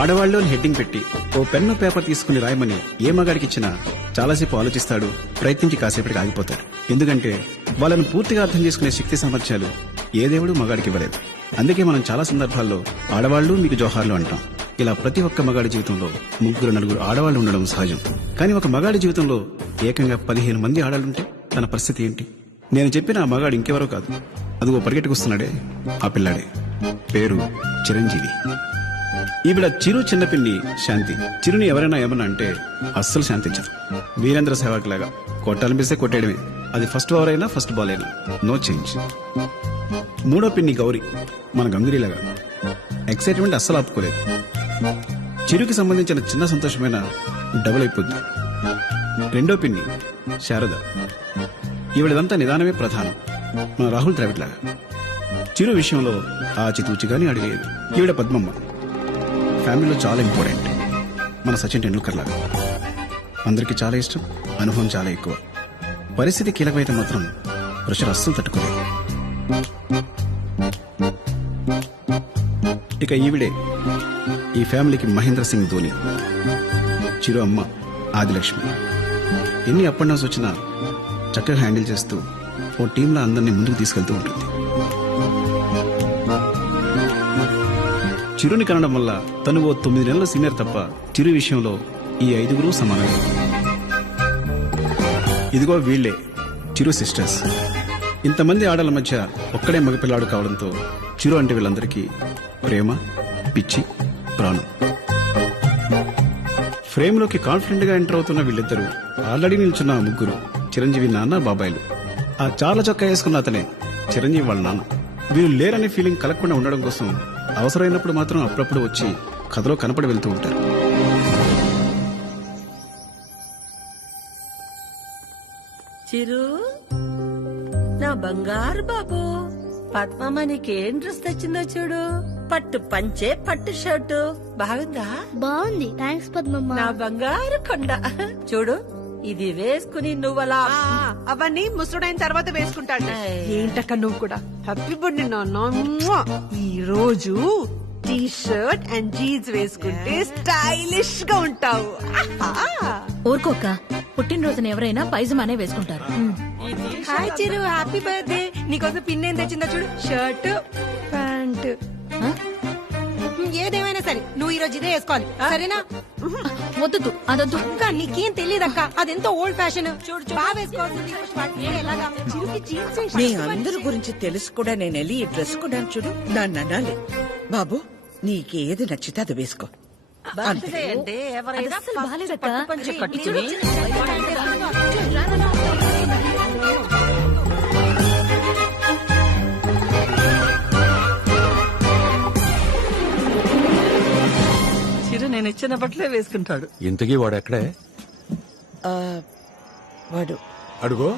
ఆడవాళ్ళు అని హెడ్డింగ్ పెట్టి ఓ పెన్ను పేపర్ తీసుకుని రాయమని ఏ మగాడికి ఇచ్చినా చాలాసేపు ఆలోచిస్తాడు, ప్రయత్నించి కాసేపటికి ఆగిపోతాడు. ఎందుకంటే వాళ్ళను పూర్తిగా అర్థం చేసుకునే శక్తి సామర్థ్యాలు ఏ దేవుడు మగాడికి ఇవ్వలేదు. అందుకే మనం చాలా సందర్భాల్లో ఆడవాళ్లు మీకు జోహార్లు అంటాం. ఇలా ప్రతి ఒక్క మగాడి జీవితంలో 3-4 ఆడవాళ్లు ఉండడం సహజం. కానీ ఒక మగాడి జీవితంలో ఏకంగా 15 మంది ఆడాలుంటే తన పరిస్థితి ఏంటి? నేను చెప్పిన ఆ మగాడు ఇంకెవరో కాదు, అదిగో పరిగెట్టుకొస్తున్నాడే ఆ పిల్లాడే. పేరు చిరంజీవి. ఈవిడ చిరు చిన్నపిన్ని శాంతి. చిరుని ఎవరైనా ఏమన్నా అంటే అస్సలు శాంతించదు. వీరేంద్ర సెహ్వాగ్ లాగా కొట్టాలనిపిస్తే కొట్టేయడమే. అది ఫస్ట్ ఓవర్ అయినా ఫస్ట్ బాల్ అయినా నో చేంజ్. మూడో పిన్ని గౌరీ, మన గంగురీలాగా ఎక్సైట్మెంట్ అస్సలు ఆపుకోలేదు. చిరుకి సంబంధించిన చిన్న సంతోషమైన డబుల్ అయిపోద్ది. రెండో పిన్ని శారద. ఈవిడదంతా నిదానమే ప్రధానం, మన రాహుల్ ద్రావిడ్ లాగా. చిరు విషయంలో ఆచితూచిగాని అడిగేది. ఈవిడ పద్మమ్మ. ఫ్యామిలీలో చాలా ఇంపార్టెంట్, మన సచిన్ టెండూల్కర్ లాగా. అందరికీ చాలా ఇష్టం, అనుభవం చాలా ఎక్కువ. పరిస్థితి కీలకమైతే మాత్రం ప్రెషర్ అస్సలు తట్టుకోలేదు. ఇక ఈవిడే ఈ ఫ్యామిలీకి మహేంద్ర సింగ్ ధోని. చిరు అమ్మ ఆదిలక్ష్మి. ఎన్ని అప్ అండ్ డౌన్స్ వచ్చినా చక్కగా హ్యాండిల్ చేస్తూ ఓ టీంలో అందరినీ ముందుకు తీసుకెళ్తూ ఉంటుంది. చిరుని కనడం వల్ల తను ఓ 9 నెలల సీనియర్ తప్ప చిరు విషయంలో ఈ 5 సమానమే. ఇదిగో వీళ్లే చిరు సిస్టర్స్. ఇంతమంది ఆడల మధ్య ఒక్కడే మగపిల్లాడు కావడంతో చిరు అంటే వీళ్ళందరికీ ప్రేమ, పిచ్చి, ప్రాణం. ఫ్రేమ్లోకి కాన్ఫిడెంట్ గా ఎంటర్ అవుతున్న వీళ్ళిద్దరూ ఆల్రెడీ నిల్చున్న 3 చిరంజీవి నాన్న, బాబాయిలు. ఆ చార్ల చొక్కా వేసుకున్న అతనే చిరంజీవి వాళ్ళ నాన్న. వీళ్ళు లేరనే ఫీలింగ్ కలగకుండా ఉండడం కోసం అవసరమైనప్పుడు మాత్రం అప్పుడప్పుడు వచ్చి కథలో కనపడి వెళ్తూ ఉంటారు. చిరు, నా బంగారు బాబు, పద్మమ్మ నీకేం డ్రెస్ తెచ్చిందో చూడు. పట్టు పంచే, పట్టు షర్టు బాగుందా? బాగుంది, థ్యాంక్స్ పద్మమ్మ. నా బంగారు కొండ. చూడు, ఇది వేసుకుని నువ్వలా అవన్నీ ముసుడైన తర్వాత వేసుకుంటాడు. ఏంటక్క నువ్వు కూడా హ్యాపీ బర్త్డే నాన్న. ఈ రోజు టీ షర్ట్ అండ్ జీన్స్ వేసుకుంటే స్టైలిష్ గా ఉంటావు. ఊరుకోక, పుట్టినరోజున ఎవరైనా పైజమానే వేసుకుంటారు. హాయ్ చిరు, హ్యాపీ బర్త్డే. నీకోసం పిన్ ఏం తెచ్చిందో చూడు. షర్ట్, ప్యాంట్, ఏదేమైనా సరే నువ్వు ఈ రోజు ఇదే వేసుకోవాలి, సరేనా? వద్దు, అదొద్దు. అక్క నీకేం తెలియదక్క, అదెంతో ఓల్డ్ ఫ్యాషన్. చూడు బాగా వేసుకోవాల్సింది. మీ అందరి గురించి తెలుసు కూడా నేను వెళ్ళి ఈ డ్రెస్ కూడా చూడు. దాన్ని అనాలి, బాబు నీకేది నచ్చితే అది వేసుకో. అంటే ఎవరైనా బాలేదక్క. కట్టుకుని చిరు నేను ఇచ్చిన బట్టలే వేసుకుంటాడు. ఇంతకీ వాడు ఎక్కడే? వాడు అడుగో.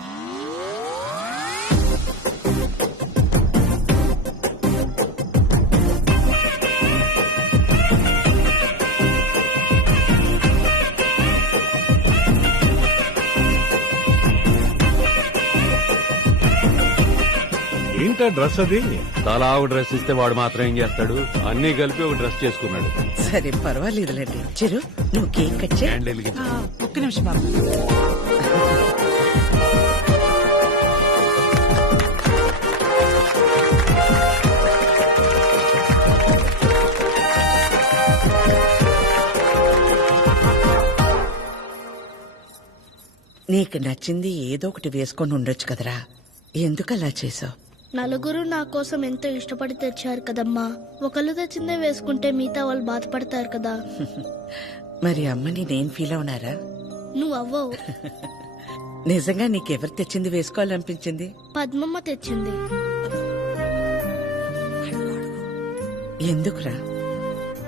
ఏంటా డ్రెస్ అది? తలా ఒక డ్రెస్ ఇస్తే వాడు మాత్రం ఏం చేస్తాడు? అన్ని కలిపి ఒక డ్రెస్ చేసుకున్నాడు. సరే పర్వాలేదులేండి. చిరు నువ్వు కేక్ కట్ చేయి. హ్యాండ్ వెలిగించు. ఒక్క నిమిషం బాబు. నీకు నచ్చింది ఏదో ఒకటి వేసుకొని ఉండొచ్చు కదరా, ఎందుకు అలా చేసావు? నలుగురు నా కోసం ఎంతో ఇష్టపడి తెచ్చారు కదమ్మా. ఒకళ్ళు తెచ్చిందే వేసుకుంటే మిగతా వాళ్ళు బాధపడతారు కదా. మరి అమ్మని నేను ఫీల్ అవునారా? నువ్వు అవ్వవు. నిజంగా నీకెవరు తెచ్చింది వేసుకోవాలనిపించింది? పద్మమ్మ తెచ్చింది. ఎందుకురా?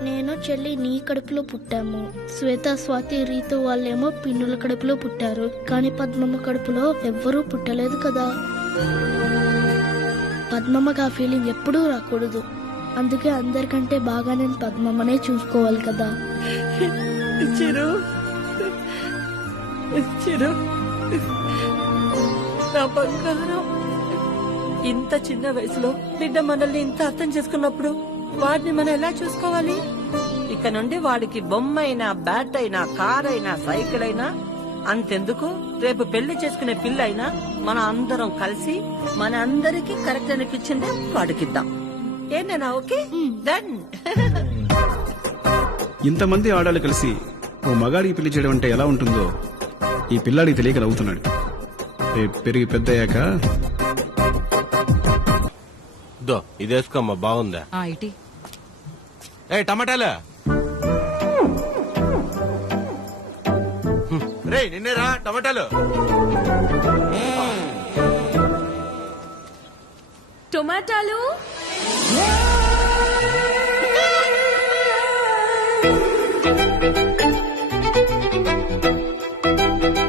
నేను చెల్లి నీ కడుపులో పుట్టాము. శ్వేత, స్వాతి, రీతు వాళ్ళేమో పిన్నుల కడుపులో పుట్టారు. కానీ పద్మమ్మ కడుపులో ఎవ్వరూ పుట్టలేదు కదా. పద్మమ్మకి ఆ ఫీలింగ్ ఎప్పుడూ రాకూడదు. అందుకే అందరికంటే బాగా నేను పద్మమ్మనే చూసుకోవాలి కదా. చిరు, చిరు నా బంగారం. ఇంత చిన్న వయసులో బిడ్డ మనల్ని ఇంత అర్థం చేసుకున్నప్పుడు వాడిని మనం ఎలా చూసుకోవాలి? ఇక నుండి వాడికి బొమ్మ అయినా బ్యాట్ అయినా కార్ అయినా సైకిల్ అయినా అంతెందుకు రేపు పెళ్లి చేసుకునే పిల్ల అయినా మన అందరం కలిసి మన అందరికి కరెక్ట్ అనిపించింది వాడికిద్దాం. ఏంటన్నా ఓకే డన్. ఇంతమంది ఆడాలు కలిసి ఓ మగాడికి పెళ్లి చేయడం అంటే ఎలా ఉంటుందో ఈ పిల్లాడికి తెలియక నవ్వుతున్నాడు. రేపు పెరిగి పెద్దయ్యాక ఇది వేసుకోమ్మా, బాగుందా? ఇటీ ఏ టమాటాలు రే నిన్నేరా టమాటాలు. టొమాటాలు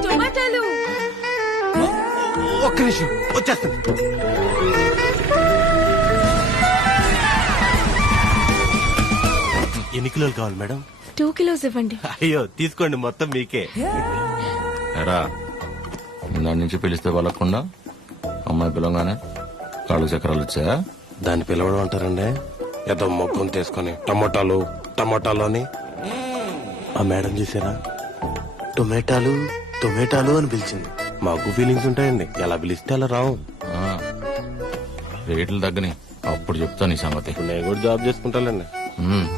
టొమాటాలు ఒక్క నిమిషం వచ్చేస్తుంది. ఎన్ని కిలోలు కావాలి మేడం? 2 kilos ఇవ్వండి. అయ్యో తీసుకోండి, మొత్తం మీకే. ఎరా దాని నుంచి పిలిస్తే వాళ్ళకుండా అమ్మాయి పిలవగానే కాళ్ళు చక్రాలు వచ్చాయా? దాన్ని పిలవడం అంటారండి, ఏదో మొగ్గం తీసుకొని టమోటాలు టమోటాలు అని. ఆ మేడం చూసారా, టొమాటాలు టొమాటాలు అని పిలిచింది. మాకు ఫీలింగ్స్ ఉంటాయండి, ఎలా పిలిస్తే అలా రావు. ఆ, రేట్లు తగ్గని అప్పుడు చెప్తా నీ సంగతి. ఇప్పుడు నేను కూడా జాబ్ చేసుకుంటానండి.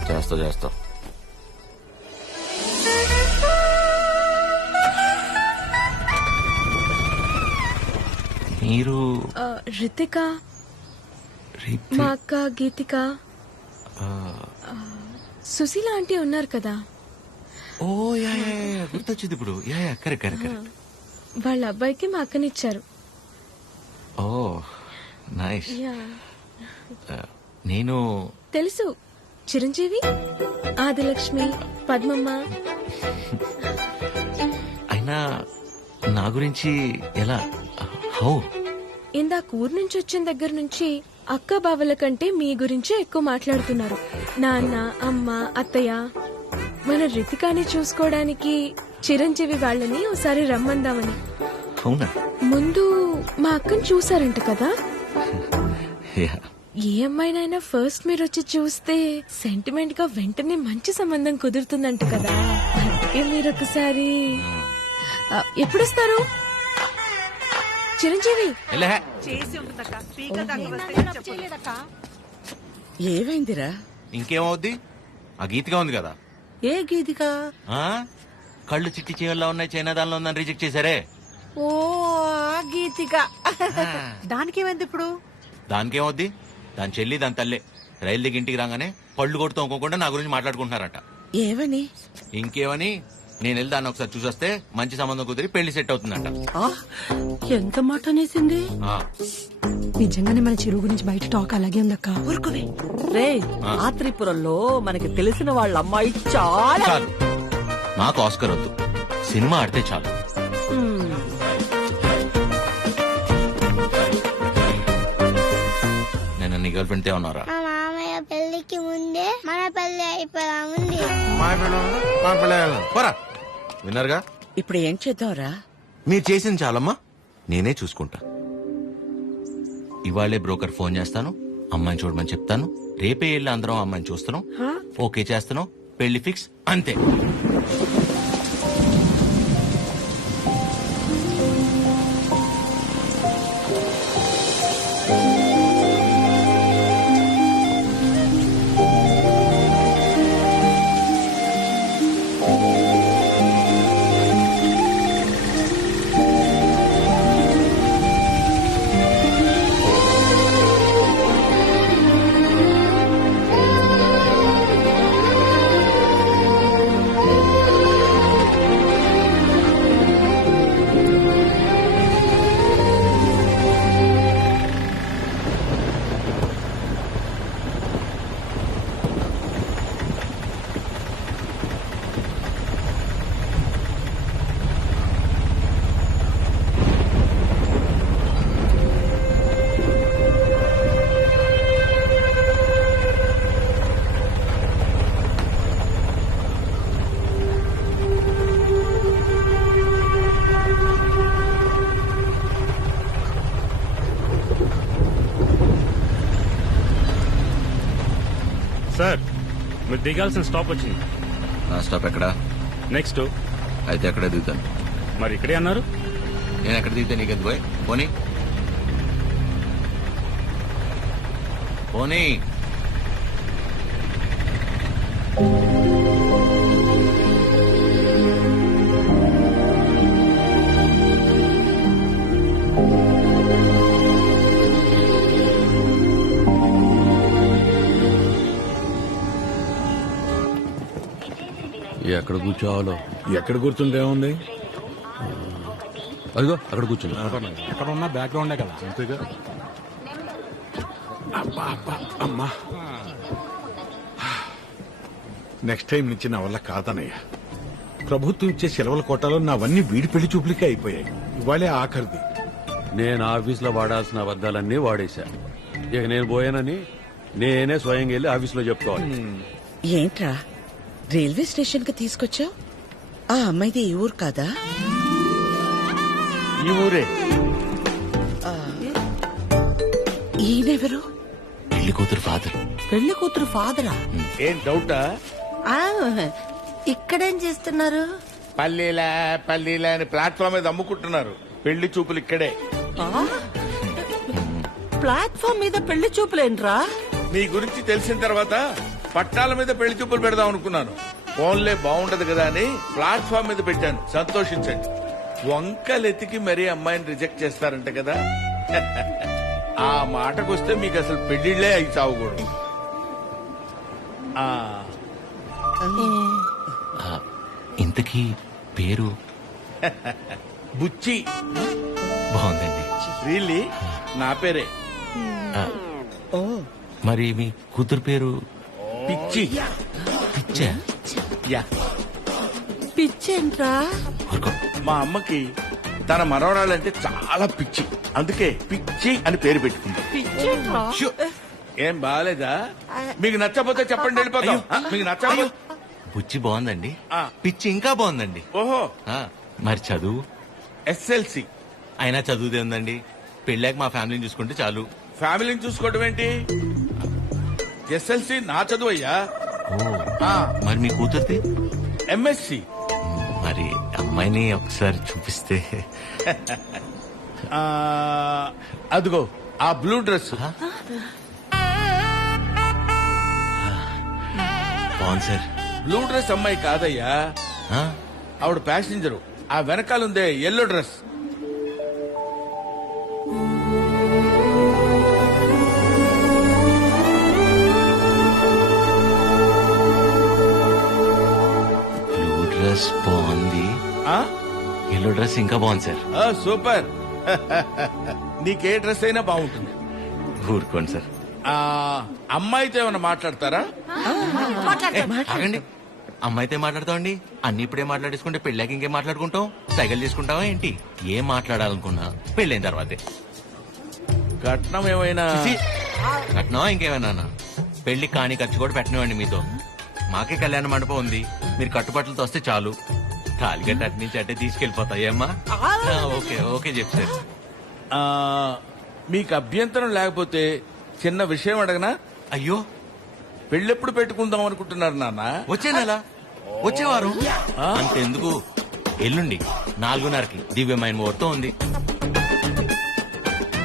చేస్తా చేస్తా. మీరు రితిక, మా అక్క గీతిక, సుశీల ఆంటీ ఉన్నారు కదా, ఓ యా యా, యా, గుర్తొచ్చింది ఇప్పుడు. Yeah yeah, correct correct correct. వాళ్ళ అబ్బాయికి మా అక్కనిచ్చారు. ఓ నైస్. యా, నేను తెలుసు. చిరంజీవి, ఆదిలక్ష్మి, పద్మమ్మ. అయినా నా గురించి ఎలా, హౌ? ఇందాక ఊరు నుంచి వచ్చిన దగ్గర నుంచి అక్క బావల కంటే మీ గురించే ఎక్కువ మాట్లాడుతున్నారు. నాన్న, అమ్మ, అత్తయ్య. మన రితికాని చూసుకోవడానికి చిరంజీవి వాళ్ళని ఒకసారి రమ్మందామని. అవునా? ముందు మా అక్కని చూసారంట కదా. యా. ఏ అమ్మాయినైనా ఫస్ట్ మీరు వచ్చి చూస్తే సెంటిమెంట్ గా వెంటనే మంచి సంబంధం కుదురుతుందంట కదా. అందుకే మీరు ఒకసారి ఎప్పుడొస్తారు? చిరంజీవి ఎలే. చేసి ఉంటుందక్క, స్పీకర్ దాకా వస్తే చెప్పలేదక్క. ఏమైందిరా? ఇంకేమవుద్ది, ఆ గీతగా ఉంది కదా. ఏ గీతికా? ఆ కళ్ళు చిట్టి చీరల్లో ఉన్నాయి, చైనా దానిలో ఉందని రిజెక్ట్ చేశారే. ఓ ఆ గీతిక. దానికేమైంది ఇప్పుడు? దానికేమవుద్ది, దాని చెల్లి దాని తల్లే రైలు దిగి ఇంటికి రాగానే పళ్ళు కొడుతూ ఇంకోకుండా నా గురించి మాట్లాడుకుంటున్నారట. ఏమని? ఇంకేమని, నేను వెళ్ళి దాన్ని ఒకసారి చూసొస్తే మంచి సంబంధం కుదిరి పెళ్లి సెట్ అవుతుందంట. ఎంత మాట అనేసింది? ఆ, నిజంగానే మన చెరువు గురించి బయట టాక్ అలాగే ఉందక్క. ఊరుకోవే. రే ఆ త్రిపురంలో మనకి తెలిసిన వాళ్ళ అమ్మాయి చాలా. చాలు, నాకు ఆస్కర్ వద్దు, సినిమా ఆడితే చాలు. నేను నీ గర్ల్ ఫ్రెండ్ తే ఉన్నారా? మా మామయ్య పెళ్లికి ముందే మన పెళ్లి అయిపోయా ఉంది. పోరా, విన్నారుగా. ఇప్పుడు ఏం చేద్దాంరా? మీరు చేసింది చాలమ్మా, నేనే చూసుకుంటా. ఇవాళే బ్రోకర్ ఫోన్ చేస్తాను, అమ్మాయిని చూడమని చెప్తాను. రేపే వెళ్ళి అందరం అమ్మాయిని చూస్తున్నాం, ఓకే చేస్తున్నాం, పెళ్లి ఫిక్స్, అంతే. దిగాల్సిన స్టాప్ వచ్చింది. నా స్టాప్ ఎక్కడా? నెక్స్ట్. అయితే ఎక్కడ దిగుతాను. మరి ఇక్కడే అన్నారు. నేను ఎక్కడ దిగితే నీకెందుకు పోయి? పోనీ పోనీ. ఎక్కడ కూర్చోవాలో. ఎక్కడ కూర్చుంటే ఉంది? అదిగో అక్కడ కూర్చుని. అక్కడ ఉన్న బ్యాక్గ్రౌండే కదా. అంతేగా. అమ్మా, నెక్స్ట్ టైం నుంచి నా వల్ల కాదనయ్య. ప్రభుత్వం ఇచ్చే సెలవుల కోటాలో నావన్నీ వీడి పెళ్లి చూపులకే అయిపోయాయి. ఇవాళే ఆఖరిది. నేను ఆఫీస్లో వాడాల్సిన అబద్దాలన్నీ వాడేశా. ఇక నేను పోయానని నేనే స్వయంగా వెళ్ళి ఆఫీస్లో చెప్పుకోవాలి. ఏంట్రా రైల్వే స్టేషన్ కి తీసుకొచ్చావు? ఆ అమ్మాయిది ఈ ఊరు కాదా? ఈ ఊరే. ఈయనెవరు? పెళ్లి కూతురు ఫాదర్. పెళ్లి కూతురు ఫాదరా? ఏం డౌటా? ఇక్కడేం చేస్తున్నారు? పల్లీలా అని ప్లాట్ఫామ్ మీద అమ్ముకుంటున్నారు. పెళ్లి చూపులు ఇక్కడే. ప్లాట్ఫామ్ మీద పెళ్లి చూపులేంట్రా? మీ గురించి తెలిసిన తర్వాత పట్టాల మీద పెళ్లి చూపులు పెడదాం అనుకున్నాను. ఫోన్లే బాగుంటది కదా అని ప్లాట్ఫామ్ మీద పెట్టాను. సంతోషించండి. వంకలెతికి మరీ అమ్మాయిని రిజెక్ట్ చేస్తారంట కదా. ఆ మాటకొస్తే మీకు అసలు పెళ్లిళ్లే అయి చావకూడదు. ఇంతకీ పేరు? బుచ్చి. బాగుందండి. రియల్లీ నా పేరే. మరి మీ కూతురు పేరు? పిచ్చి. పిచ్చా? యా. పిచ్చేంట్రా? మా అమ్మకి తన మనవరాలంటే చాలా పిచ్చి. అందుకే పిచ్చి అని పేరు పెట్టుకుంటాం. పిచ్చేంట్రా? ఏం బాగాలేదా? మీకు నచ్చకపోతే చెప్పండి, వెళ్ళిపోతాం. మీకు నచ్చకపోతే. బుచ్చి బాగుందండి. ఆ. పిచ్చి ఇంకా బాగుందండి. ఓహో. మరి చదువు? ఎస్ఎల్సి. అయినా చదువుదే ఉందండి. పెళ్ళాక మా ఫ్యామిలీని చూసుకుంటే చాలు. ఫ్యామిలీని చూసుకోవడం ఏంటి? ఎస్ఎల్సి నా చదువు అయ్యా. మరి మీ కూతురుది? ఎంఎస్సి. మరి అమ్మాయిని ఒకసారి చూపిస్తే. అదిగో ఆ బ్లూ డ్రెస్. బాగుంది సార్. బ్లూ డ్రెస్ అమ్మాయి కాదయ్యా, ఆవిడ ప్యాసింజరు. ఆ వెనకాలందే ఎల్లో డ్రెస్. బ్లూ డ్రెస్ బాగుంది. ఎల్లో డ్రెస్ ఇంకా బాగుంది సార్. సూపర్. నీకే డ్రెస్ అయినా బాగుంటుంది. ఊరుకోండి సార్. అమ్మాయితో ఏమైనా మాట్లాడతారా? ఆగండి. అమ్మాయితో మాట్లాడతామండి. అన్ని ఇప్పుడే మాట్లాడేసుకుంటే పెళ్ళాక ఇంకేం మాట్లాడుకుంటాం? సైకిల్ చేసుకుంటావా ఏంటి? ఏం మాట్లాడాలనుకున్నా పెళ్ళైన తర్వాతే. కట్నం ఏమైనా? కట్నమా ఇంకేమైనా? పెళ్లి కాని ఖర్చు కూడా పెట్టనివ్వండి మీతో. మాకే కళ్యాణ మండపం ఉంది. మీరు కట్టుబట్టలతో వస్తే చాలు. తాలిగట్ట అటు నుంచి అట్టే తీసుకెళ్లిపోతాయమ్మా. ఓకే ఓకే చెప్తారు. మీకు అభ్యంతరం లేకపోతే చిన్న విషయం అడగనా? అయ్యో, పెళ్ళెప్పుడు పెట్టుకుందాం అనుకుంటున్నారు నాన్న? వచ్చే నెల, వచ్చేవారు. అంతెందుకు, ఎల్లుండి 4:30కి దివ్యమైన ముహూర్తం ఉంది.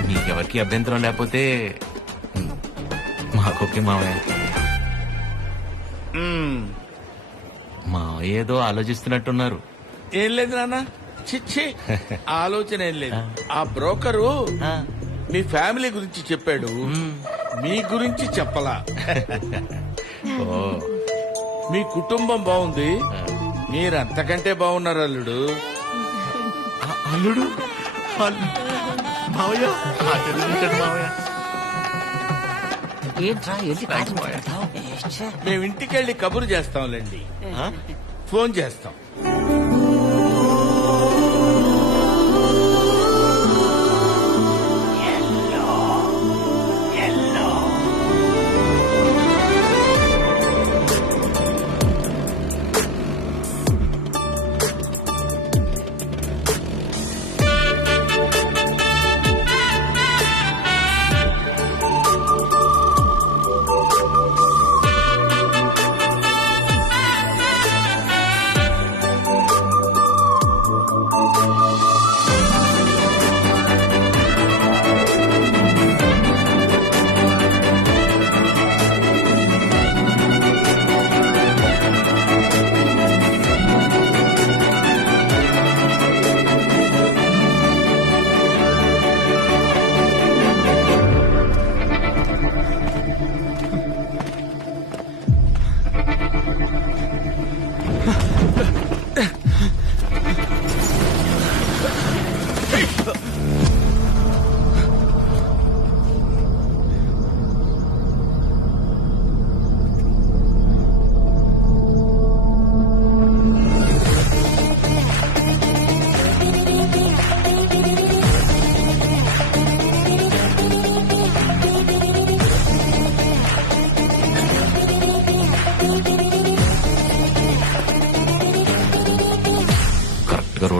మీకెవరికి అభ్యంతరం లేకపోతే మాకొకే. మావయ్య మావయ్య ఏదో ఆలోచిస్తున్నట్టున్నారు. ఏం లేదు నాన్న, చిచ్చి ఆలోచన ఏం లేదు. ఆ బ్రోకరు మీ ఫ్యామిలీ గురించి చెప్పాడు, మీ గురించి చెప్పలా. మీ కుటుంబం బాగుంది, మీరంతకంటే బాగున్నారు అల్లుడు. అల్లుడు? మావయ్య మావయ్య. ఏంట్రా వెళ్ళి మేము ఇంటికెళ్ళి కబురు చేస్తాంలేండి. ఫోన్ చేస్తాం.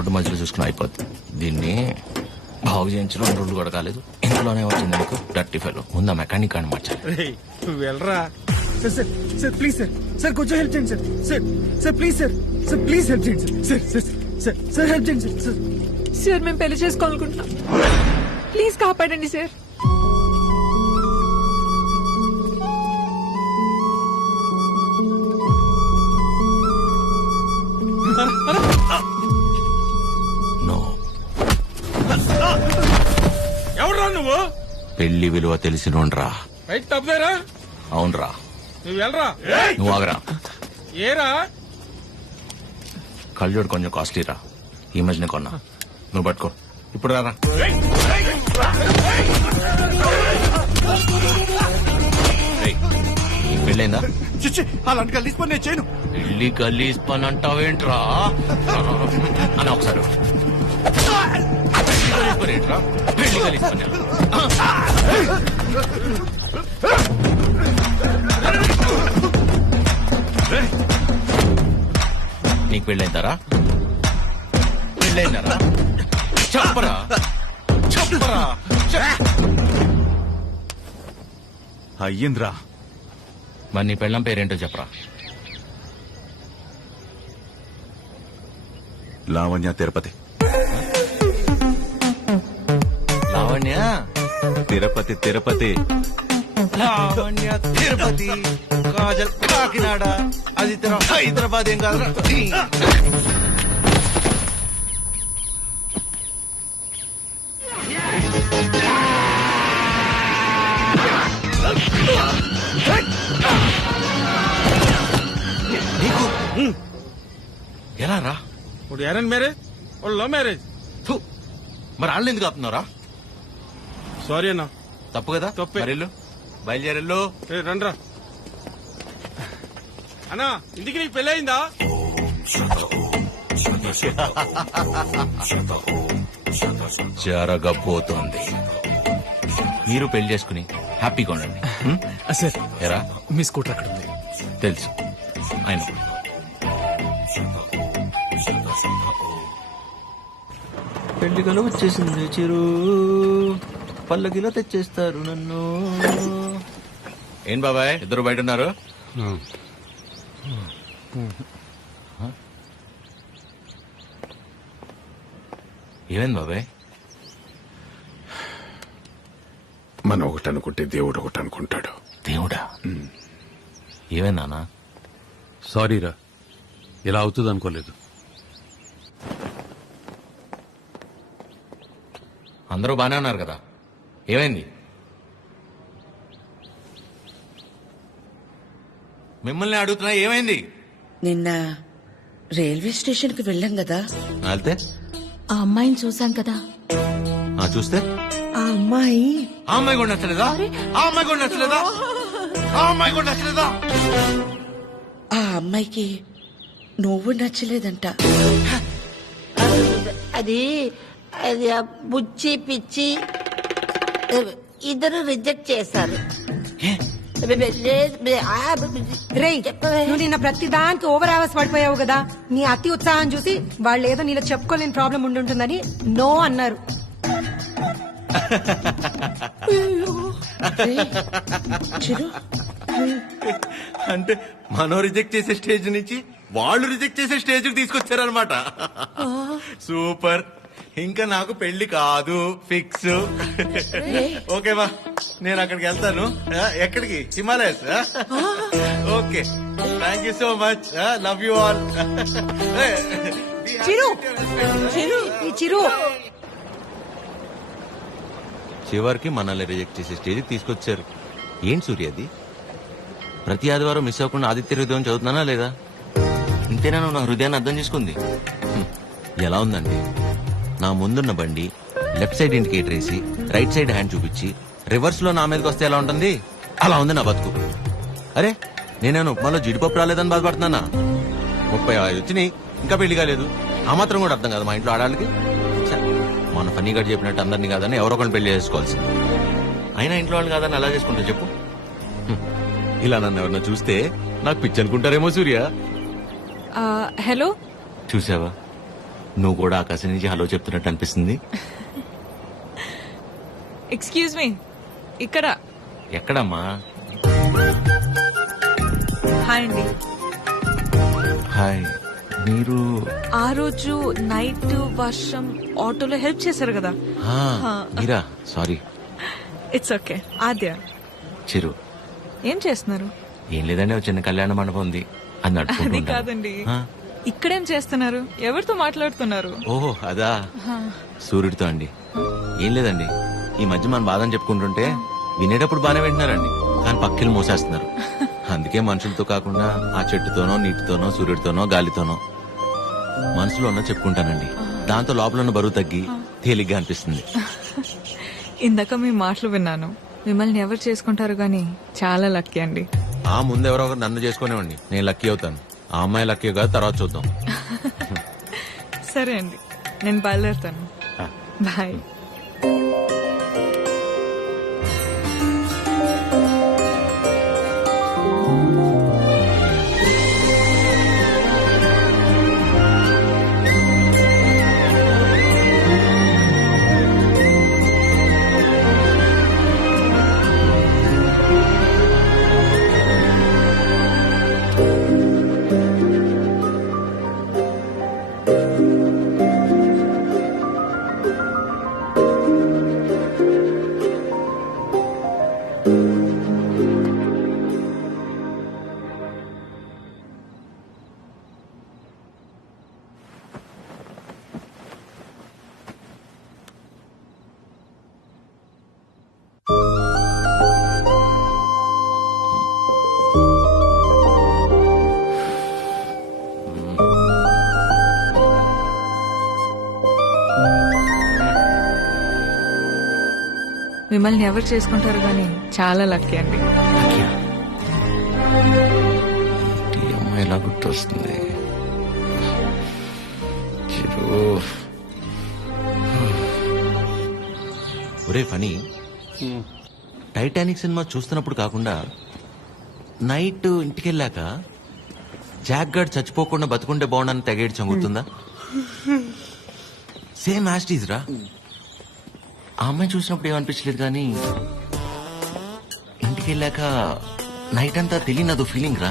రోడ్డు మధ్యలో చూసుకుని అయిపోద్ది. దీన్ని బాగు చేయించడం 2 రోజులు కూడా కాలేదు, ఇంట్లోనే వచ్చింది నీకు డర్టీ ఫెలో. ముందా మెకానిక్ అని మార్చాలి. నువ్వు వెళ్ళరా. Sir sir please sir sir కొంచెం హెల్ప్ చేయండి sir sir sir please sir sir please help చేయండి sir sir sir sir help చేయండి సార్ సార్ సార్ మేము పెళ్లి చేసుకోవాలనుకుంటున్నాం, ప్లీజ్ కాపాడండి సార్. నో, ఎవరా నువ్వు? పెళ్లి విలువ తెలిసినోండ్రా. రైట్ తప్పదేరా. అవునరా, నువ్వు వెళ్ళరా. నువ్వు ఆగరా. ఏరా కళ్ళజోడు కొంచెం కాస్ట్లీరా, ఈ మధ్యనే కొన్నా. నువ్వు పట్టుకో, ఇప్పుడు రారా. ఏయ్, ఈ పెళ్ళైందా? అలాంటి కలిసి పని నేను చేయను. పెళ్లి గలీజ్ పని అంటావేంట్రా అని ఒకసారి పెళ్లి గలీజ్ పని. నీకు పెళ్ళైందారా? పెళ్ళైందారా? చెప్పరా చెప్పరా. అయ్యింద్రా. మరి నీ పెళ్ళం పేరేంటో చెప్పరా. లావణ్య తిరుపతి. లావణ్య తిరుపతి తిరుపతి. లావణ్య తిరుపతి, కాజల్ కాకినాడ, అది హైదరాబాద్. ఏం కాదురా. నీకు ఎలా రా? ఇప్పుడు అరేంజ్ మ్యారేజ్, లవ్ మ్యారేజ్. థు, మరి వాళ్ళు ఎందుకు ఆపుతున్నారా? సారీ అన్నా. తప్పు కదా. తప్పే. మరి వెళ్ళు, బయలుదేరెళ్ళు. రండ్రా అన్నా. ఇంటికి నీకు పెళ్ళయిందా? జరగబోతోంది. మీరు పెళ్లి చేసుకుని హ్యాపీగా ఉండండి. సార్ ఎరా, మీ స్కూటర్ అక్కడ ఉంది. తెలుసు ఆయన. పెళ్లి కల వచ్చేసింది చిరు, పల్లకిలో తెచ్చేస్తారు నన్ను. ఏం బాబాయ్, ఇద్దరు బయట ఉన్నారు? ఏమైంది బాబాయ్? మనం ఒకటి అనుకుంటే దేవుడు ఒకటి అనుకుంటాడు. దేవుడా? ఏమైంది నాన్న? సారీరా, ఇలా అవుతుంది అనుకోలేదు. అందరూ బానే ఉన్నారు కదా, ఏమైంది? మిమ్మల్ని అడుగుతున్నా, ఏమైంది? నిన్న రైల్వే స్టేషన్ కి వెళ్ళాం కదా, వెళ్తే ఆ అమ్మాయిని చూసాం కదా. చూస్తే ఆ అమ్మాయి ఆ అమ్మాయి కూడా నచ్చలేదా? ఆ అమ్మాయి కూడా నచ్చలేదా? ఆ అమ్మాయి కూడా నచ్చలేదా? ఆ అమ్మాయికి నువ్వు నచ్చలేదంట. అది అది ఆ బుచ్చి పిచ్చి ఇద్దరు రిజెక్ట్ చేశారు. రేయ్, నువ్వు నిన్న ప్రతి దానికి ఓవర్ అవర్స్ పడిపోయావు కదా. నీ అతి ఉత్సాహం చూసి వాళ్ళు ఏదో నీలో చెప్పుకోలేని ప్రాబ్లం ఉండుంటుందని నో అన్నారు. చిరు, అంటే మనం రిజెక్ట్ చేసే స్టేజ్ నుంచి వాళ్ళు రిజెక్ట్ చేసే స్టేజ్ తీసుకొచ్చారనమాట. సూపర్. ఇంకా నాకు పెళ్లి కాదు, ఫిక్స్. ఓకేవా, నేను అక్కడికి వెళ్తాను. ఎక్కడికి? Himalayas. Okay, thank you so much. Love you all. Chiru, Chiru, ఈ చిరు. చివరికి మనల్ని రిజెక్ట్ చేసే స్టేజ్ తీసుకొచ్చారు. ఏంటి సూర్య అది? ప్రతి ఆదివారం మిస్ అవ్వకుండా ఆదిత్య హృదయం చదువుతున్నానా లేదా? ఇంతేనా నువ్వు నా హృదయాన్ని అర్థం చేసుకుంది? ఎలా ఉందండి, నా ముందున్న బండి లెఫ్ట్ సైడ్ ఇండికేటర్ వేసి రైట్ సైడ్ హ్యాండ్ చూపించి రివర్స్ లో నా మీదకి వస్తే ఎలా ఉంటుంది? అలా ఉంది నా బతుకు. అరే, నేనేను ఉప్మాలో జీడిపప్పు రాలేదని బాధపడుతున్నానా? 35 వచ్చినాయి, ఇంకా పెళ్లి కాలేదు. ఆ మాత్రం కూడా అర్థం కాదు మా ఇంట్లో ఆడాళ్ళకి. మన ఫన్నీ గడ్ చెప్పినట్టు అందరినీ కాదని ఎవరో ఒకరిని పెళ్లి చేసుకోవాల్సి. అయినా ఇంట్లో వాళ్ళు కాదని అలా చేసుకుంటా చెప్పు. ఇలా నన్ను ఎవరన్నా చూస్తే నాకు పిచ్చి అనుకుంటారేమో సూర్య. హలో, చూసావా, నువ్వు కూడా ఆకాశం నుంచి హలో చెప్తున్నట్టు అనిపిస్తుంది. ఎక్స్క్యూజ్ మీ, ఇక్కడ. ఎక్కడమ్మా? హాయ్ అండి. హాయ్, మీరు? ఆ రోజు నైట్ వర్షం ఆటోలో హెల్ప్ చేశారు కదా. మీరా? Sorry. It's okay. Aadya, Chiru. ఏం చేస్తున్నారు? ఏం లేదండి, ఒక చిన్న కళ్యాణ మండపం ఉంది, అది అది నడుపుకుంటూ కాదండి, ఆ? ఇక్కడేం చేస్తున్నారు? ఎవరితో మాట్లాడుతున్నారు? ఓహో అదా, సూర్యుడితో అండి. ఏం లేదండి, ఈ మధ్య మన బాధని చెప్పుకుంటుంటే వినేటప్పుడు బాగానే వింటున్నారండి, కానీ పక్కిలు మోసేస్తున్నారు. అందుకే మనుషులతో కాకుండా ఆ చెట్టుతోనో, నీటితోనో, సూర్యుడితోనో, గాలితోనో మనసులో ఉన్న చెప్పుకుంటానండి. దాంతో లోపల ఉన్న బరువు తగ్గి తేలిగ్గా అనిపిస్తుంది. ఇందాక మీ మాటలు విన్నాను. మిమ్మల్ని ఎవరు చేసుకుంటారు గాని చాలా లక్కీ అండి. ఆ ముందు ఎవరో ఒకరు నన్ను చేసుకునేవాడిని, నేను లక్కీ అవుతాను. ఆ అమ్మాయి లక్కీ కాదు, తర్వాత చూద్దాం. సరే అండి, నేను బయలుదేరుతాను. బాయ్. మిమ్మల్ని ఎవరు చేసుకుంటారు గాని చాలా లక్కీ అండి. ఈ అమ్మాయి ఎలా గుర్తొస్తుంది? చిరు. ఒరే ఫనీ, టైటానిక్ సినిమా చూస్తున్నప్పుడు కాకుండా నైట్ ఇంటికెళ్ళాక జాక్ గార్డ్ చచ్చిపోకుండా బతుకుంటే బాగుండని తెగేడి చంగుతుందా? సేమ్ యాస్టీజ్ రా. ఆ అమ్మాయి చూసినప్పుడు ఏమనిపించలేదు, కానీ ఇంటికి వెళ్ళాక నైట్ అంతా తెలియనదు ఫీలింగ్ రా.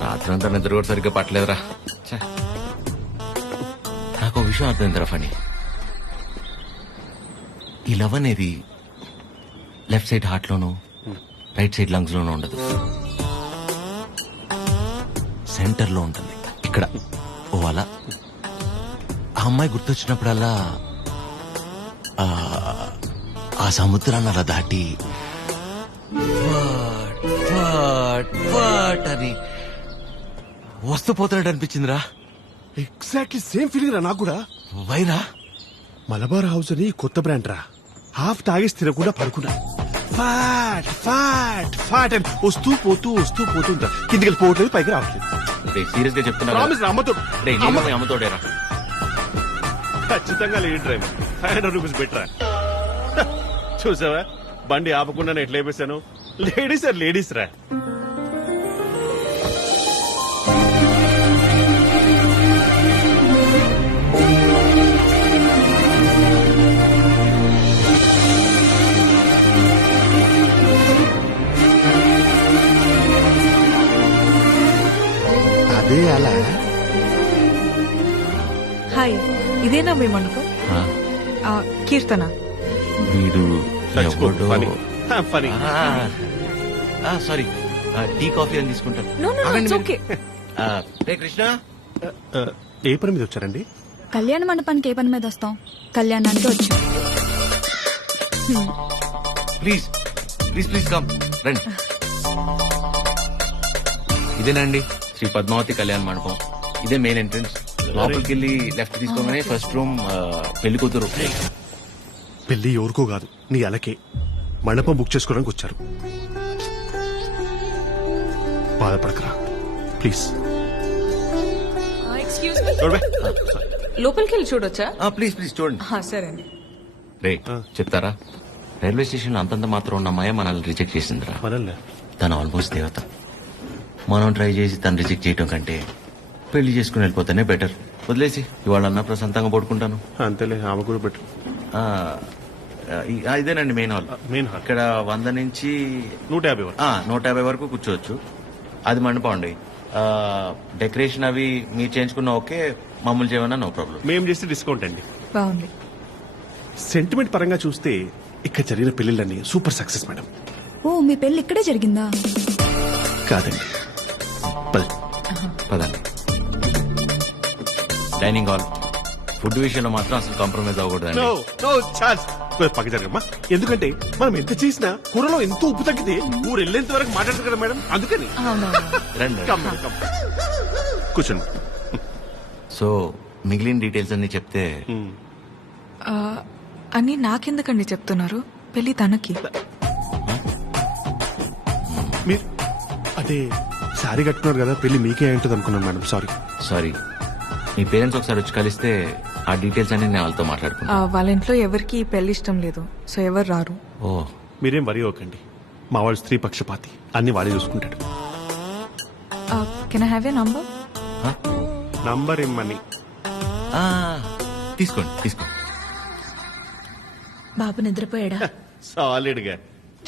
రాత్రంతా నిద్ర కూడా సరిగ్గా పట్టలేదురా. ఛే. నాకు ఒక విషయం అర్థమైందిరా ఫనీ. ఈ లవ్ అనేది లెఫ్ట్ సైడ్ హార్ట్ లోను, రైట్ సైడ్ లంగ్స్ లోనూ ఉండదు, సెంటర్ లో ఉంటుంది, ఇక్కడ. ఓ అలా ఆ అమ్మాయి గుర్తొచ్చినప్పుడల్లా ఆ సముద్రాన్ని అలా దాటి అని వస్తూ పోతాడు అనిపించిందిరా. ఎగ్జాక్ట్లీ సేమ్ ఫీలింగ్ రా నాకు కూడా. వైరా మలబార్ హౌస్ అని కొత్త బ్రాండ్ రా. హాఫ్ తాగేసి తినకుండా పడుకున్నా. ఫాట్ ఫాట్ ఫాట్ అని వస్తూ పోతూ ఉంటా. కిందికి వెళ్ళిపోవట్లేదు, పైకి రావట్లేదు. సీరియస్ గా చెప్తున్నా, ప్రామిస్ రా, అమ్మతో అమ్మతోడేరా. ఖచ్చితంగా లేడీ డ్రైవర్ 500 రూపీస్ బెటరా. చూసావా, బండి ఆపకుండా ఎట్లా వేసాను. లేడీస్ ఆర్ లేడీస్ రా. అదే అలా. హాయ్, ఇదేనా మీ మండపం? కీర్తన. వీడు ఎవడో. ఫనీ. సారీ, టీ కాఫీ అని తీసుకుంటాను. No, no, no, ఆగండి it's మీరు. okay. రే కృష్ణ, ఏ పని మీద వచ్చారండి? కళ్యాణ మండపానికి ఏ పని మీద వస్తాం? కళ్యాణానికి వచ్చాం. ప్లీజ్ ప్లీజ్ ప్లీజ్ కమ్, రండి. ఇదేనండి శ్రీ పద్మావతి కళ్యాణ మండపం. ఇదే మెయిన్ ఎంట్రన్స్. లోపలికి వెళ్ళి లెఫ్ట్ తీసుకోగానే ఫస్ట్ రూమ్ పెళ్లి కూతురు. పెళ్లి ఎవరికో కాదు, నీ అలకే. మండపం బుక్ చేసుకోవడానికి వచ్చారు. బాధపడకరా ప్లీజ్. ఎక్స్క్యూజ్ మీ, లోపలికి వెళ్ళి చూడొచ్చా? ప్లీజ్ ప్లీజ్ చూడండి. సరే అండి. రే చెప్తారా, రైల్వే స్టేషన్ లో అంతంత మాత్రం ఉన్న అమ్మాయి మనల్ని రిజెక్ట్ చేసిందిరా. మనల్ని తను ఆల్మోస్ట్ దేవత. మనం ట్రై చేసి తను రిజెక్ట్ చేయటం కంటే పెళ్లి చేసుకుని వెళ్ళిపోతానే బెటర్. వదిలేసి ఇవాళన్నా ప్రశాంతంగా పడుకుంటాను. అంతేలే, ఆమె కూడా బెటర్. ఇదేనండి మెయిన్ హాల్. మెయిన్ హాల్ ఇక్కడ 100 నుంచి 150 వరకు. 150 వరకు కూర్చోవచ్చు. అది మండపం అండి. డెకరేషన్ అవి మీరు చేయించుకున్న ఓకే, మామూలు చేయమన్నా నో ప్రాబ్లం. మేము చేస్తే డిస్కౌంట్ అండి. బాగుంది. సెంటిమెంట్ పరంగా చూస్తే ఇక్కడ జరిగిన పెళ్లిళ్ళన్నీ సూపర్ సక్సెస్ మేడం. ఓ, మీ పెళ్లి ఇక్కడే జరిగిందా? కాదండి, పదండి. Dining hall. ఫుడ్ విషయంలో మాత్రం అసలు కాంప్రమైజ్ అవ్వకూడదండి. పక్క జరగమ్మా. ఎందుకంటే మనం ఎంత చేసినా కూరలో ఎంత ఉప్పు తగ్గితే ఊరు వెళ్ళేంత వరకు మాట్లాడతారు కదా మేడం, అందుకని. రండి. Come, come. కూర్చోండి. సో మిగిలిన డీటెయిల్స్ అన్ని చెప్తే అని నాకెందుకండి చెప్తున్నారు? పెళ్లి తనకి. మీరు అంటే శారీ కట్టుకున్నారు కదా, పెళ్లి మీకే ఉంటుంది అనుకున్నాను మేడం. సారీ. మీ పేరెంట్స్ ఒకసారి వచ్చి కలిస్తే ఆ డీటెయిల్స్ అన్ని నేను వాళ్ళతో మాట్లాడుకున్నా. వాళ్ళ ఇంట్లో ఎవరికి పెళ్లి ఇష్టం లేదు, సో ఎవరు రారు. ఓ, మీరేం వరి అవ్వకండి. మా వాడు స్త్రీ పక్షపాతి, అన్ని వాడే చూసుకుంటాడు. Can I have a number? Number ఇమ్మని. తీసుకోండి. బాబు నిద్రపోయాడా? సాలిడ్ గా.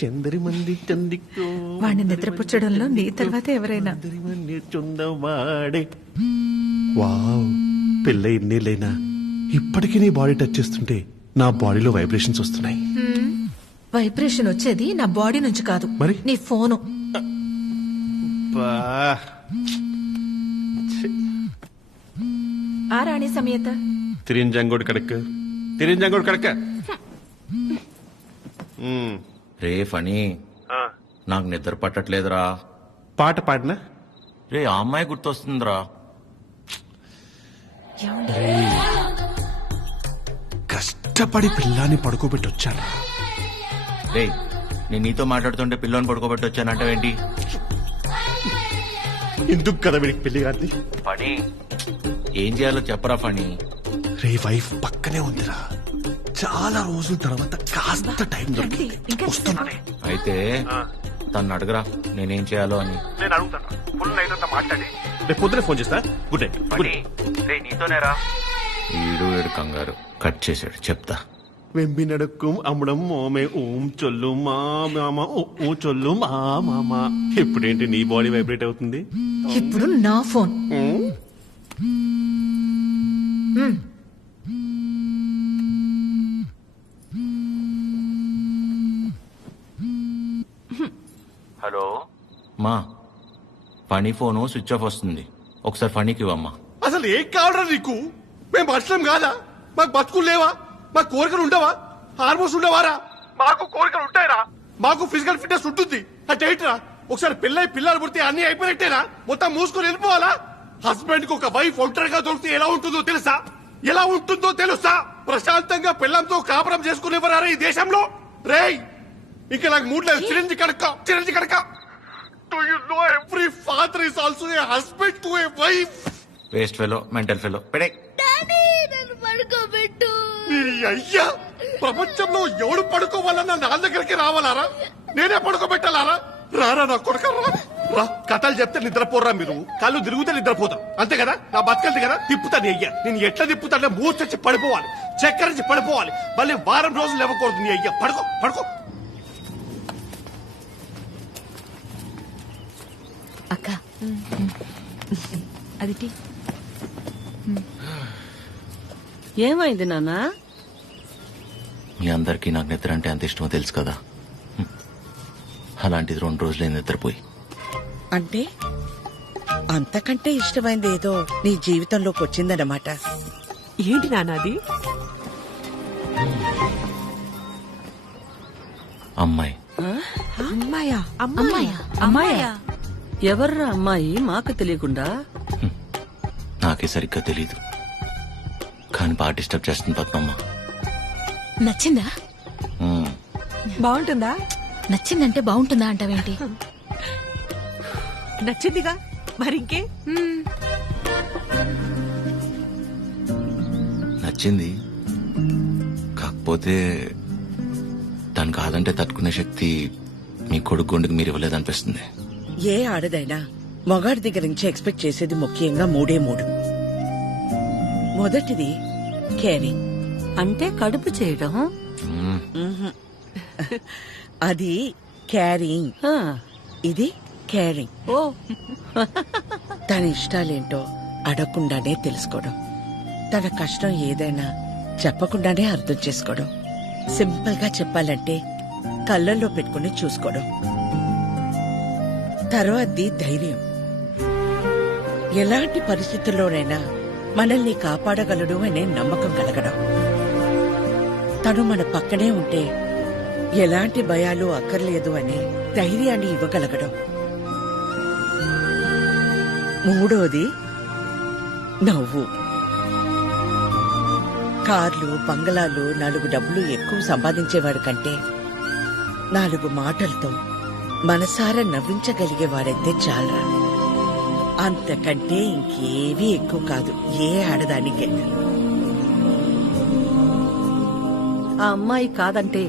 చందరి మంది చందికో వాడిని నిద్రపుచ్చడంలో నీ తర్వాత ఎవరైనా? చుందవాడే. వావ్, పెళ్ళై ఇన్నేళ్ళైనా ఇప్పటికీ నీ బాడీ టచ్ చేస్తుంటే నా బాడీలో వైబ్రేషన్స్ వస్తున్నాయి. వైబ్రేషన్ వచ్చేది నా బాడీ నుంచి కాదు, మరి? నీ ఫోను. ఆ రాణి సమేత తిరింజంగోడు కడక. రే ఫనీ, నాకు నిద్ర పట్టట్లేదురా. పాట పాడినా రే, ఆ అమ్మాయి గుర్తొస్తుందిరా. కష్టపడి పిల్లాన్ని పడుకోబెట్టి వచ్చాను. రే, నేను నీతో మాట్లాడుతుంటే పిల్లని పడుకోబెట్టి వచ్చానంటావేంటి? ఎందుకు కదా వీడికి పెళ్లి కాదు? ఫనీ, ఏం చేయాలో చెప్పరా ఫనీ. రే, వైఫ్ పక్కనే ఉందిరా. చాలా రోజుల తర్వాత కాస్త టైం దొరికింది, వస్తున్నానే. అయితే తను అడగరా నేనేం చేయాలో అని. నేను అడుగుతాను. ఫుల్ నైట్ అంతా మాట్లాడి రేపు పొద్దునే ఫోన్ చేస్తా. Good night. నీతోనేరా. వీడు కంగారు కట్ చేశాడు, చెప్తా. వెంబి నడుక్కుం అమ్మడం మోమే ఓం చొల్లు మా మామ ఓ చొల్లు మా మామ. ఇప్పుడేంటి నీ బాడీ వైబ్రేట్ అవుతుంది? ఇప్పుడు నా ఫోన్. హలో మా, ఫనీ ఫోను స్విచ్ ఆఫ్ వస్తుంది, ఒకసారి ఫనీకి ఇవ్వమ్మా. అసలు ఏం కావడరా నీకు? మేము మనుషులం కాదా? మాకు బతుకులు లేవా? మాకు కోరికలు ఉండవా? హార్మోన్స్ ఉండవారా? మాకు కోరికలు ఉంటాయరా? మాకు ఫిజికల్ ఫిట్నెస్ ఉంటుంది. అంటే ఏంటిరా? ఒకసారి పెళ్ళై పిల్లలు పుడితే అన్ని అయిపోయినట్టేనా? మొత్తం మూసుకొని వెళ్ళిపోవాలా? హస్బెండ్ కి ఒక వైఫ్ ఒంటరిగా దొరికితే ఎలా ఉంటుందో తెలుసా? ప్రశాంతంగా పిల్లంతో కాపురం చేసుకునేవారా ఈ దేశంలో? రేయ్, ఇంకా నాకు మూడు లేదు. Chironji కడక. Do you know every father is also a husband to a wife? Waste fellow, mental fellow. పెడే. పడుకోబెట్టు. అయ్యా, ప్రపంచంలో ఎవడు పడుకోవాలన్నా నా దగ్గరికి రావాలారా? నేనే పడుకోబెట్టాలారా? రారా నా కొడుక, రా. కథలు చెప్తే నిద్రపోరా మీరు. కళ్ళు తిరుగుతే నిద్రపోతాం, అంతే కదా? నా బతకల్ది కదా, తిప్పుతాను. అయ్యా, నేను ఎట్లా తిప్పుతానే మూర్చొచ్చి పడిపోవాలి, చక్కరించి పడిపోవాలి, మళ్ళీ వారం రోజులు ఇవ్వకూడదు. నీ అయ్యా, పడుకో. అక్క అది ఏమైంది నాన్నా? మీ అందరికీ నాకు నిద్ర అంటే అంత ఇష్టమో తెలుసు కదా. అలాంటిది 2 రోజులే నిద్రపోయి. అంటే అంతకంటే ఇష్టమైంది ఏదో నీ జీవితంలోకి వచ్చిందన్నమాట. ఏంటి నాన్నది? అమ్మాయి. అమ్మాయా? ఎవర్రా అమ్మాయి? మాకు తెలియకుండా. నాకే సరిగ్గా తెలీదు, కానీ బాగా డిస్టర్బ్ చేస్తుంది పద్మమ్మ. నచ్చిందా? బాగుంటుందా? నచ్చిందంటే బాగుంటుందా అంటావేంటి? నచ్చిందిగా, మరింకే. నచ్చింది, కాకపోతే తను కాదంటే తట్టుకునే శక్తి మీ కొడుకు గుండెకి మీరు ఇవ్వలేదనిపిస్తుంది. ఏ ఆడదైనా మొగాడి దగ్గర నుంచి ఎక్స్పెక్ట్ చేసేది ముఖ్యంగా మూడే మూడు. మొదటిది కేరింగ్. అంటే కడుపు చేయడం. అది క్యారింగ్. ఆ, ఇది కేరింగ్. ఓ తన ఇష్టాలేంటో అడగకుండానే తెలుసుకోవడం, తన కష్టం ఏదైనా చెప్పకుండానే అర్థం చేసుకోవడం, సింపుల్ గా చెప్పాలంటే కళ్ళల్లో పెట్టుకుని చూసుకోవడం. తర్వాతది ధైర్యం. ఎలాంటి పరిస్థితుల్లోనైనా మనల్ని కాపాడగలడు అనే నమ్మకం కలగడం. తను మన పక్కనే ఉంటే ఎలాంటి భయాలు అక్కర్లేదు అనే ధైర్యాన్ని ఇవ్వగలగడం. మూడోది నవ్వు. కార్లు, బంగళాలు, 4 డబ్బులు ఎక్కువ సంపాదించేవాడు కంటే 4 మాటలతో మనసారా నవ్వించగలిగేవాడైతే చాలరా. అంతకంటే ఇంకేవీ ఎక్కువ కాదు ఏ ఆడదానికే. ఆ అమ్మాయి కాదంటే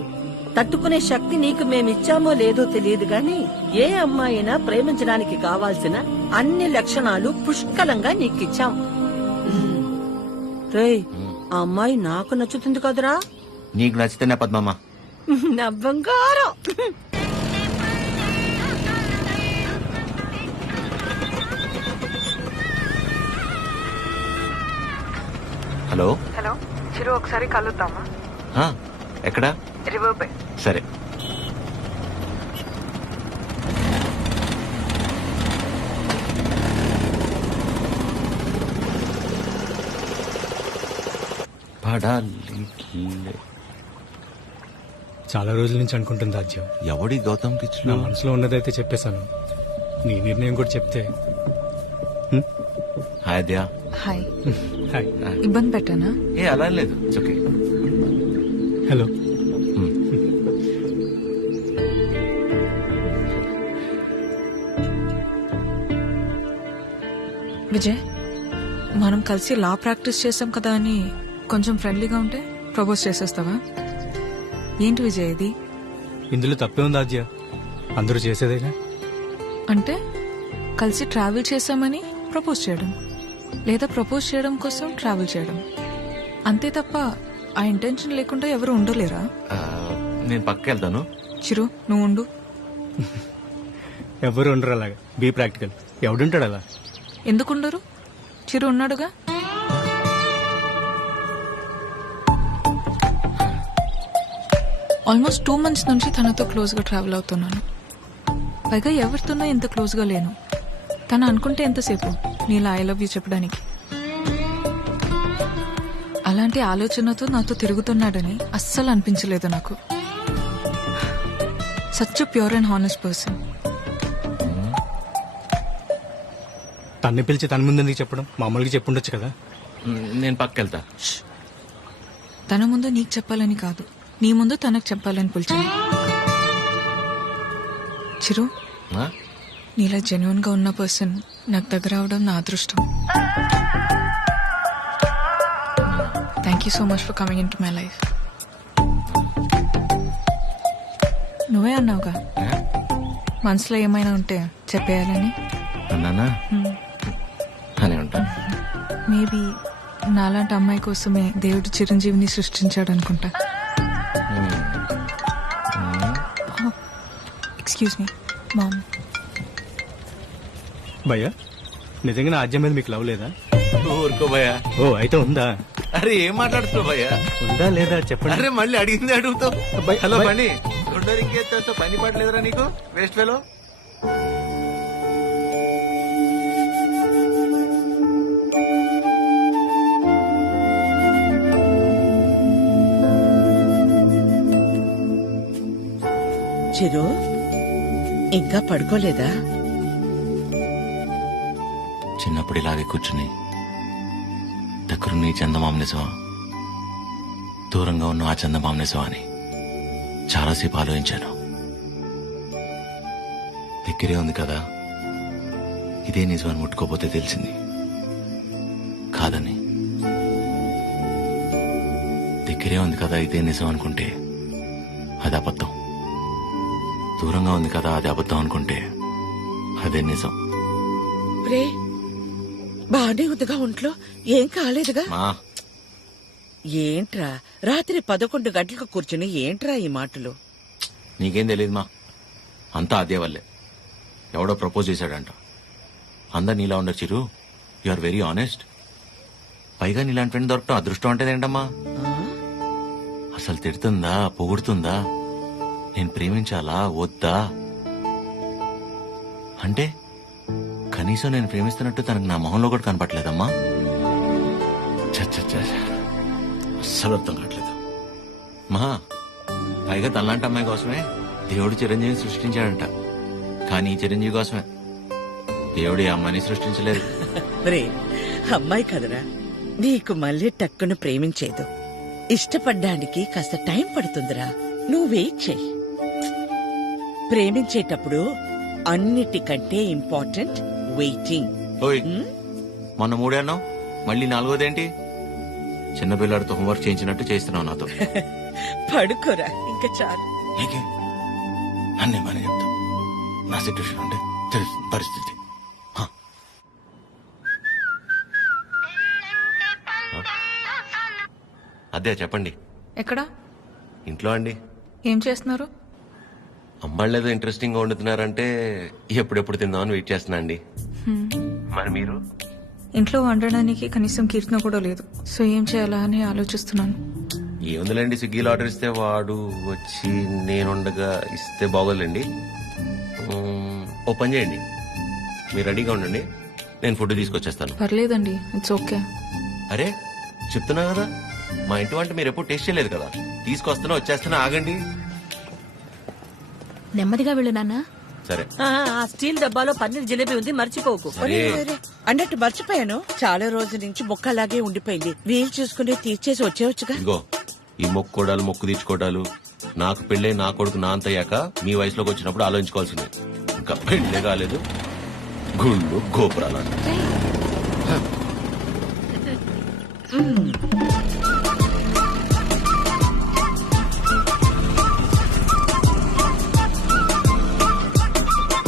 తట్టుకునే శక్తి నీకు మేమిచ్చామో లేదో తెలియదు గాని ఏ అమ్మాయినా ప్రేమించడానికి కావాల్సిన అన్ని లక్షణాలు పుష్కలంగా నీకిచ్చాం. రేయ్, ఆ అమ్మాయి నాకు నచ్చుతుంది కదరా. నీకు నచ్చితేనే పద్మమ్మ. నా బంగారం. హలో హలో చిరు, ఒకసారి కలుద్దామా? ఆ, ఎక్కడా? River bay. సరే. చాలా రోజుల నుంచి అనుకుంటుంది రాజ్యం. ఎవడి గౌతమ్ నా కిచ్చులు? మనసులో ఉన్నదైతే చెప్పేశాను. నీ నిర్ణయం కూడా చెప్తే. హాయ్ దయా. హాయ్. హాయ్. ఇబ్బంది పెట్టానా? ఏ అలా లేదు, ఇట్స్ ఓకే. హలో. విజయ్, మనం కలిసి లా ప్రాక్టీస్ చేసాం కదా అని కొంచెం ఫ్రెండ్లీగా ఉంటే ప్రపోజ్ చేసేస్తావా? ఏంటి విజయ్ ఇది? ఇందులో తప్పే ఉంది రాజ్య, అందరూ చేసేదేగా. అంటే కలిసి ట్రావెల్ చేసామని ప్రపోజ్ చేయడం, లేదా ప్రపోజ్ చేయడం కోసం ట్రావెల్ చేయడం, అంతే తప్ప ఆ ఇంటెన్షన్ లేకుండా ఎవరు ఉండలేరా? నేను పక్కకి వెళ్తాను. చిరు, నువ్వు ఉండు. ఎవరు ఉండరు అలాగా. Be practical. ఎవడుంటాడు అలా? ఎందుకుండరు? చిరు ఉన్నాడుగా. ఆల్మోస్ట్ 2 months నుంచి తనతో క్లోజ్ గా ట్రావెల్ అవుతున్నాను. పైగా ఎవరితోనో ఎంత క్లోజ్ గా లేను. తను అనుకుంటే ఎంతసేపు నీలా ఐ లవ్ యూ చెప్పడానికి. అలాంటి ఆలోచనతో నాతో తిరుగుతున్నాడని అస్సలు అనిపించలేదు నాకు. Such pure and honest person. తన్ని పిలిచి తన ముందు ఎందుకు చెప్పడం? మామూలుగా చెప్పుండొచ్చు కదా. నేను పక్కకి వెళ్తా. తన ముందు నీకు చెప్పాలని కాదు, నీ ముందు తనకు చెప్పాలని పిలిచాను. చిరు, ఆ? నీలా జెన్యున్ గా ఉన్న పర్సన్ నాకు దగ్గర అవడం నా అదృష్టం. Thank you so much for coming in to my life. నువ్వే అన్నావుగా మనసులో ఏమైనా ఉంటే చెప్పేయాలని. అన్నానా? అని ఉంటాను. మేబీ నాలాంటి అమ్మాయి కోసమే దేవుడు చిరంజీవిని సృష్టించాడు అనుకుంటా. Excuse me ma'am. భయ్యా, నిజంగా నా ఆద్యం మీద మీకు లవ్ లేదా? ఊరుకో భయ్యా. ఓ, అయితే ఉందా? అరే ఏం మాట్లాడుతున్నావు భయ్యా? ఉందా లేదా చెప్పండి. అరే మళ్ళీ అడిగింది అడుగుతావు. భయ్- హలో భయ్- బండి, రెండోరు ఇంకేస్తా పని పడలేదురా నీకు? Waste fellow. చిరు, ఇంకా పడుకోలేదా? చిన్నప్పుడు ఇలాగే కూర్చుని దగ్గరున్న ఈ చందమామ నిజమా, దూరంగా ఉన్న ఆ చందమామ నిజమా అని చాలాసేపు ఆలోచించాను. దగ్గరే ఉంది కదా, ఇదే నిజమని ముట్టుకోపోతే తెలిసింది కాదని. దగ్గరే ఉంది కదా ఇదే నిజం అనుకుంటే అది అబద్ధం. దూరంగా ఉంది కదా అది అబద్ధం అనుకుంటే అదే నిజం. రే బానే ఉందిగా ఒంట్లో ఏం కాలేదుగా మా ఏంట్రా రాత్రి 11 గంటలకు కూర్చుని ఏంట్రా ఈ మాటలు నీకేం తెలియదు మా అంతా అదే వల్లే ఎవడో ప్రపోజ్ చేశాడంట అందరు నీలా ఉండరు చిరు యు ఆర్ వెరీ ఆనెస్ట్ పైగా నీలాంటి ఫ్రెండ్ దొరకటం అదృష్టం అంటే ఏంటమ్మా అసలు తిడుతుందా పొగుడుతుందా నేను ప్రేమించాలా వద్దా అంటే కనీసం నేను ప్రేమిస్తున్నట్టు తనకు నా మొహంలో కూడా కనపట్లేదమ్మా అస్సలు అర్థం కావట్లేదు మా పైగా తనలాంటి అమ్మాయి కోసమే దేవుడు చిరంజీవిని సృష్టించాడంట కానీ ఈ చిరంజీవి కోసమే దేవుడు ఈ అమ్మాయిని సృష్టించలేదు రే అమ్మాయి కదరా నీకు మళ్ళీ టక్కును ప్రేమించేదు ఇష్టపడ్డానికి కాస్త టైం పడుతుందిరా నువ్వు వెయిట్ చెయ్యి ప్రేమించేటప్పుడు అన్నిటికంటే ఇంపార్టెంట్ వెయిటింగ్ ఓయ్ మొన్న మూడేనావు మళ్ళీ నాలుగోదేంటి చిన్నపిల్లాడితో హోంవర్క్ చేయించినట్టు చేస్తున్నావు నాతో పడుకోరా ఇంకా చాలు నీకే అన్నీ మన చెప్తా నా సిచ్యువేషన్ అంటే తెలుసు పరిస్థితి హ. అదే చెప్పండి ఎక్కడా ఇంట్లో అండి ఏం చేస్తున్నారు అమ్మాళ్ళు ఏదో ఇంట్రెస్టింగ్ గా వండుతున్నారంటే ఎప్పుడెప్పుడు తిందామని వెయిట్ చేస్తున్నా అండి మరి మీరు ఇంట్లో వండడానికి కనీసం కీర్తన కూడా లేదు సో ఏం చేయాలా అని ఆలోచిస్తున్నాను ఏముందిలేండి స్విగ్గీలో ఆర్డర్ ఇస్తే వాడు వచ్చి నేనుండగా ఇస్తే బాగోలేండి ఓ పని చేయండి మీరు రెడీగా ఉండండి నేను ఫుడ్ తీసుకొచ్చేస్తాను పర్లేదండి ఇట్స్ ఓకే అరే చెప్తున్నా కదా మా ఇంటి వంట మీరు ఎప్పుడు టేస్ట్ చేయలేదు కదా తీసుకొస్తున్నా వచ్చేస్తున్నా ఆగండి నెమ్మదిగా వెళ్ళు నాన్న సరే ఆ స్టీల్ డబ్బాలో పన్నీర్ జిలేబీ ఉంది మర్చిపోకు ఒరే, ఒరే, అన్నట్టు మర్చిపోయాను చాలా రోజుల నుంచి బొక్క అలాగే ఉండిపోయింది వీలు చూసుకుని తీర్చేసి వచ్చేవచ్చుగా ఇదిగో ఈ మొక్కుకోడాలు మొక్కు తీర్చుకోవడాలు నాకు పెళ్ళై నా కొడుకు నా అంతయ్యాక మీ వయసులోకి వచ్చినప్పుడు ఆలోచించుకోవాల్సింది ఇంకా పెళ్ళే కాలేదు గుళ్ళు గోపురాలు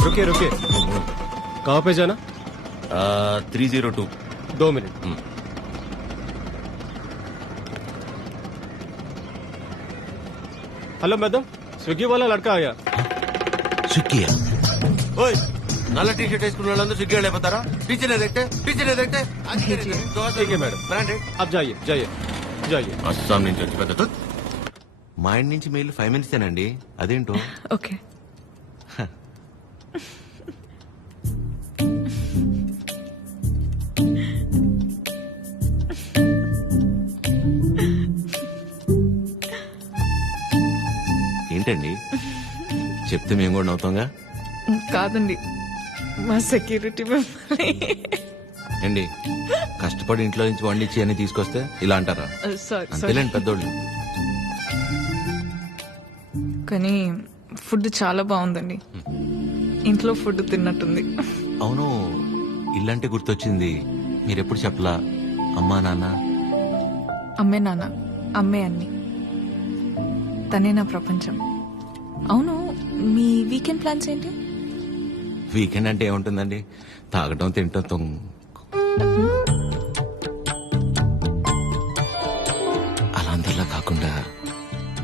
रुके रुके कहाँ पे जाना 302 2 मिनट हेलो मैडम स्विगी वाला लड़का आया స్విగ్గీ ఓయ్ నల్ల టీ షర్ట్ వేసుకున్న వాళ్ళందరూ స్విగ్గీ వెళ్ళిపోతారా టీచర్ ఏదైతే ठीक है मैडम బ్రాండెడ్ आप जाइए जाइए जाइए అస్సాం నుంచి వచ్చి పెద్ద మా ఇంటి నుంచి మెయిల్ 5 minutes ఏనండి అదేంటో ఓకే ఏంటండి చెప్తే మేము కూడా నవ్వుతాంగా కాదండి మా సెక్యూరిటీ ఏండి కష్టపడి ఇంట్లో నుంచి వండించి అన్ని తీసుకొస్తే ఇలా అంటారా అంతేలేండి పెద్దోళ్ళు కానీ ఫుడ్ చాలా బాగుందండి ఇంట్లో ఫుడ్ తిన్నట్టుంది అవును ఇల్లంటే గుర్తొచ్చింది మీరెప్పుడు చెప్పలా అమ్మా నాన్న అమ్మే నాన్న అమ్మే అన్ని తనే నా ప్రపంచం అవును మీ వీకెండ్ ప్లాన్స్ ఏంటి వీకెండ్ అంటే ఏముంటుందండి తాగటం తింటం అలా అందరిలా కాకుండా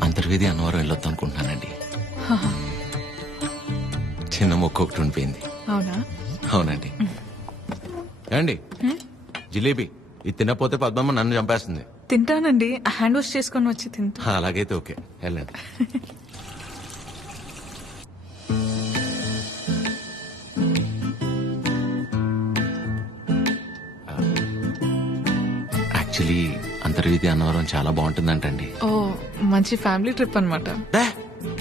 అంతర్వేది అన్నవరం వెళ్ళొద్దు అనుకుంటున్నానండి చిన్న మొక్క ఒకటి ఉండిపోయింది అవునా అవునండి ఏమండి జిలేబీ ఇది తినకపోతే పద్మమ్మ నన్ను చంపేస్తుంది తింటానండి హ్యాండ్ వాష్ చేసుకొని వచ్చి తింటా అలాగైతే ఓకే వెళ్ళండి యాక్చువల్లీ అంతర్వేది అన్నవరం చాలా బాగుంటుందంటండి ఓ మంచి ఫ్యామిలీ ట్రిప్ అనమాట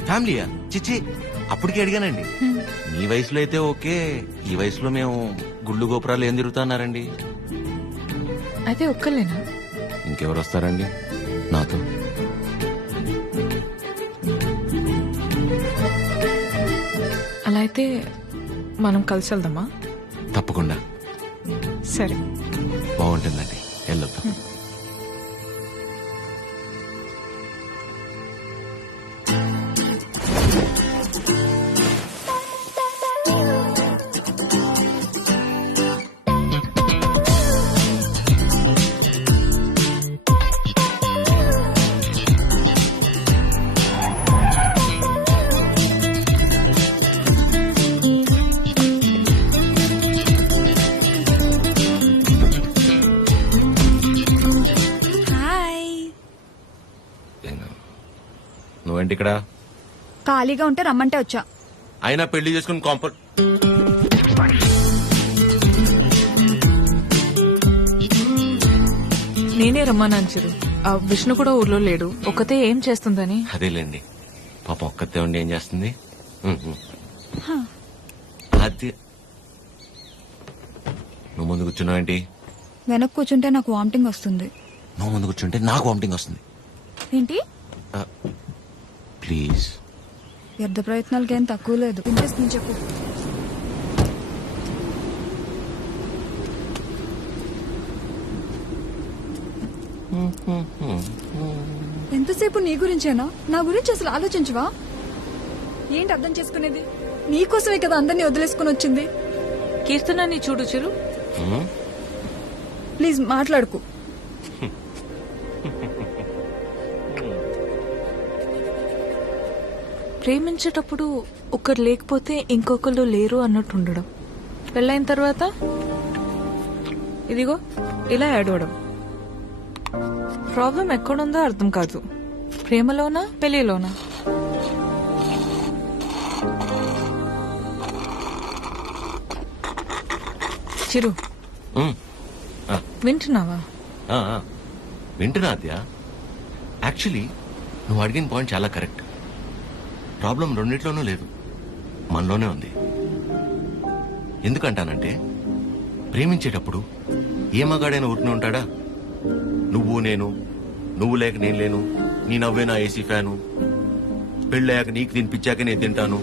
ఫ్యామిలీయా చిచ్చి అప్పటికే అడిగానండి మీ వయసులో అయితే ఓకే ఈ వయసులో మేము గుళ్ళు గోపురాలు ఏం తిరుగుతున్నారండి అయితే ఒక్కలేనా ఇంకెవరు వస్తారండి నాతో అలా అయితే మనం కలిసి వెళ్దామా తప్పకుండా సరే బాగుంటుందండి వెళ్ళొద్దాం నువ్వేంటి ఇక్కడ? ఖాళీగా ఉంటే రమ్మంటే వచ్చా. అయినా పెళ్లి చేసుకుని నేనే రమ్మన్నాను చిరు. ఆ విష్ణు కూడా ఊర్లో లేడు, ఒక్కతే ఏం చేస్తుందని. అదేలేండి, పాపం ఒక్కతే ఉండి ఏం చేస్తుంది? అది నువ్వు ముందు కూర్చున్నావేంటి? వెనక్కి కూర్చుంటే నాకు వామిటింగ్ వస్తుంది. నువ్వు ముందు కూర్చుంటే నాకు వామిటింగ్ వస్తుంది. ఏంటి? ప్లీజ్. వ్యర్థ ప్రయత్నాలకి ఏం తక్కువ లేదు. ఇంట్రెస్ట్ చెప్పు. ఎంతసేపు నీ గురించేనా? నా గురించి అసలు ఆలోచించవా? ఏంటి అర్థం చేసుకునేది? నీకోసమే కదా అందరినీ వదిలేసుకుని వచ్చింది. కీర్తనాన్ని చూడు చిరు. ప్లీజ్ మాట్లాడుకు. ప్రేమించేటప్పుడు ఒకరు లేకపోతే ఇంకొకరు లేరు అన్నట్టు ఉండడం. పెళ్ళైన తర్వాత ఇదిగో ఇలా ఏడవడం. ప్రాబ్లం ఎక్కడుందో అర్థం కాదు. ప్రేమలోనా పెళ్లిలోనా? చిరు, వింటున్నావా? వింటున్నా అద్య. యాక్చువల్లీ నువ్వు అడిగిన పాయింట్ చాలా కరెక్ట్. ప్రాబ్లం రెండిట్లోనూ లేదు, మనలోనే ఉంది. ఎందుకంటానంటే ప్రేమించేటప్పుడు ఏ మగాడైనా ఊరినే ఉంటాడా? నువ్వు నేను, నువ్వు లేక నేను లేను, నీ నవ్వే నా ఏసీ ఫ్యాను, పెళ్ళయ్యాక నీకు తినిపించాక నేను తింటాను,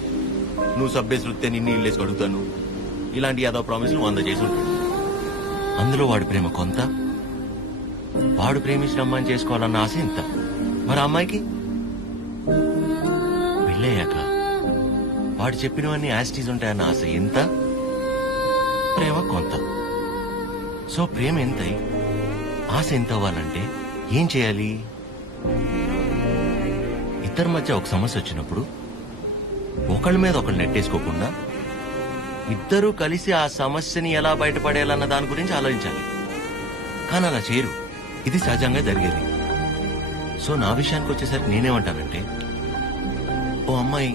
నువ్వు సబ్బేసి వృత్తే నిన్ను ఇల్లేసి అడుగుతాను, ఇలాంటి యాదో ప్రామిస్లు 100 చేసి ఉంటాడు. అందులో వాడి ప్రేమ కొంత, వాడు ప్రేమించిన అమ్మాయిని చేసుకోవాలన్న ఆశ ఇంత. మరి ఆ అమ్మాయికి పెళ్ళయ్యాక వాడు చెప్పినవన్నీ యాస్టీస్ ఉంటాయన్న ఆశ ఎంత, ప్రేమ కొంత. సో ప్రేమ ఎంతై ఆశ ఎంత అవ్వాలంటే ఏం చేయాలి? ఇద్దరి మధ్య ఒక సమస్య వచ్చినప్పుడు ఒకళ్ళ మీద ఒకళ్ళు నెట్టేసుకోకుండా ఇద్దరూ కలిసి ఆ సమస్యని ఎలా బయటపడేయాలన్న దాని గురించి ఆలోచించాలి. కానీ అలా చేయరు. ఇది సహజంగా జరిగేది. సో నా విషయానికి వచ్చేసరికి నేనేమంటానంటే, ఓ అమ్మాయి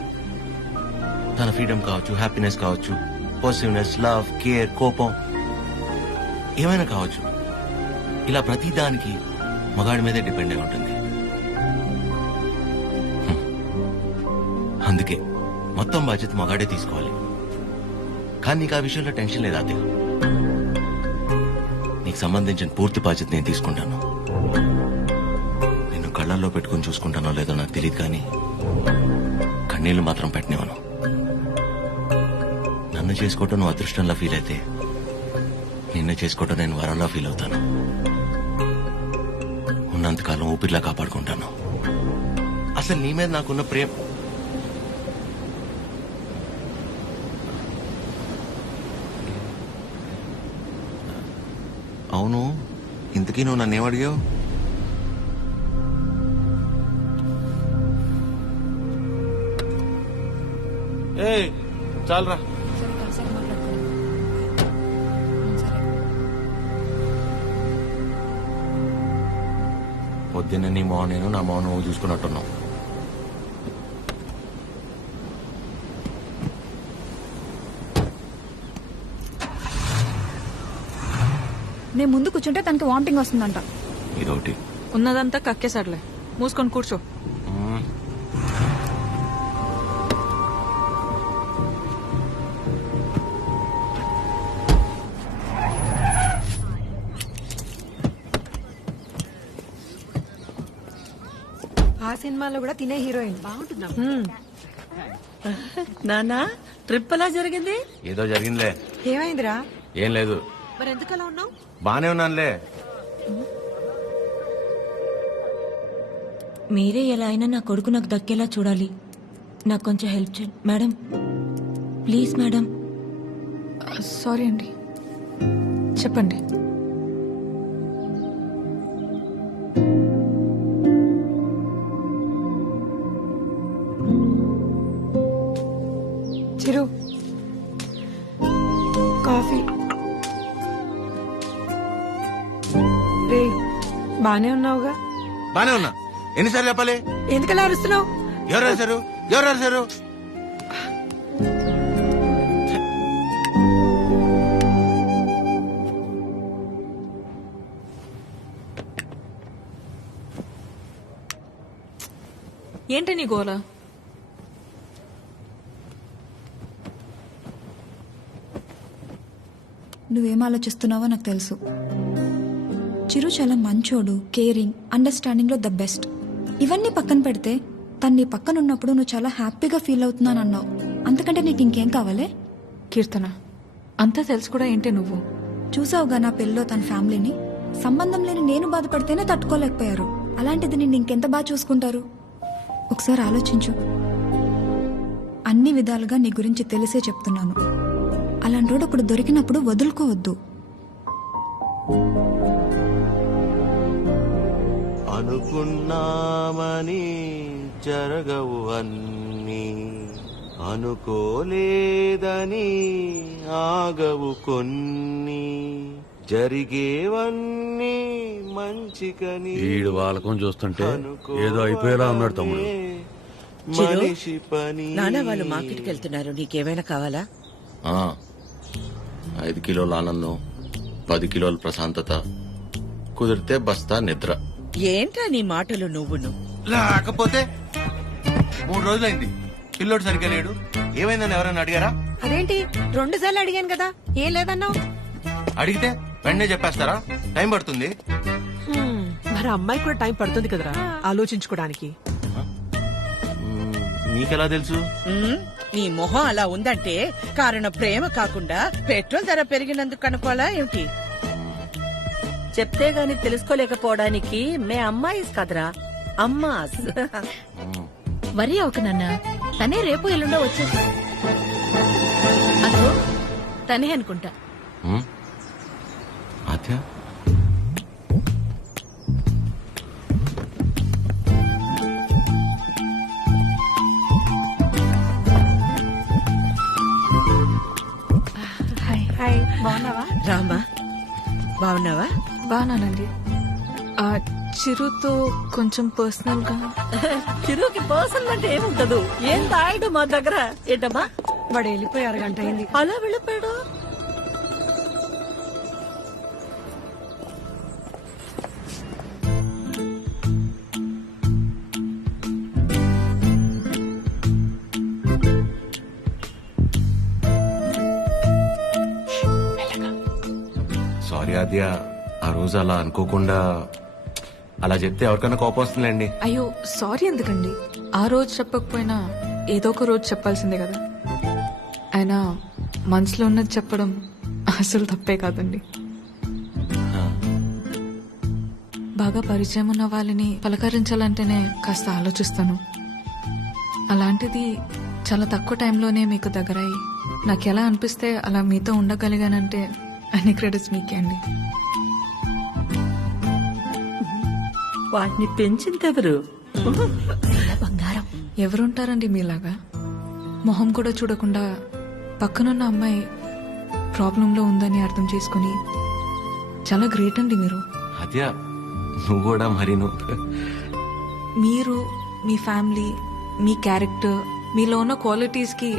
తన ఫ్రీడమ్ కావచ్చు, హ్యాపీనెస్ కావచ్చు, పాజిటివ్నెస్, లవ్, కేర్, కోపం ఏమైనా కావచ్చు, ఇలా ప్రతి దానికి మగాడి మీదే డిపెండ్ అయి ఉంటుంది. అందుకే మొత్తం బాధ్యత మగాడే తీసుకోవాలి. కానీ నీకు ఆ విషయంలో టెన్షన్ లేదా? అదే నీకు సంబంధించిన పూర్తి బాధ్యత నేను తీసుకుంటాను. నిన్ను కళ్ళల్లో పెట్టుకుని చూసుకుంటానో లేదో నాకు తెలియదు, కానీ కన్నీళ్లు మాత్రం పెట్టనివ్వను. నన్ను చేసుకోవటం నువ్వు అదృష్టంలా ఫీల్ అయితే, నిన్ను చేసుకోవటం నేను వరంలా ఫీల్ అవుతాను. ఉన్నంతకాలం ఊపిరిలా కాపాడుకుంటాను. అసలు నీ మీద నాకున్న ప్రేమ అవును. ఇంతకీ నువ్వు నన్నేమడిగావు? చాలరా. పొద్దున్న నీ మౌన నేను, నా మౌన నువ్వు చూసుకున్నట్టున్నావు. నేను ముందు కూర్చుంటే తనకి వామిటింగ్ వస్తుందంట. ఇదొకటి. ఉన్నదంతా కక్కేసాడులే, మూసుకొని కూర్చో. ఆ సినిమాలో కూడా తినే హీరోయిన్ బాగుంటుందా? నానా ట్రిప్ ఎలా జరిగింది? ఏదో జరిగిందిలే. ఏమైందిరా? ఏం లేదు. మరి ఎందుకలా ఉన్నావు? బానే ఉన్నానులే. మీరే ఎలా అయినా నా కొడుకు నాకు దక్కేలా చూడాలి. నాకు కొంచెం హెల్ప్ చేయండి మేడం, ప్లీజ్ మేడం. సారీ అండి, చెప్పండి. చిరు, కాఫీ. రే, బానే ఉన్నావుగా? బానే ఉన్నా. ఎన్నిసార్లు చెప్పాలి? ఎందుకలా అరుస్తున్నావు? ఎవరు రాశారు? ఎవరు రాశారు? ఏంటి నీ గోల? నువ్వేం ఆలోచిస్తున్నావో నాకు తెలుసు. చిరు చాలా మంచోడు, కేరింగ్, అండర్స్టాండింగ్ లో ద బెస్ట్. ఇవన్నీ పక్కన పెడితే తను నీ పక్కన ఉన్నప్పుడు నువ్వు చాలా హ్యాపీగా ఫీల్ అవుతున్నాను అన్నావు. అంతకంటే నీకు ఇంకేం కావాలి? కీర్తన, అంతా తెలుసు కూడా ఏంటి నువ్వు? చూసావుగా నా పెళ్ళిలో తన ఫ్యామిలీని. సంబంధం లేని నేను బాధపడితేనే తట్టుకోలేకపోయారు. అలాంటిది నిన్ను ఇంకెంత బాగా చూసుకుంటారు? ఒకసారి ఆలోచించు. అన్ని విధాలుగా నీ గురించి తెలిసే చెప్తున్నాను. అలాంటి రోడ్డు ఒకడు దొరికినప్పుడు వదులుకోవద్దు. అనుకున్నామని జరగవు అన్నీ, అనుకోలేదని ఆగవు కొన్ని, జరిగేవన్నీ మంచికని. ఈడు వాళ్ళకం చూస్తుంటే ఏదో అయిపోయేలా ఉన్నాడు తమ్ముడు. మనిషి పని. నాన్న వాళ్ళు మార్కెట్కి వెళ్తున్నారు, నీకేమైనా కావాలా? 5 కిలోల ఆనందం, 10 కిలోల ప్రశాంతత, కుదిరితే బస్తా నిద్ర. ఏంటా నీ మాటలు నువ్వును? లేకపోతే 3 రోజులైంది పిల్లోడు సరిగ్గా లేడు. ఏమైందని ఎవరైనా అడిగారా? అదేంటి 2 సార్లు అడిగాను కదా, ఏం లేదన్నావు? అడిగితే వెంటనే చెప్పేస్తారా? టైం పడుతుంది. మరి అమ్మాయి కూడా టైం పడుతుంది కదరా ఆలోచించుకోవడానికి. మీకెలా తెలుసు? నీ మొహం అలా ఉందంటే కారణం ప్రేమ కాకుండా పెట్రోల్ ధర పెరిగినందుకు కనుకోవాలా ఏమిటి? చెప్తే గాని తెలుసుకోలేకపోవడానికి మే అమ్మాయిస్ కదరా, అమ్మాస్. వరి అవక నాన్న, తనే రేపు ఎల్లుండో వచ్చేసి. అదో తనే అనుకుంటా. ఆద్య, హాయ్, బాగున్నావా? రామా, బాగున్నావా? బాగున్నానండి. చిరుతో కొంచెం పర్సనల్ గా. చిరుకి పర్సనల్ అంటే ఏముంటదు? ఏం తాయడు మా దగ్గర. ఏంటమ్మా, వాడు వెళ్ళిపోయి 1 గంట అయింది. అలా వెళ్ళిపోయాడు. సారీ ఆద్య, ఆ రోజు అలా అనుకోకుండా అలా చెప్తే ఎవరికైనా కోపం వస్తుందండి. అయ్యో సారీ ఎందుకండి? ఆ రోజు చెప్పకపోయినా ఏదో ఒక రోజు చెప్పాల్సిందే కదా. అయినా మనసులో ఉన్నది చెప్పడం అసలు తప్పే కాదండి. బాగా పరిచయం ఉన్న వాళ్ళని పలకరించాలంటేనే కాస్త ఆలోచిస్తాను. అలాంటిది చాలా తక్కువ టైంలోనే మీకు దగ్గరయ్యి నాకు ఎలా అనిపిస్తే అలా మీతో ఉండగలిగానంటే అన్ని క్రెడిట్స్ మీకే అండి. వాటిని పెంచిందెవరు? బంగారం. ఎవరుంటారండి మీలాగా? మొహం కూడా చూడకుండా పక్కనున్న అమ్మాయి ప్రాబ్లంలో ఉందని అర్థం చేసుకుని చాలా గ్రేట్ అండి మీరు. ఆద్య, నువ్వు కూడా మరి మీరు, మీ ఫ్యామిలీ, మీ క్యారెక్టర్, మీలో ఉన్న క్వాలిటీస్ కి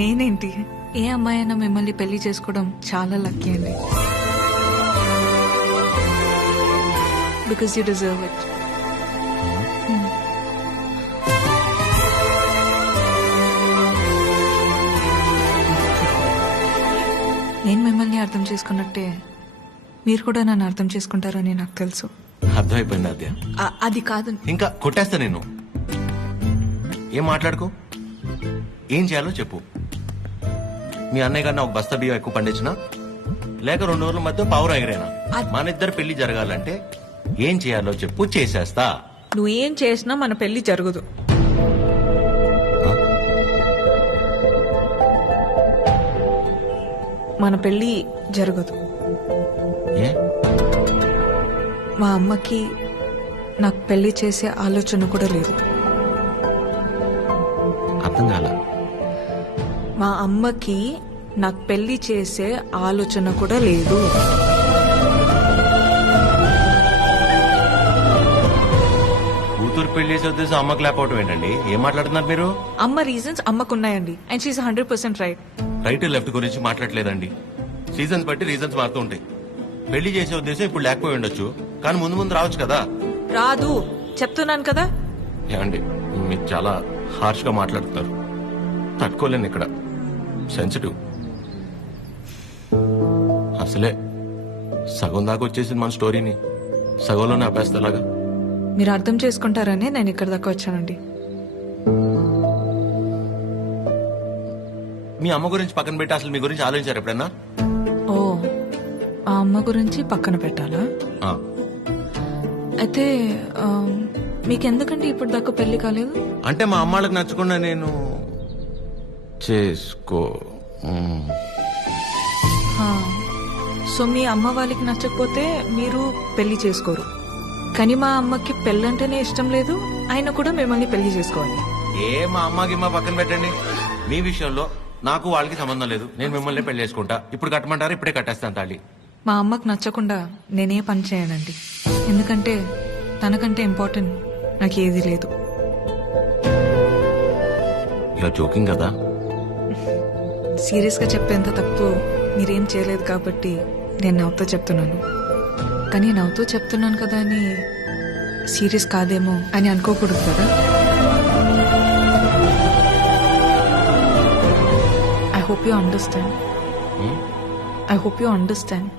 నేనేంటి? ఏ అమ్మాయి అయినా మిమ్మల్ని పెళ్లి చేసుకోవడం చాలా లక్కీ అండి. Because you deserve it. నేను మిమ్మల్ని అర్థం చేసుకున్నట్టే మీరు కూడా నన్ను అర్థం చేసుకుంటారని నాకు తెలుసు. అర్థమైపోయింది ఆద్య. అది కాదు. ఇంకా కొట్టేస్తా నేను. ఏం మాట్లాడుకో, ఏం చేయాలో చెప్పు. మీ అన్నయ్య గారిని ఒక బస్తా బియ్యం ఎక్కువ పండించినా, లేక 2 రోజుల మధ్య పావురు ఎగరేనా, మన ఇద్దరు పెళ్లి జరగాలంటే ఏం చేయాలో చెప్పు, చేసేస్తా. నువ్వేం చేసినా మన పెళ్లి జరగదు. మన పెళ్లి జరగదు. ఏ? మా అమ్మకి నాకు పెళ్లి చేసే ఆలోచన కూడా లేదు. అర్థం కాల. మా అమ్మకి నాకు పెళ్లి చేసే ఆలోచన కూడా లేదు. కూతురు పెళ్లి చేసే ఉద్దేశం అమ్మకు లేకపోవటం ఏంటండి? ఏం మాట్లాడుతున్నారు మీరు? అమ్మ రీజన్స్ అమ్మకున్నాయండి and she 100% right. Right left గురించి మాట్లాడలేదండి. సీజన్స్ బట్టి రీజన్స్ మారుతూ ఉంటాయి. పెళ్లి చేసే ఉద్దేశం ఇప్పుడు లేకపోయి ఉండొచ్చు, కానీ ముందు ముందు రావచ్చు కదా. రాదు చెప్తున్నాను కదా. ఏమండి మీరు చాలా హార్ష్ గా మాట్లాడుతున్నారు. తట్టుకోలేను ఇక్కడ, సెన్సిటివ్. అసలే సగం దాకా వచ్చేసింది మన స్టోరీని, సగంలోనే ఆపేస్తేలాగా. మీరు అర్థం చేసుకుంటారనే నేను ఇక్కడ దాకా వచ్చానండి. మీ అమ్మ గురించి పక్కన పెట్టి అసలు మీ గురించి ఆలోచించారు ఎప్పుడన్నా? ఓ ఆ అమ్మ గురించి పక్కన పెట్టాలా? ఆ, అయితే మీకెందుకంటే ఇప్పుడు దాకా పెళ్లి కాలేదు? అంటే మా అమ్మాళ్ళకి నచ్చకుండా నేను చేసుకో సో మీ అమ్మ వాళ్ళకి నచ్చకపోతే మీరు పెళ్లి చేసుకోరు. కానీ మా అమ్మకి పెళ్ళంటేనే ఇష్టం లేదు, ఆయన కూడా మిమ్మల్ని పెళ్లి చేసుకోవాలి. మా అమ్మకి మా పక్కన పెట్టండి. మీ విషయంలో నాకు వాళ్ళకి సంబంధం లేదు. నేను మిమ్మల్ని పెళ్లి చేసుకుంటా. ఇప్పుడు కట్టమంటారు, ఇప్పుడే కట్టేస్తాను తాళి. మా అమ్మకి నచ్చకుండా నేనే పని చేయనండి, ఎందుకంటే తనకంటే ఇంపార్టెంట్ నాకు ఏది లేదు. ఇలా జోకింగ్ కదా. సీరియస్ గా చెప్పేంత తప్పు మీరేం చేయలేదు కాబట్టి నేను నవ్వుతూ చెప్తున్నాను. కానీ నవ్వుతూ చెప్తున్నాను కదా అని సీరియస్ కాదేమో అని అనుకోకూడదు కదా. I hope you understand. I hope you understand.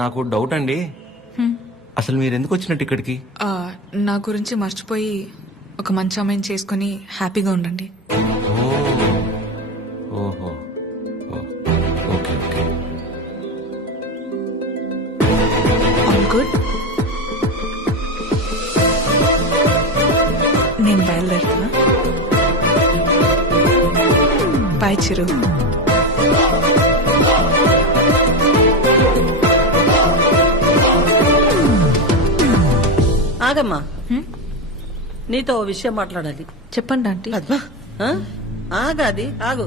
నాకు డౌట్ అండి, అసలు మీరు ఎందుకు వచ్చినట్టు ఇక్కడికి? నా గురించి మర్చిపోయి ఒక మంచి అమ్మాయిని చేసుకుని హ్యాపీగా ఉండండి. ఓహో, ఓకే ఓకే. All good. నేను బయలుదేరుతున్నా. బాయ్ చిరు. ఆగమ్మా, నీతో ఓ విషయం మాట్లాడాలి. చెప్పండి ఆంటీ. పద్మ, ఆగాది ఆగు.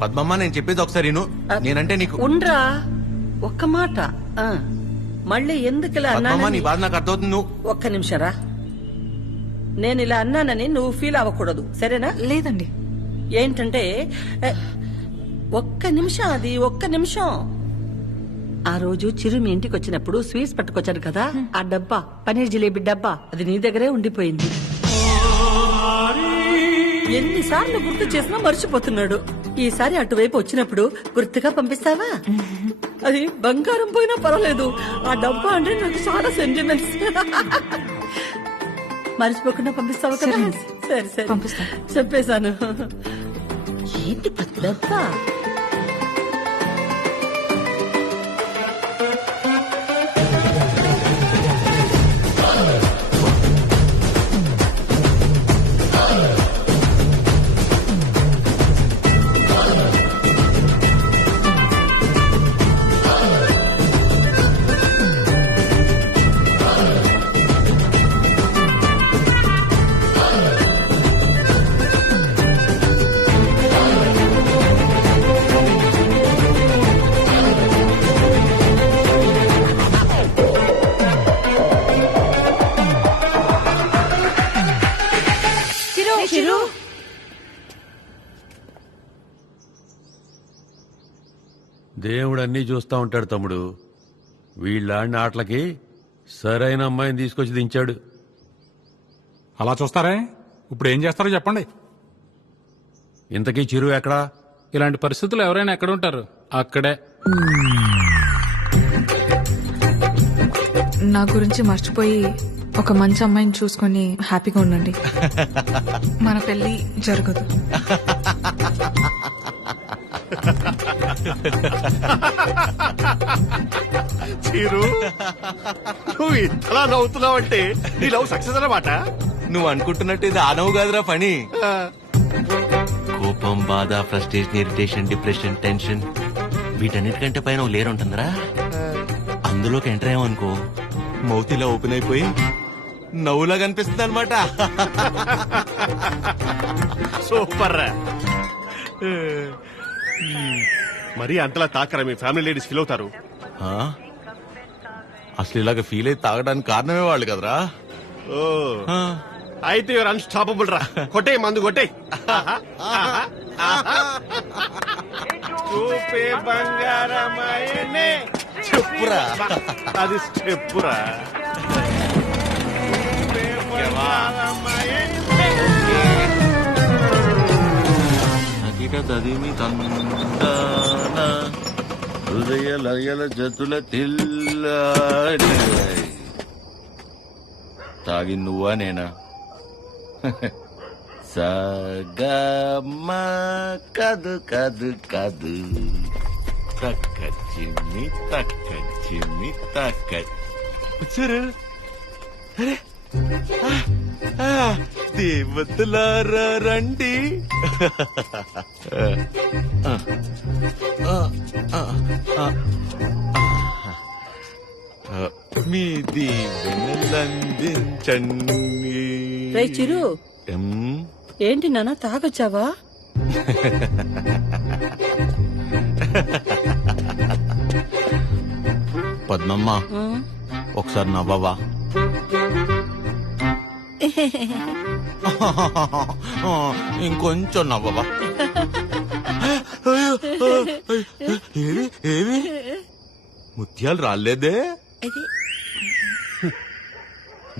పద్మమ్మ నేను చెప్పేది ఒకసారి విను. నేనంటే నీకు ఉండ్రా, ఒక్క మాట. మళ్ళీ ఎందుకు ఇలా పద్మమ్మ, నీ అన్నానని బాధ నాకు అర్థమవుతుంది. నువ్వు ఒక్క నిమిషరా. నేను ఇలా అన్నానని నువ్వు ఫీల్ అవ్వకూడదు, సరేనా? లేదండి. ఏంటంటే ఒక్క నిమిషం, అది ఒక్క నిమిషం. ఆ రోజు చిరు మీ ఇంటికి వచ్చినప్పుడు స్వీట్స్ పట్టుకొచ్చాడు కదా, ఆ డబ్బా పనీర్ జిలేబీ డబ్బా అది నీ దగ్గరే ఉండిపోయింది. ఎన్నిసార్లు గుర్తు చేసినా మర్చిపోతున్నాడు. ఈసారి అటువైపు వచ్చినప్పుడు గుర్తుగా పంపిస్తావా? అది బంగారం పోయినా పర్వాలేదు, ఆ డబ్బా అంటే నాకు చాలా సెంటిమెంట్స్. మర్చిపోకుండా పంపిస్తావా కదా? సరే సరే పంపిస్తా. చెప్పేశాను. ఏంటి డబ్బా? దేవుడు అన్నీ చూస్తా ఉంటాడు తమ్ముడు. వీళ్ళాడిన ఆటలకి సరైన అమ్మాయిని తీసుకొచ్చి దించాడు. అలా చూస్తారే, ఇప్పుడు ఏం చేస్తారో చెప్పండి. ఇంతకీ చిరు ఎక్కడా? ఇలాంటి పరిస్థితుల్లో ఎవరైనా ఎక్కడ ఉంటారు? అక్కడే. నా గురించి మర్చిపోయి ఒక మంచి అమ్మాయిని చూసుకొని హ్యాపీగా ఉండండి. మన పెళ్లి జరగదు. చీరు, నువ్వు ఇంతలా నవ్వుతున్నావంటే నీ లవ్ సక్సెస్ అన్నమాట. నువ్వు అనుకుంటున్నట్టు ఇది ఆనవు కాదురా పని. కోపం, బాధ, ఫ్రస్ట్రేషన్, ఇరిటేషన్, డిప్రెషన్, టెన్షన్ వీటన్నిటికంటే పైన లేరు ఉంటుందిరా. అందులోకి ఎంటర్ అయ్యామనుకో, మౌత్ ఇలా ఓపెన్ అయిపోయి నవ్వులా కనిపిస్తుంది అనమాట. సూపర్ రా. మరి అంతలా తాకరా, మీ ఫ్యామిలీ లేడీస్ ఫీల్ అవుతారు. అసలు ఇలాగ ఫీల్ అయి తాగడానికి కారణమే వాళ్ళు కదరా. అయితే యువర్ అన్స్టాపబుల్ రా. కొట్టే మందు కొట్టే. చూపే బంగారమాయనే. చెప్పురా. అది స్టెప్పురా. తదిమి తందాన హృదయ లయల జతుల తిల్ల. తాగి నువ్వా నేనా? సగమ కదు కదు కదు తక్క చిమ్మి తక్క వచ్చారు. అరే దేవతలారా రండి. మీ దీవెనలందించండి. రే చిరు, ఎం? ఏంటి నాన్న తాగొచ్చావా? పద్మమ్మ ఒకసారి నవ్వవా? ఇంకొంచెం నవ్వవా? ఏవి ఏవి ముత్యాలు రాలేదే?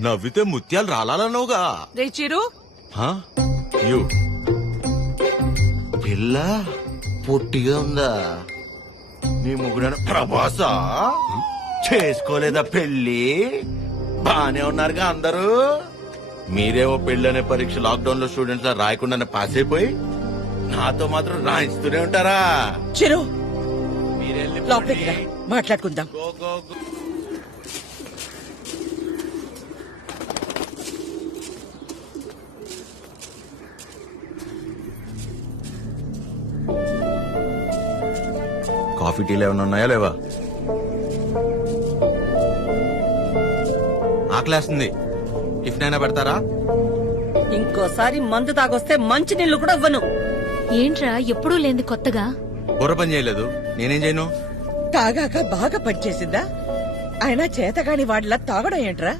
నవ్వితే ముత్యాలు రాలన్నావుగా. రే చిరు, యు పిల్ల పొట్టిగా ఉందా? నీ ముగ్గురు ప్రభాస చేసుకోలేదా పెళ్లి? బానే ఉన్నారుగా అందరూ. మీరేమో పెళ్లి అనే పరీక్ష లాక్డౌన్ లో స్టూడెంట్స్ లా రాయకుండా పాస్ అయిపోయి నాతో మాత్రం రాయిస్తూనే ఉంటారా? చిరు మీరెళ్ళి లోపలికి రా, మాట్లాడుకుందాం. Go go go. కాఫీ టీలు ఏమైనా ఉన్నాయా లేవా? ఆకలేస్తుంది, టిఫిన్ అయినా పెడతారా? ఇంకోసారి మందు తాగొస్తే మంచి నీళ్లు కూడా ఇవ్వను. ఏంట్రా ఎప్పుడూ లేని కొత్తగా? బుర్ర పని చేయలేదు, నేనేం చేయను? తాగాక బాగా పనిచేసిందా? అయినా చేతగాని వాడిలా తాగడం ఏంట్రా?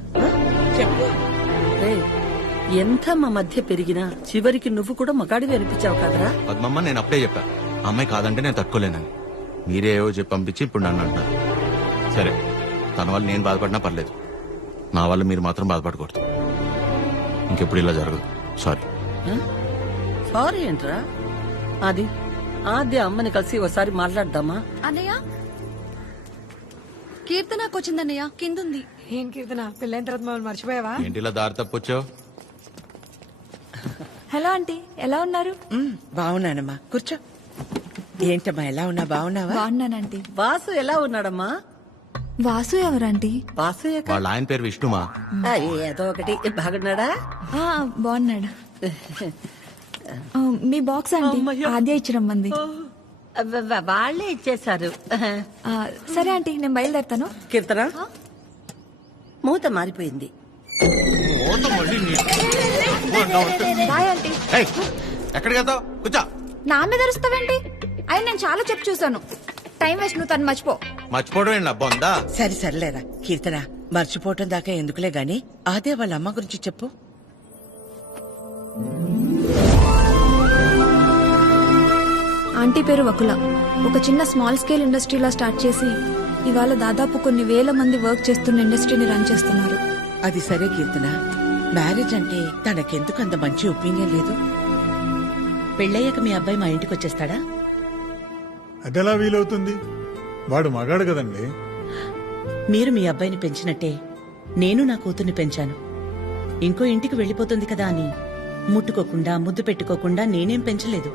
చెప్పు. రేయ్, ఎంత మా మధ్య పెరిగినా చివరికి నువ్వు కూడా మగాడివి అనిపించావు కదరా? పద్మమ్మ నేను అప్పుడే చెప్పా, ఆ అమ్మాయి కాదంటే నేను తట్టుకోలేనని. మీరే ఏవో చెప్పి పంపించి ఇప్పుడు నన్ను అంటున్నారు. సరే, తన వల్ల నేను బాధపడినా పర్లేదు, నా వల్ల మీరు మాత్రం బాధపడకూడదు. ఇంకెప్పుడు ఇలా జరగదు. సారీ. సారీ ఏంట్రా? అది ఆద్య అమ్మని కలిసి ఒకసారి మాట్లాడదామా? అన్నయ్య, కీర్తనకు వచ్చిందన్నయ్య, కిందుంది. ఏం కీర్తన, పెళ్ళైన తర్వాత మమ్మల్ని మర్చిపోయావా? ఏంటి ఇలా దారి తప్పొచ్చావు? హలో ఆంటీ, ఎలా ఉన్నారు? బాగున్నానమ్మా, కూర్చో. ఏంటమ్మా, ఎలా ఉన్నా? బాగున్నావా? బాగున్నానంటీ. వాసు ఎలా ఉన్నాడమ్మా? వాసు ఎవరంటీ? వాసు వాళ్ళ ఆయన పేరు విష్ణుమా. ఏదో ఒకటి. బాగున్నాడా? బాగున్నాడు. మీ బాక్స్ ఆంటీ ఆద్య ఇచ్చి రమ్మంది. వాళ్లే ఇచ్చేశారు. సరే ఆంటీ, నేను బయలుదేరుతాను. కీర్తన, మూత మారిపోయింది. Bye aunty. ఎక్కడికి వెళ్తావు? కూర్చో. నా మీద అరుస్తావేంటి? అయినా నేను చాలా చెప్పు చూసాను. టైం వేస్ట్, నువ్వు తను మర్చిపో. మర్చిపోవడం ఏంటి అబ్బా ఉందా? సరే సర్లేరా కీర్తన, మర్చిపోవటం దాకా ఎందుకులే గాని అదే వాళ్ళ అమ్మ గురించి చెప్పు. ఆంటీ పేరు వకుల. ఒక చిన్న స్మాల్ స్కేల్ ఇండస్ట్రీలా స్టార్ట్ చేసి ఇవాళ దాదాపు కొన్ని వేల మంది వర్క్ చేస్తున్న ఇండస్ట్రీని రన్ చేస్తున్నారు. అది సరే కీర్తన, మ్యారేజ్ అంటే తనకెందుకు అంత మంచి ఒపీనియన్ లేదు? పెళ్ళయ్యాక మీ అబ్బాయి మా ఇంటికి వచ్చేస్తాడా? అదెలా వీలవుతుంది? వాడు మగాడు కదండి. మీరు మీ అబ్బాయిని పెంచినట్టే నేను నా కూతుర్ని పెంచాను. ఇంకో ఇంటికి వెళ్ళిపోతుంది కదా అని ముట్టుకోకుండా ముద్దు పెట్టుకోకుండా నేనేం పెంచలేదు.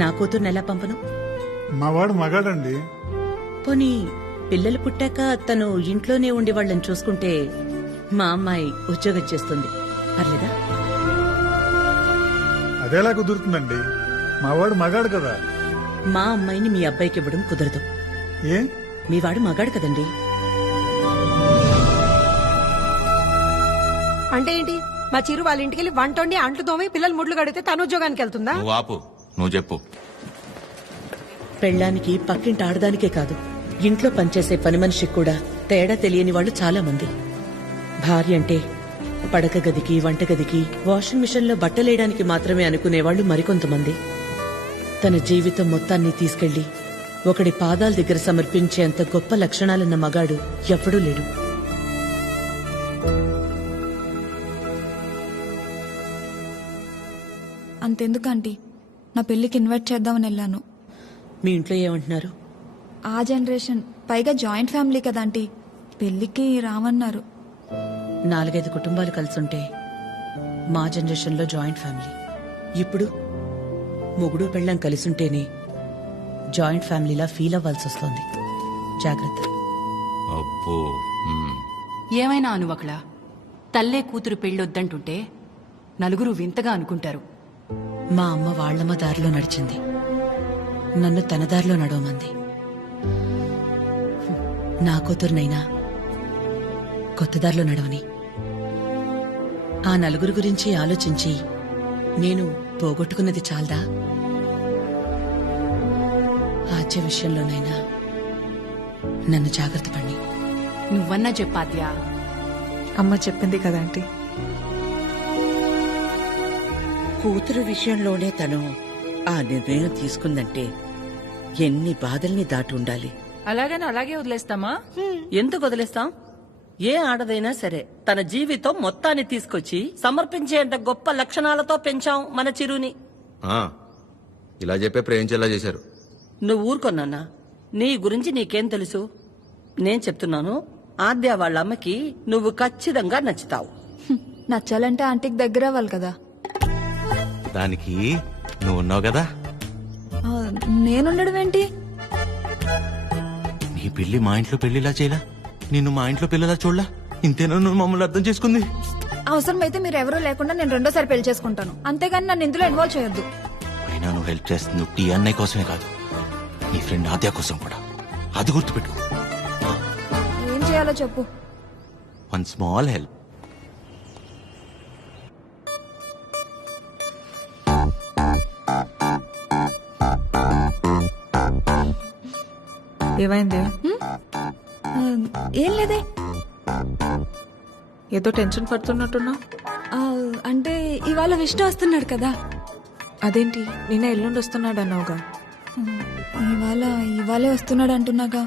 నా కూతుర్ని ఎలా పంపను? మా వాడు మగాడండి. పోనీ పిల్లలు పుట్టాక తను ఇంట్లోనే ఉండి వాళ్ళని చూసుకుంటే మా అమ్మాయి ఉద్యోగం చేస్తుంది, పర్లేదా? అదెలా కుదురుతుందండి? మా వాడు మగాడు కదా. మా అమ్మాయిని మీ అబ్బాయికి ఇవ్వడం కుదరదు. ఏ? మీ వాడు మగాడు కదండి. అంటే ఏంటి? మా చిరు వాళ్ళ ఇంటికి వెళ్ళి వంట వండి అంట్లు తోమి పిల్లలు ముడ్లు కడితే తను ఉద్యోగానికి వెళ్తుందా? నువ్వు ఆపు, నువ్వు చెప్పు. పెళ్ళానికి పక్కింటి ఆడదానికే కాదు, ఇంట్లో పనిచేసే పని మనిషికి కూడా తేడా తెలియని వాళ్ళు చాలా మంది. భార్య అంటే పడక గదికి, వంటగదికి, వాషింగ్ మిషన్లో బట్టలేయడానికి మాత్రమే అనుకునేవాళ్లు మరికొంతమంది. తన జీవితం మొత్తాన్ని తీసుకెళ్లి ఒకడి పాదాల దగ్గర సమర్పించేంత గొప్ప లక్షణాలున్న మగాడు ఎప్పుడూ లేడు. అంతెందుకు ఆంటీ, నా పెళ్ళికి ఇన్వైట్ చేద్దామని వెళ్ళాను. మీ ఇంట్లో ఏమంటున్నారు? ఆ జనరేషన్, పైగా జాయింట్ ఫ్యామిలీ కదా ఆంటీ, పెళ్ళికి రామన్నారు. 4-5 కుటుంబాలు కలిసుంటే మా జనరేషన్లో జాయింట్ ఫ్యామిలీ. ఇప్పుడు మొగుడు పెళ్ళం కలిసుంటేనే జాయింట్ ఫ్యామిలీలా ఫీల్ అవ్వాల్సి వస్తోంది. జాగ్రత్త. అబ్బో ఏమైనా అనువకళ, తల్లే కూతురు పెళ్ళొద్దంటుంటే నలుగురు వింతగా అనుకుంటారు. మా అమ్మ వాళ్ళమ్మ దారిలో నడిచింది, నన్ను తన దారిలో నడవమంది. నా కూతురునైనా కొత్త దారిలో నడవని. ఆ నలుగురు గురించి ఆలోచించి నేను పోగొట్టుకున్నది చాలదా? ఆద్య విషయంలోనైనా నన్ను జాగ్రత్త పడి. నువ్వన్నా చెప్పాద్యా. అమ్మ చెప్పింది కదా ఆంటీ. కూతురు విషయంలోనే తను ఆ నిర్ణయం తీసుకుందంటే ఎన్ని బాధల్ని దాటి ఉండాలి. అలాగని అలాగే వదిలేస్తామా? ఎందుకు వదిలేస్తాం? ఏ ఆడదైనా సరే తన జీవితం మొత్తాన్ని తీసుకొచ్చి సమర్పించేంత గొప్ప లక్షణాలతో పెంచాం మన చిరుని. ఇలా చెప్పే ప్రేమించేలా చేశారు. నువ్వు ఊరుకొన్నా, నీ గురించి నీకేం తెలుసు? నేను చెప్తున్నాను, ఆద్య వాళ్ళ అమ్మకి నువ్వు ఖచ్చితంగా నచ్చుతావు. నచ్చాలంటే ఆంటీకి దగ్గర అవ్వాలి కదా. దానికి నువ్వు ఉన్నావు కదా. ఆ, నేనుండడం ఏంటి? నీ పెళ్లి మా ఇంట్లో పెళ్లిలా చేయలా, నిన్ను మా ఇంట్లో పిల్లలా చూడలా. ఇంతేనా నువ్వు మమ్మల్ని అర్థం చేసుకుంది? అవసరమైతే మీరు ఎవరూ లేకుండా నేను రెండోసారి పెళ్లి చేసుకుంటాను, అంతేగాని నన్ను ఇందులో ఇన్వాల్వ్ చేయొద్దు. అయినా నువ్వు హెల్ప్ చేస్తుంది టీ అన్నయ్య కోసమే కాదు, నీ ఫ్రెండ్ ఆద్య కోసం కూడా. అది గుర్తుపెట్టుకో. ఏం చేయాలో చెప్పు. One small help. ఏమైంది? ఆ, ఏం లేదే. ఏదో టెన్షన్ పడుతున్నట్టున్నా. ఆ, అంటే ఇవాళ విష్ణు వస్తున్నాడు కదా. అదేంటి నిన్న ఎల్లుండి వస్తున్నాడు అన్నావుగా? ఇవాళే వస్తున్నాడు అంటున్నాగా.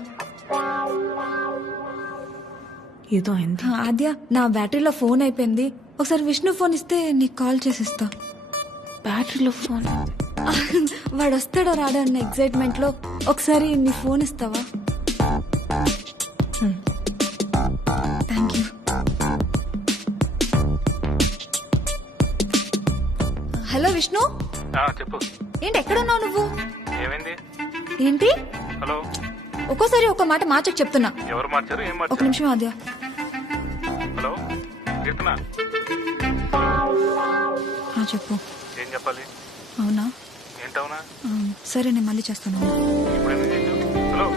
ఏదో అయింది. ఆద్య, నా బ్యాటరీలో ఫోన్ అయిపోయింది, ఒకసారి విష్ణు ఫోన్ ఇస్తే నీకు కాల్ చేసిస్తా. బ్యాటరీలో ఫోన్? వాడు వస్తాడో రాడో అన్న ఎక్సైట్మెంట్ లో ఒకసారి నీ ఫోన్ ఇస్తావా? Thank you. హలో విష్ణు. చెప్పు. ఏంటి ఎక్కడున్నావు నువ్వు? ఏమైంది? ఏంటి? హలో. ఒక్కోసారి ఒక మాట మార్చకు చెప్తున్నా. ఎవరు మార్చారు? ఏం ఒక నిమిషం ఆద్య. హలో కీర్తన. చెప్పు. ఏం చెప్పాలి? అవునా? ఏంటవునా? సరే నేను మళ్ళీ చేస్తాను. ఇప్పుడు ఎందుకు చేసావు? హలో.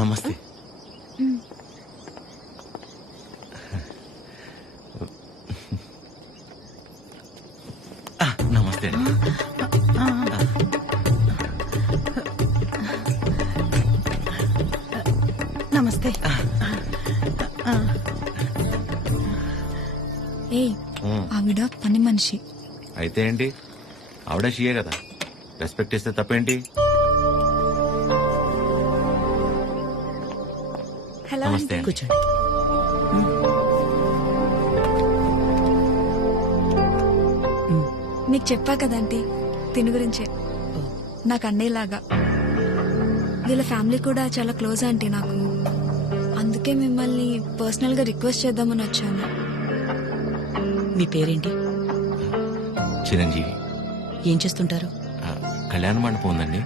నమస్తే. నమస్తే అండి. నమస్తే. ఏయ్, ఆవిడ పని మనిషి. అయితే ఏంటి, ఆవిడ షియే కదా, రెస్పెక్ట్ ఇస్తే తప్పేంటి? హలో. నమస్తే అండి. కూర్చోండి. మీకు చెప్పా కదంటీ తిని గురించే. నాకు అన్నయ్యలాగా. వీళ్ళ ఫ్యామిలీ కూడా చాలా క్లోజ్ ఆంటీ నాకు. అందుకే మిమ్మల్ని పర్సనల్ గా రిక్వెస్ట్ చేద్దామని వచ్చాను. మీ పేరేంటి? చిరంజీవి. ఏం చేస్తుంటారు? కళ్యాణ మండపం ఉందండి.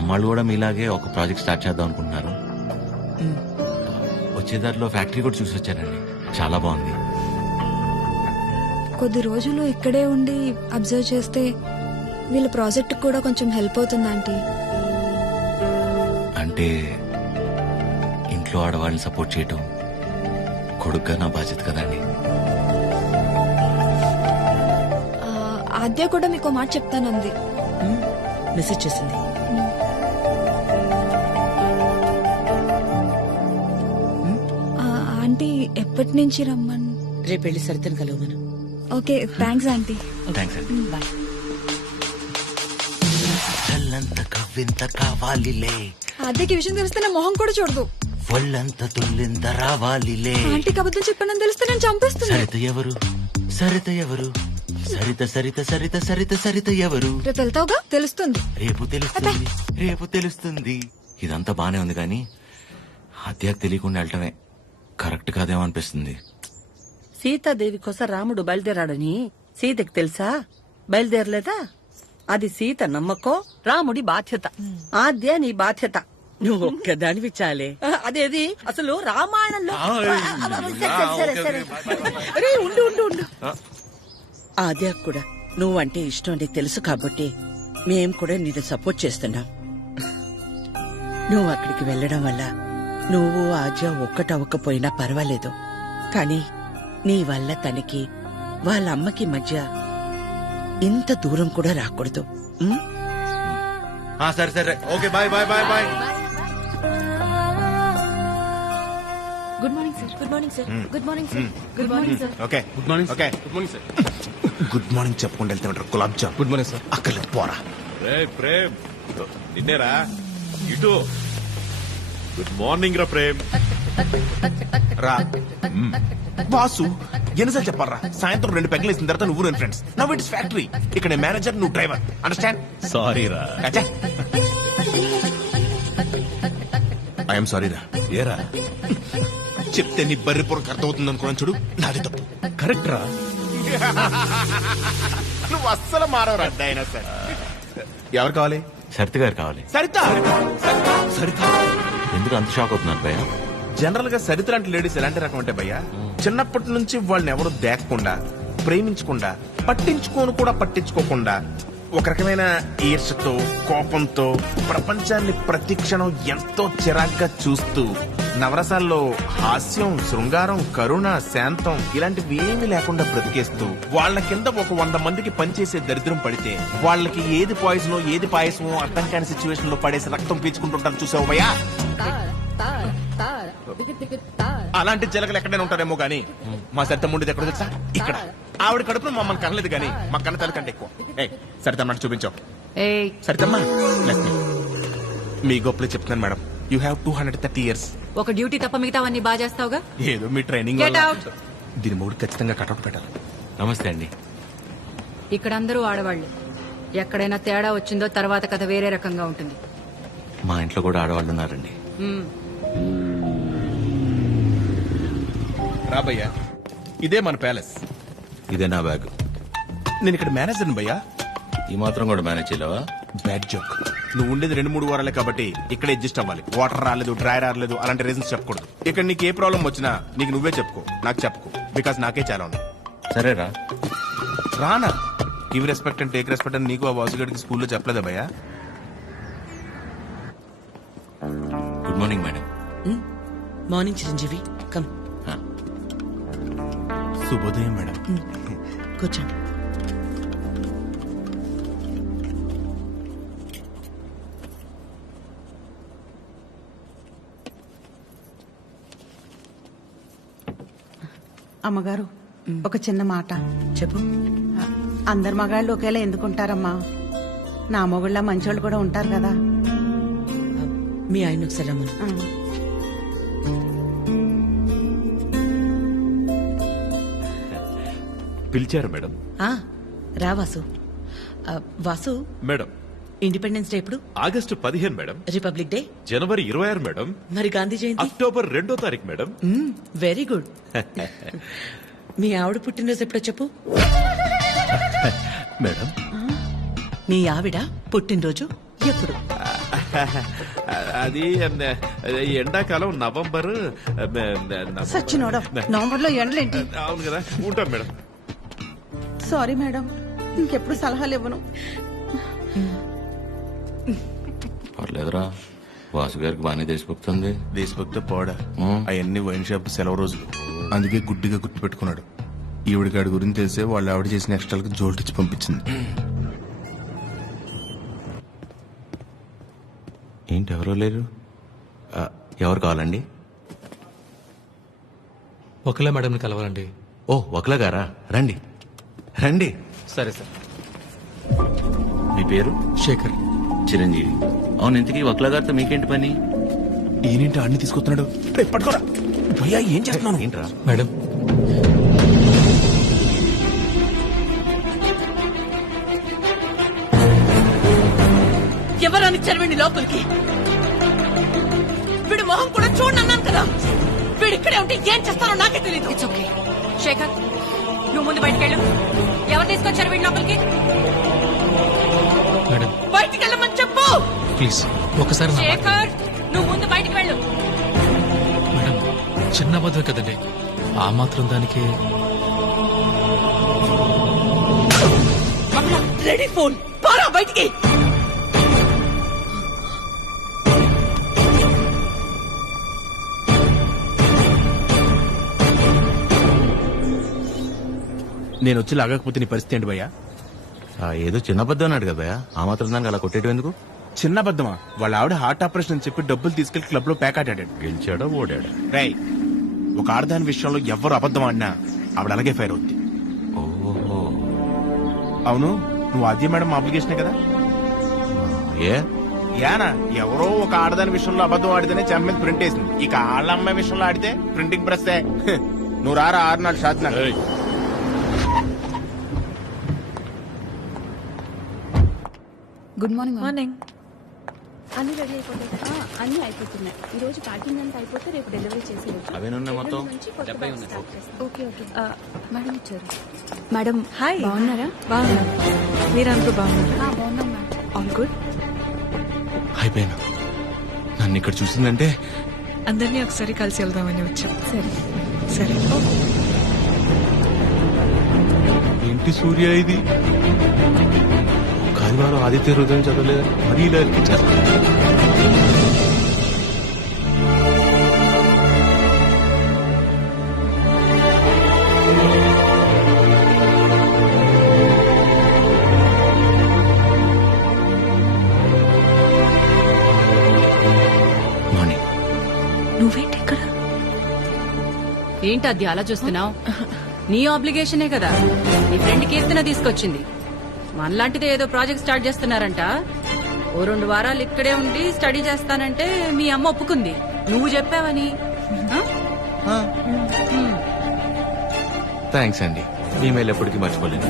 అమ్మాళ్ళు కూడా మీలాగే ఒక ప్రాజెక్ట్ స్టార్ట్ చేద్దాం అనుకుంటున్నారు. వచ్చే దారిలో ఫ్యాక్టరీ కూడా చూసి వచ్చానండి, చాలా బాగుంది. కొద్ది రోజులు ఇక్కడే ఉండి అబ్జర్వ్ చేస్తే వీళ్ళ ప్రాజెక్ట్ కూడా కొంచెం హెల్ప్ అవుతుంది ఆంటీ. అంటే ఇంట్లో ఆడవాళ్ళని సపోర్ట్ చేయటం కొడుగ్గా నా బాధ్యత కదండి. ఆద్య కూడా మీకు మాట చెప్తానంది. మెసేజ్ చేసింది. ఆంటీ ఎప్పటి నుంచి రమ్మని? రేపు వెళ్ళి సరితను కలవమను. Okay, thanks aunty. థ్యాంక్స్ అండి. బాయ్. చల్లంత కవ్వింత కావాలిలే, ఆద్యకి విషయం తెలిస్తే నా మొహం కూడా చూడదు. ఒళ్ళంత తుల్లింత రావాలిలే. ఆంటీకి అబద్ధం చెప్పానని తెలిస్తే నేను చంపేస్తుంది. సరిత ఎవరు, సరిత ఎవరు, సరిత సరిత సరిత సరిత సరిత ఎవరు? రేపు వెళ్తావుగా, తెలుస్తుంది. రేపు తెలుస్తుంది, రేపు తెలుస్తుంది. ఇదంతా బానే ఉంది కానీ హత్యకు తెలియకుండా వెళ్ళటమే కరెక్ట్ కాదేమో అనిపిస్తుంది. సీతాదేవి కోసం రాముడు బయలుదేరాడని సీతకి తెలుసా? బయలుదేరలేదా? అది సీత నమ్మకం, రాముడి బాధ్యత. ఆద్య నీ బాధ్యత. నువ్వు ఒక్కదానివి చాలే. అదేది అసలు రామాయణంలో సరే, సరే. అరే ఉండు ఉండు ఉండు. ఆద్య కూడా నువ్వంటే ఇష్టం అని తెలుసు కాబట్టి మేం కూడా నిన్ను సపోర్ట్ చేస్తున్నాం. నువ్వు అక్కడికి వెళ్ళడం వల్ల నువ్వు ఆద్య ఒక్కటవ్వకపోయినా పర్వాలేదు, కానీ నీ వల్ల తనకి వాళ్ళ అమ్మకి మధ్య ఇంత దూరం కూడా రాకూడదు. ఉం? సరే సరే, okay, bye bye bye bye. Good morning sir. Good morning sir. Good morning sir. Good morning sir. Okay, good morning. Okay, good morning sir. Good morning చెప్పుకుంటూ వెళ్తామంటారు. Gulab jam. Good morning sir. అక్కర్లేదు, పోరా. ప్రేమ్ నిన్నేరా ఇటు. గుడ్ మార్నింగ్ రా ప్రేమ్. రా boss, ఎన్నిసార్లు చెప్పాలరా? సాయంత్రం 2 పెగ్గలు వేసిన తర్వాత నువ్వు నేను ఫ్రెండ్స్. Now it's factory. ఇక్కడ నేను మేనేజర్, నువ్వు డ్రైవర్. అండర్స్టాండ్? సారీ రా. ఐఎమ్ సారీ రా. ఏరా చెప్తే నీ బర్రి పొరకు అర్థమవుతుంది అనుకున్నాను చూడు, నాది తప్పు. కరెక్ట్ రా. నువ్వు అస్సలు మారవరా డైనోసార్. ఎవరు కావాలి? సరిత గారు కావాలి. సరిత. సరిత ఎందుకు అంత షాక్ అవుతున్నారు భయ్య? జనరల్ గా సరిత లాంటి లేడీస్ ఎలాంటి రకం అంటే భయ్యా, చిన్నప్పటి నుంచి వాళ్ళని ఎవరు దేకకుండా, ప్రేమించకుండా, పట్టించుకోకుండా ఒక రకమైన ఈర్షతో, కోపంతో ప్రపంచాన్ని ప్రతి క్షణం ఎంతో చిరాగ్గా చూస్తూ, నవరసాల్లో హాస్యం, శృంగారం, కరుణ, శాంతం ఇలాంటివి ఏమీ లేకుండా బ్రతికేస్తూ, వాళ్ళ కింద ఒక 100 మందికి పనిచేసే దరిద్రం పడితే వాళ్ళకి ఏది పాయిజనో ఏది పాయసమో అర్థం కాని సిచ్యువేషన్ లో పడేసి రక్తం పీల్చుకుంటుంటారు. చూసావు భయ్యా? అలాంటి జలగలు ఎక్కడైనా ఉంటారేమో గానీ మా సరిత ముండేది ఎక్కడ తెలుసా? ఇక్కడ. ఆవిడ కడుపును మమ్మల్ని కనలేదు గానీ మా కన్న తల్లి కంటే ఎక్కువ. సరితమ్మ చూపించావు. ఏయ్ సరితమ్మా, మీ గొప్పలు చెప్తున్నాను మేడం. You have 230 years. ఒక డ్యూటీ తప్ప మిగతావన్నీ బాగా చేస్తావుగా. ఏదో మీ ట్రైనింగ్ Get out. దీని మూడు ఖచ్చితంగా కటౌట్ పెట్టాలి. నమస్తే అండి. ఇక్కడ అందరూ ఆడవాళ్లు. ఎక్కడైనా తేడా వచ్చిందో తర్వాత కథ వేరే రకంగా ఉంటుంది. మా ఇంట్లో కూడా ఆడవాళ్ళు ఉన్నారండి. మ్మ్. రాబయ్యా, ఇదే మన ప్యాలెస్. ఇదే నా బ్యాగ్. నేను ఇక్కడ మేనేజర్ని భయ్యా. ఈ మాత్రం కూడా మేనేజ్ చేయలేవా? Bad joke. నువ్వు ఉండేది 2-3 వారాలే కాబట్టి ఇక్కడ అడ్జస్ట్ అవ్వాలి. వాటర్ రాలేదు, డ్రై రాలేదు అలాంటి రీజన్స్ చెప్పకూడదు. ఇక్కడ నీకు ఏ ప్రాబ్లం వచ్చినా నీకు నువ్వే చెప్పుకో, నాకు చెప్పుకో. బికాస్ నాకే చాలా ఉన్నాయి. సరేరా. రానా? Give respect and take respect అని నీకు ఆ బాసుగడికి స్కూల్లో చెప్పలేదా భయ్యా? Good morning madam. Morning Chiranjeevi, come శుభోదయం మేడం. కూర్చోండి. అమ్మగారు, ఒక చిన్న మాట చెప్పు. అందరు మగాళ్ళు ఒకేలా ఎందుకుంటారమ్మా? నా మొగుళ్ళ మంచోళ్ళు కూడా ఉంటారు కదా. మీ ఆయన ఒకసారి రమ్మను. పిలిచారు మేడం. రా Vasu. Vasu, madam independence day ఎప్పుడు? August 15 madam. రిపబ్లిక్ డే జనవరి 26 మేడం. మరి గాంధీ జయంతి? అక్టోబర్ 2వ తారీఖు మేడం. Very good. మీ ఆవిడ పుట్టినరోజు ఎప్పుడో చెప్పు. మేడం మీ ఆవిడ పుట్టినరోజు ఎప్పుడు? అది ఎండాకాలం నవంబర్. సచ్చినోడా, నవంబర్ లో ఎండలేంటి? అవును కదా, ఉంటాం మేడం. సారీ మేడం, ఇంకెప్పుడు సలహాలు ఇవ్వను. పర్లేదురా, వాసు గారికి బాగానే దేశభక్తుంది. దేశభక్తి పోడా అవన్నీ వైన్ షాప్ సెలవు రోజులు, అందుకే గుడ్డిగా గుర్తు పెట్టుకున్నాడు. ఈవిడికాడి గురించి తెలిసే వాళ్ళు ఆవిడ చేసిన ఎక్స్ట్రాలకు జోల్టిచ్చి పంపించింది. ఏంటి ఎవరో లేరు? ఎవరు కావాలండి? ఒకలా మేడం కలవాలండి. ఓ ఒకలా గారా, రండి రండి. సరే సార్. మీ పేరు? శేఖర్. చిరంజీవి. అవును, ఇంతకీ ఒకలా గారితో మీకేంటి పని? ఈయనేంటి అన్ని తీసుకొస్తున్నాడు? రేయ్, పట్టుకోరా భయ్యా, ఏం చేస్తున్నాను? ఏంట్రా? మేడం, ఎవరని చదివండి లోపలికి. వీడు మొహం కూడా చూడన్నాను కదా. వీడు ఇక్కడే ఉంటే ఏం చేస్తారో నాకే తెలియదు. It's okay. శేఖర్, నువ్వు ముందు బయటికి వెళ్ళు. ఎవరు తీసుకొచ్చారు వీడి లోపలికి? మేడం బయటికి వెళ్ళమని చెప్పు. ప్లీజ్ ఒకసారి నా మాట. శేఖర్, నువ్వు ముందు బయటికి వెళ్ళు. మేడం, చిన్న అబద్ధం కదండి, ఆ మాత్రం దానికి. రెడీ ఫోన్ పారా బయటికి. నేను వచ్చి లాగకపోతే నీ పరిస్థితి ఏంటి భయ్యా? ఏదో చిన్న అబద్ధం అన్నాడు కదా భయ్యా, ఆ మాత్రం దానికి అలా కొట్టేయడం ఎందుకు? చిన్న అబద్ధమా? వాళ్ళ ఆవిడ హార్ట్ ఆపరేషన్ అని చెప్పి డబ్బులు తీసుకెళ్లి క్లబ్ లో ప్యాక్ ఆడాడు. గెలిచాడా ఓడాడా? రై, ఒక ఆడదాని విషయంలో ఎవరు అబద్ధం ఆడినా ఆవిడ అలాగే ఫైర్ అవుద్ది. ఓహో. అవును, నువ్వు ఆద్య మేడం అప్లికేషనే కదా? ఏ యానా, ఎవరో ఒక ఆడదాని విషయంలో అబద్ధం ఆడితేనే చెమ్మ మీద ప్రింట్ వేసింది. ఇక ఆళ్ళ అమ్మాయి విషయంలో ఆడితే ప్రింటింగ్ ప్రెస్. నువ్వు రారా 6 నాలుగు షాత్. Good morning. మార్నింగ్. అన్ని రెడీ అయిపోతాయి. అన్ని అయిపోతున్నాయి. ఈ రోజు ప్యాకింగ్ అంతా అయిపోతే రేపు డెలివరీ చేసేయచ్చు. అవేనున్నాయి మొత్తం? Okay okay. మేడం వచ్చారు. Madam hi. బాగున్నారా? బాగున్నాను. మీరందరూ బాగున్నారా? బాగున్నాం మేడం. All good. అయిపోయాను. నన్ను ఇక్కడ చూసిందంటే అందరినీ ఒకసారి కలిసి వెళ్దామని వచ్చాం. సరే సరే. ఏంటి సూర్య ఇది? కాలివారం ఆదిత్య హృదయం చదవలేదు, మరీ ఇలా అనిపించారు. మార్నింగ్. నువ్వేంటి ఇక్కడ? ఏంటి అది అలా చూస్తున్నావు? నీ ఆబ్లిగేషనే కదా నీ ఫ్రెండ్ కీర్తన తీసుకొచ్చింది. మనలాంటిదే ఏదో ప్రాజెక్ట్ స్టార్ట్ చేస్తున్నారంట. ఓ 2 వారాలు ఇక్కడే ఉండి స్టడీ చేస్తానంటే మీ అమ్మ ఒప్పుకుంది. నువ్వు చెప్పావని. థ్యాంక్స్ అండి, ఈమెయిల్ ఎప్పటికీ మర్చిపోలేదు.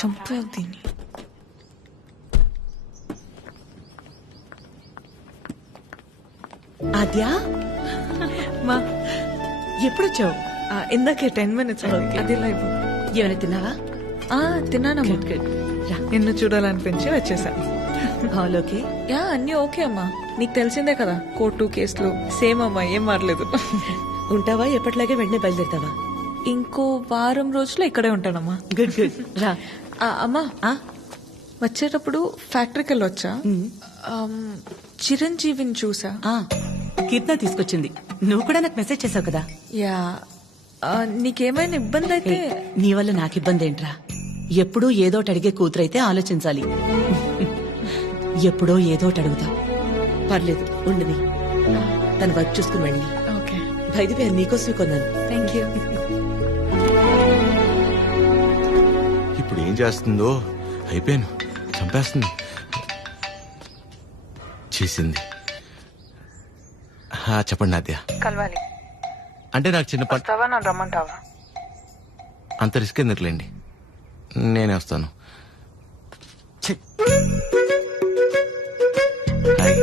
చంపావు దీన్ని. ఆద్యా, మా ఎప్పుడొచ్చావు? ఇందాకే 10 minutes Okay. అది లైవ్. ఏమైనా తిన్నావా? తిన్నానమ్మా. గుడ్. రా. నిన్ను చూడాలనిపించి వచ్చేసా. All okay? యా, అన్నీ ఓకే అమ్మా. నీకు తెలిసిందే కదా, కోర్టు కేసులు సేమ్ అమ్మా, ఏం మారలేదు. ఉంటావా? ఎప్పటిలాగే వెంటనే బయలుదేరుతావా? ఇంకో వారం రోజులు ఇక్కడే ఉంటానమ్మా. Good good. రా. అమ్మా, ఆ? వచ్చేటప్పుడు ఫ్యాక్టరీకి వెళ్ళొచ్చా? చిరంజీవిని చూసా. కీర్తన తీసుకొచ్చింది. నువ్వు కూడా నాకు మెసేజ్ చేసావు కదా. యా, నీకేమైనా ఇబ్బంది అయితే? నీ వల్ల నాకు ఇబ్బంది ఏంట్రా? ఎప్పుడూ ఏదోటి అడిగే కూతురైతే ఆలోచించాలి. ఎప్పుడో ఏదోటి అడుగుతాం. పర్లేదు, ఉండని. తన వర్క్ చూసుకుని వెళ్ళి. ఓకే. బయట పేరు నీకోసమే కొన్నాను. Thank you. ఇప్పుడు ఏం చేస్తుందో? అయిపోయాను, చంపేస్తుంది. చేసింది. చెప్పండి నాద్య. కలవాలి. అంటే నాకు చిన్న పని. నన్ను రమ్మంటావా? అంత రిస్క్ ఎందుకులేండి, నేనే వస్తాను. ఛీ. హాయ్.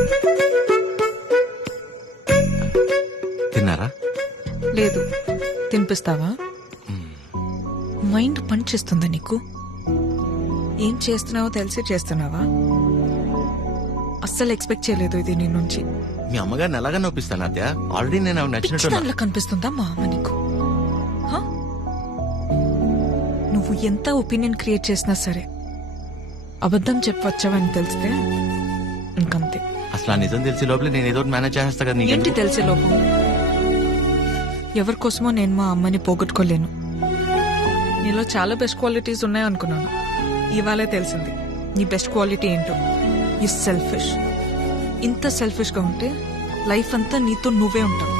తిన్నారా? లేదు. తినిపిస్తావా? మైండ్ పనిచేస్తుందా నీకు? ఏం చేస్తున్నావో తెలిసి చేస్తున్నావా? అస్సలు ఎక్స్పెక్ట్ చేయలేదు ఇది నీ నుంచి. మీ అమ్మగారిని ఎలాగా నొప్పిస్తాను అత్య? ఆల్రెడీ నేను ఆవిడ నచ్చినట్టు దానిలో కనిపిస్తుందా మా అమ్మ నీకు? హ? నువ్వు ఎంత ఒపీనియన్ క్రియేట్ చేసినా సరే అబద్ధం చెప్పవచ్చావని తెలిస్తే ఇంకంతే. అసలు ఆ నిజం తెలిసే లోపల నేను ఏదో మేనేజ్ చేస్తా కదా. ఏంటి తెలిసే లోపం? ఎవరి కోసమో నేను మా అమ్మని పోగొట్టుకోలేను. నీలో చాలా బెస్ట్ క్వాలిటీస్ ఉన్నాయనుకున్నాను, ఇవాళే తెలిసింది నీ బెస్ట్ క్వాలిటీ ఏంటో. ఈ సెల్ఫిష్. ఇంత సెల్ఫిష్ గా ఉంటే లైఫ్ అంతా నీతో నువ్వే ఉంటావు.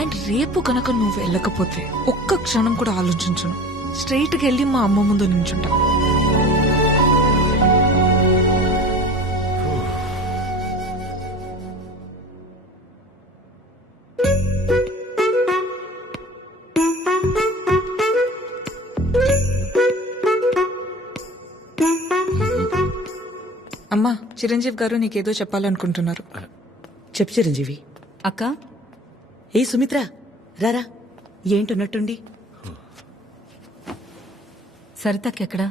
అండ్ రేపు కనుక నువ్వు వెళ్ళకపోతే ఒక్క క్షణం కూడా ఆలోచించను, స్ట్రైట్ గా వెళ్ళి మా అమ్మ ముందు నించుంటా. అమ్మా, చిరంజీవి గారు నీకేదో చెప్పాలనుకుంటున్నారు. చెప్పు చిరంజీవి. అక్క ఏ సుమిత్ర, రారా. ఏంటున్నట్టుండి సరితక్కెక్కడా?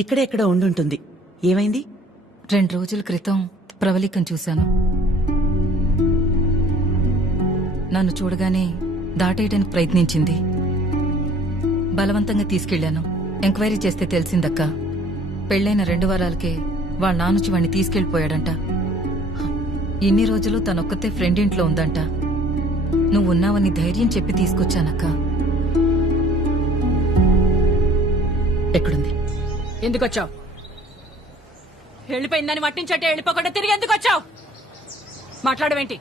ఇక్కడెక్కడ ఉండుంటుంది. ఏమైంది? 2 రోజుల క్రితం ప్రవళికను చూశాను. నన్ను చూడగానే దాటేయడానికి ప్రయత్నించింది. బలవంతంగా తీసుకెళ్లాను. ఎంక్వైరీ చేస్తే తెలిసిందక్క, పెళ్లైన 2 వారాలకే వాళ్ళ నానుచి వాణ్ణి తీసుకెళ్లిపోయాడంట. ఇన్ని రోజులు తనొక్కతే ఫ్రెండ్ ఇంట్లో ఉందంట. నువ్వున్నావని ధైర్యం చెప్పి తీసుకొచ్చానక్క. ఎక్కడుంది? ఎందుకొచ్చావు? వెళ్ళిపోయిందని మట్టించట్టే వెళ్ళిపోకుండా తిరిగి ఎందుకొచ్చావు? మాట్లాడవేంటి?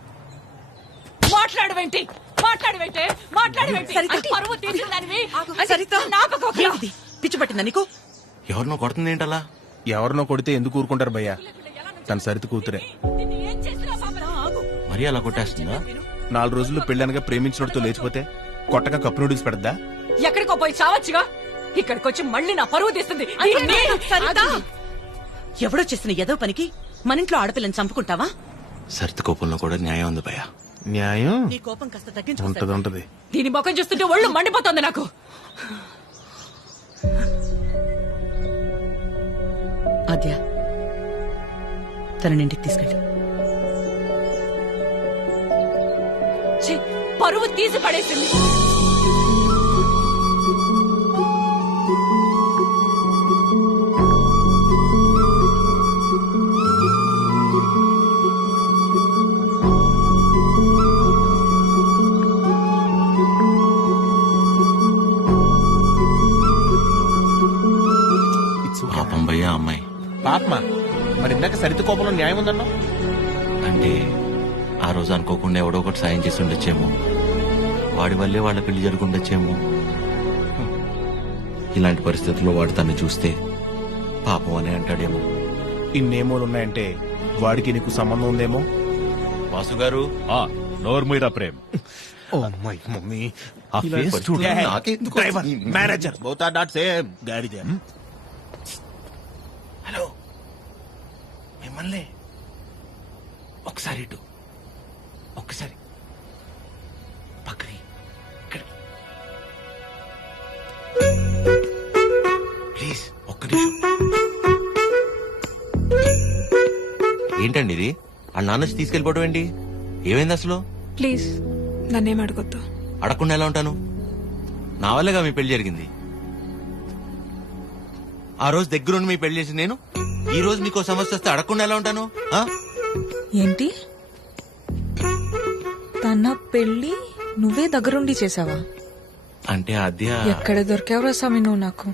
మాట్లాడవేంటి? మాట్లాడవేంటి? మాట్లాడవేంటి? పరువు తీసిందానివి. ఏంటిది? పిచ్చి పట్టిందా నీకు? ఎవరినో కొడుతుంది ఏంటలా? ఎవరినో కొడితే ఎందుకు ఊరుకుంటారు భయ్యా? తన సరిత కూతురే. మరీ అలా కొట్టేస్తుందా? 4 రోజుల్లో పెళ్ళనగా ప్రేమించినోడితో లేచిపోతే కొట్టగా కప్పు నూడిల్స్ పెడద్దా? ఎక్కడికో పోయి చావచ్చుగా. ఇక్కడికొచ్చి మళ్ళీ నా పరువు తీస్తుంది. ఎవడో చేసిన ఏదో పనికి మన ఇంట్లో ఆడపిల్లని చంపుకుంటావా? సరిత కోపంలో కూడా న్యాయం ఉంది భయ్యా. న్యాయం నీ కోపం కాస్త తగ్గించు. ఉంటది. దీని ముఖం చూస్తుంటే ఒళ్ళు మండిపోతుంది నాకు. ఆద్య, తనని ఇంటికి తీసుకెళ్ళి. ఛీ, పరువు తీసి పడేసింది. పాపం భయ్యా అమ్మాయి. పాపమా? మరి ఇందాక సరిత కోపంలో న్యాయం ఉందన్నా? అంటే ఆ రోజు అనుకోకుండా ఎవడో ఒకటి సాయం చేసి ఉండొచ్చేమో. వాడి వల్లే వాళ్ళ పెళ్లి జరుగుండొచ్చేమో. ఇలాంటి పరిస్థితుల్లో వాడు తను చూస్తే పాపం అని అంటాడేమో. ఇన్నేమోలున్నాయంటే వాడికి నీకు సంబంధం ఉందేమో. వాసు గారు నోర్మీరా ప్రేమ్. ఓ మై మమ్మీ, ఆ ఫేస్ చూడు. నాకెందుకు? Manager both are not same. గాడిద. హలో, మిమ్మల్ని ఒకసారి ఇటు, ఒక్కసారి పక్కని ఇక్కడికి ప్లీజ్, ఒక్క నిమిషం. ఏంటండి ఇది? ఆ నాన్నొచ్చి తీసుకెళ్ళిపోవడం ఏంటి? ఏమైంది అసలు? ప్లీజ్ నన్నేం అడగొద్దు. అడగకుండా ఎలా ఉంటాను? నా వల్లేగా మీ పెళ్లి జరిగింది. ఆ రోజు దగ్గరుండి మీ పెళ్లి చేసి నేను ఈ రోజు మీకు సమస్య వస్తే అడగకుండా ఎలా ఉంటాను? ఆ? ఏంటి? తన పెళ్లి నువ్వే దగ్గరుండి చేసావా? అంటే అద్య ఎక్కడ దొరికావురా స్వామి నువ్వు నాకు?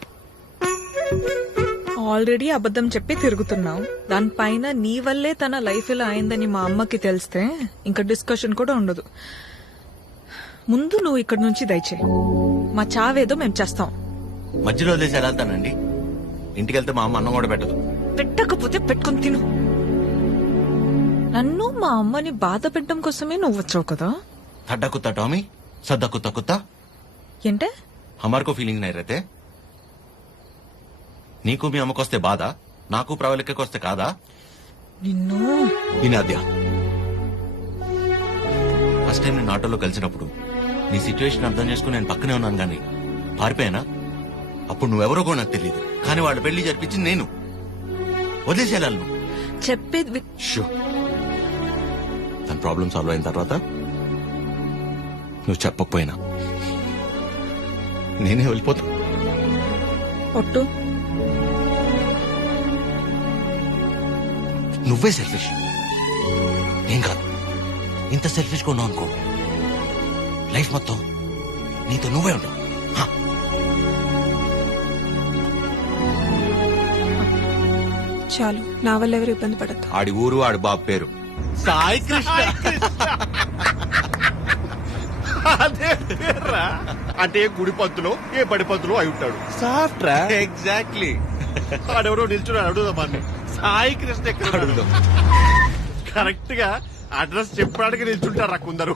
ఆల్రెడీ అబద్ధం చెప్పి తిరుగుతున్నావు. దానిపైన నీ వల్లే తన లైఫ్ ఇలా అయిందని మా అమ్మకి తెలిస్తే ఇంకా డిస్కషన్ కూడా ఉండదు. ముందు నువ్వు ఇక్కడి నుంచి దయచేయి. మా చావేదో మేము చేస్తాం. మధ్యలో వదిలేసి ఎలా వెళ్తానండి? ఇంటికి వెళ్తే మా అమ్మ అన్నం కూడా పెట్టదు. పెట్టకపోతే పెట్టుకుని తిను. నన్ను మా అమ్మని బాధ పెట్టడం కోసమే నువ్వు వచ్చావు కదా. थड्डा कुत्ता टॉमी, सद्दा कुत्ता कुत्ता. ఏంటే? हमारे को फीलिंग नहीं रहते. నీకు మీ అమ్మకొస్తే బాధ, నాకు ప్రవళికకొస్తే కాదా? నిన్ను వినాద్య, ఫస్ట్ టైం నేను ఆటోలో కలిసినప్పుడు నీ సిచ్యువేషన్ అర్థం చేసుకుని నేను పక్కనే ఉన్నాను గాని పారిపోయానా? అప్పుడు నువ్వెవరో కూడా నాకు తెలియదు, కానీ వాళ్ళ పెళ్లి జరిపించింది నేను. వదిలేసేయాలి నువ్వు. చెప్పేది షో తన ప్రాబ్లం సాల్వ్ అయిన తర్వాత నువ్వు చెప్పకపోయినా నేనే వెళ్ళిపోతా. ఒట్టు. నువ్వే సెల్ఫిష్, ఏం కాదు. ఇంత సెల్ఫిష్ గా ఉన్నావు అనుకో, లైఫ్ మొత్తం నీతో నువ్వే ఉండవు. చాలు, నా వల్ల ఎవరు ఇబ్బంది పడద్దు. ఆడి ఊరు ఆడి బాబు పేరు సాయి కృష్ణ. అదే పేర్రా. అంటే గుడి పంతులో ఏ బడి పంతులో అయి ఉంటాడు. సాఫ్ట్ రా. ఎగ్జాక్ట్లీ. ఆడెవరో నిల్చున్నాడు, అడుగుదాం అన్ని. సాయి కృష్ణ ఎక్కడ అడుగుదాం. కరెక్ట్ గా అడ్రస్ చెప్పడానికి నిల్చుంటారా కొందరు.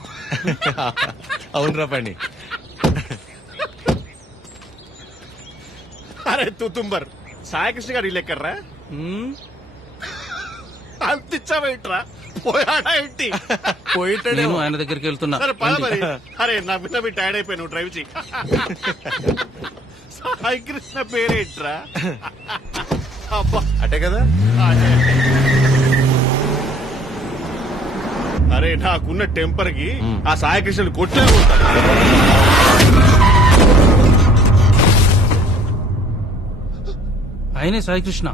అవునరా పండి. అరే తుతుంబర్, సాయి కృష్ణ గారు ఇల్లు ఎక్కర్రా? అంతిచ్చావేంట్రా? పోయాడా ఏంటి? పోయిటాడేమో. ఆయన దగ్గరికి వెళ్తున్నా. సరే పద మరి. అరే నా విన్న మీ టైర్డ్ అయిపోయి నువ్వు డ్రైవ్ చేయి. సాయి కృష్ణ పేరేంట్రా? అబ్బా అటే కదా. అదే. అరే నాకున్న టెంపర్ కి ఆ సాయి కృష్ణ కొట్టే కొడతాను. ఆయనే సాయి కృష్ణ.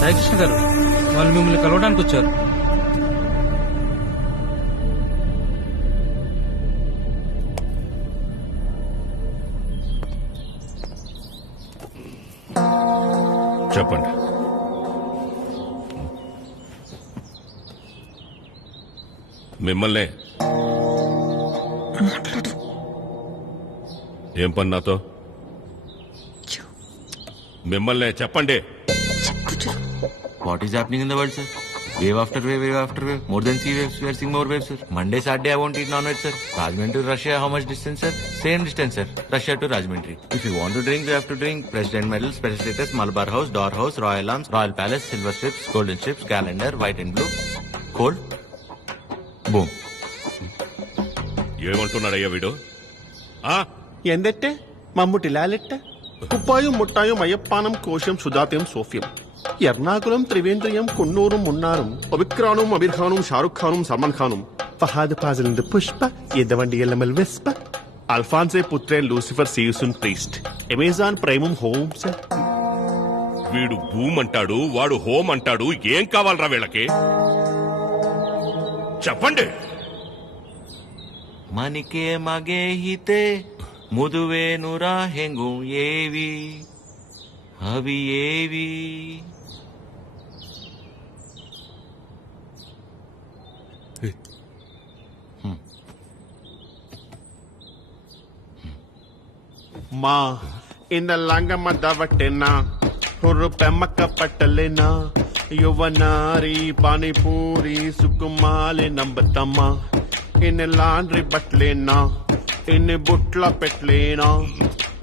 సాయి కృష్ణ గారు, వాళ్ళు మిమ్మల్ని కలవడానికి వచ్చారు. చెప్పండి. మిమ్మల్నే. ఏం పని నాతో? మిమ్మల్నే చెప్పండి. What is happening in the world, sir? Wave after wave, wave after wave. More than sea waves, we are seeing more waves, sir. Monday, Saturday, I won't eat non-veg, sir. Rajahmundry to Russia, how much distance, sir? Same distance, sir. Russia to Rajahmundry. If you want to drink, you have to drink President Medal, Special Status, Malabar House, Door House, Royal Arms, Royal Palace, Silver Strips, Golden Strips, Calendar, White and Blue. Cold. Boom. ఏమంటున్నాడయ్యా వీడు? ఎందెట్టే మమ్ముటి లాలెట్ట కుప్పాయం ముట్టాయం అయ్యప్పానం కోశం సుధాత్యం సోఫ్యం ఎర్నాకులం త్రివేంద్రియం కున్నూరం మున్నారం ఒబిక్రానుం అబిర్ఖానుం షారుఖ్ ఖానుం సల్మాన్ ఖానుం ఫహాద్ ఫాజిల్ పుష్ప ఎదవండి ఎల్లమల్ వెస్ప అల్ఫాన్సే పుత్రేన్ లూసిఫర్ సీయుసున్ ప్రీస్ట్ అమెజాన్ ప్రైమం హోమ్స్. వీడు భూమ్ అంటాడు, వాడు హోమ్ అంటాడు. ఏం కావాలరా వీళ్ళకి? చెప్పండి. ಮನಿಕೆ ಮಗೆ ಹಿತೆ ಮುದುವೆ ನುರ ಹೆಂಗು ಏವಿ ಅವಿ ಏವಿ. మా ఇన్న లంగమ్మ దవట్టెనా ಹುರು ಪೆಮ್ಮಕ್ಕ ಪಟ್ಟಲೆನ ಯುವನಾರಿ ಪಾನಿಪೂರಿ ಸುಕುಮಾಲೆ ನಂಬತಮ್ಮ ಇನ್ನು ಲಾಂಡ್ರಿ ಬಟ್ಲೇನ ಇನ್ನು ಬುಟ್ಲ ಪೆಟ್ಲೇನ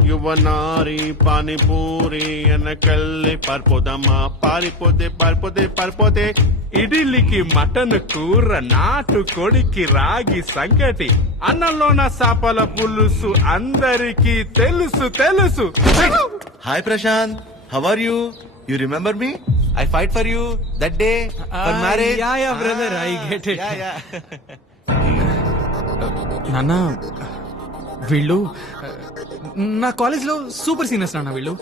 యువనారి పానీపూరి వెనకల్లి పారిపోదమ్మా పారిపోతే పారిపోతే పారిపోతే ఇడిలికి మటన్ కూర నాటు కొడికి రాగి సంగటి అన్నంలోన సాపల పులుసు అందరికీ తెలుసు తెలుసు. Hi Prashant, how are you? You remember me? I fight for you that day for marriage. Yeah, brother, I get it. Yeah. నాన్న వీళ్ళు నా కాలేజ్ లో సూపర్ సీనియర్స్ నాన్న. వీళ్ళు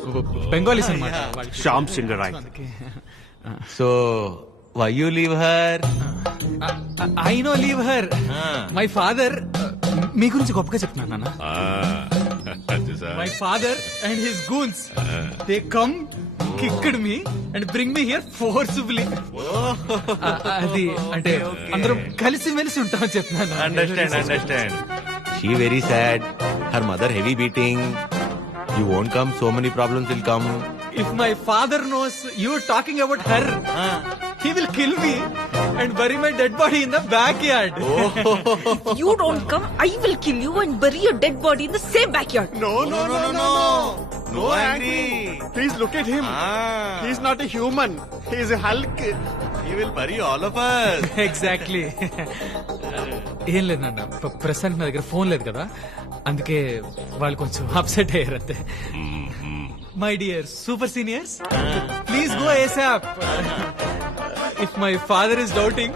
బెంగాలీస్ అన్నమాట. Shyam Singh Roy. So, why you leave her? I no leave her. My father మీ గురించి గొప్పగా చెప్తున్నాను నాన్న. My father and his goons they come kicked me and bring me here forcefully. అది అంటే అందరం కలిసి మెలిసి ఉంటామని చెప్తున్నాను. Understand she very sad, her mother heavy beating, you won't come, so many problems will come. If my father knows you are talking about her, he will kill me and bury my dead body in the backyard. You don't come, I will kill you and bury your dead body in the same backyard. No angry. Please look at him. He is not a human. He is a Hulk. He will bury all of us. Exactly. ఏం లేదు నాన్న, ప్రస్తుతానికి నా దగ్గర phone లేదు కదా, అందుకే వాళ్ళు కొంచెం అప్సెట్ అయ్యారు అంతే. My dear super seniors, please go ASAP. If my father is doubting,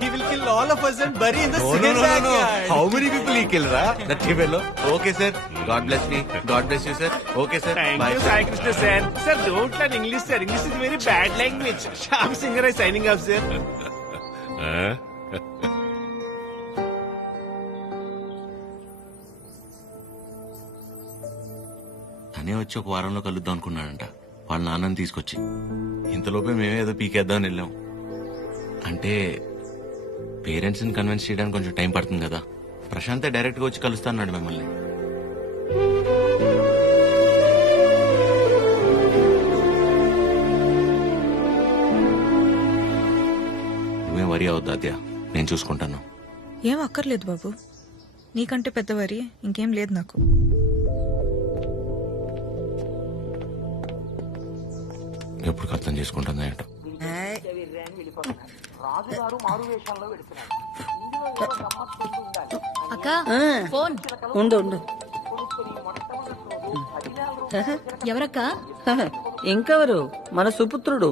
he will kill all of us and bury in the same backyard. How many people he killed, ra? That fellow. Okay, sir. God bless me. God bless you, sir. Okay, sir. Bye. Sai Krishna sir. Sir, don't learn English, sir. English is very bad language. Shyam Singer is signing off, sir. తనే వచ్చి ఒక వారంలో కలుద్దాం అనుకున్నాడంట వాళ్ళ నాన్నని తీసుకొచ్చి. ఇంతలోపే మేమే ఏదో పీకేద్దామని వెళ్ళాం. అంటే పేరెంట్స్ ని కన్విన్స్ చేయడానికి కొంచెం టైం పడుతుంది కదా. ప్రశాంత్ డైరెక్ట్ గా వచ్చి కలుస్తా అన్నాడు మిమ్మల్ని. నువ్వేం వరి అవద్దు అద్యా, నేను చూసుకుంటాను. ఏం అక్కర్లేదు బాబు, నీకంటే పెద్దవారి ఇంకేం లేదు నాకు. ఎప్పుడు అర్థం చేసుకుంటుందా ఏంటో. అక్క ఫోన్ ఉండు ఉండు. ఎవరక్క? ఇంకెవరు, మన సుపుత్రుడు.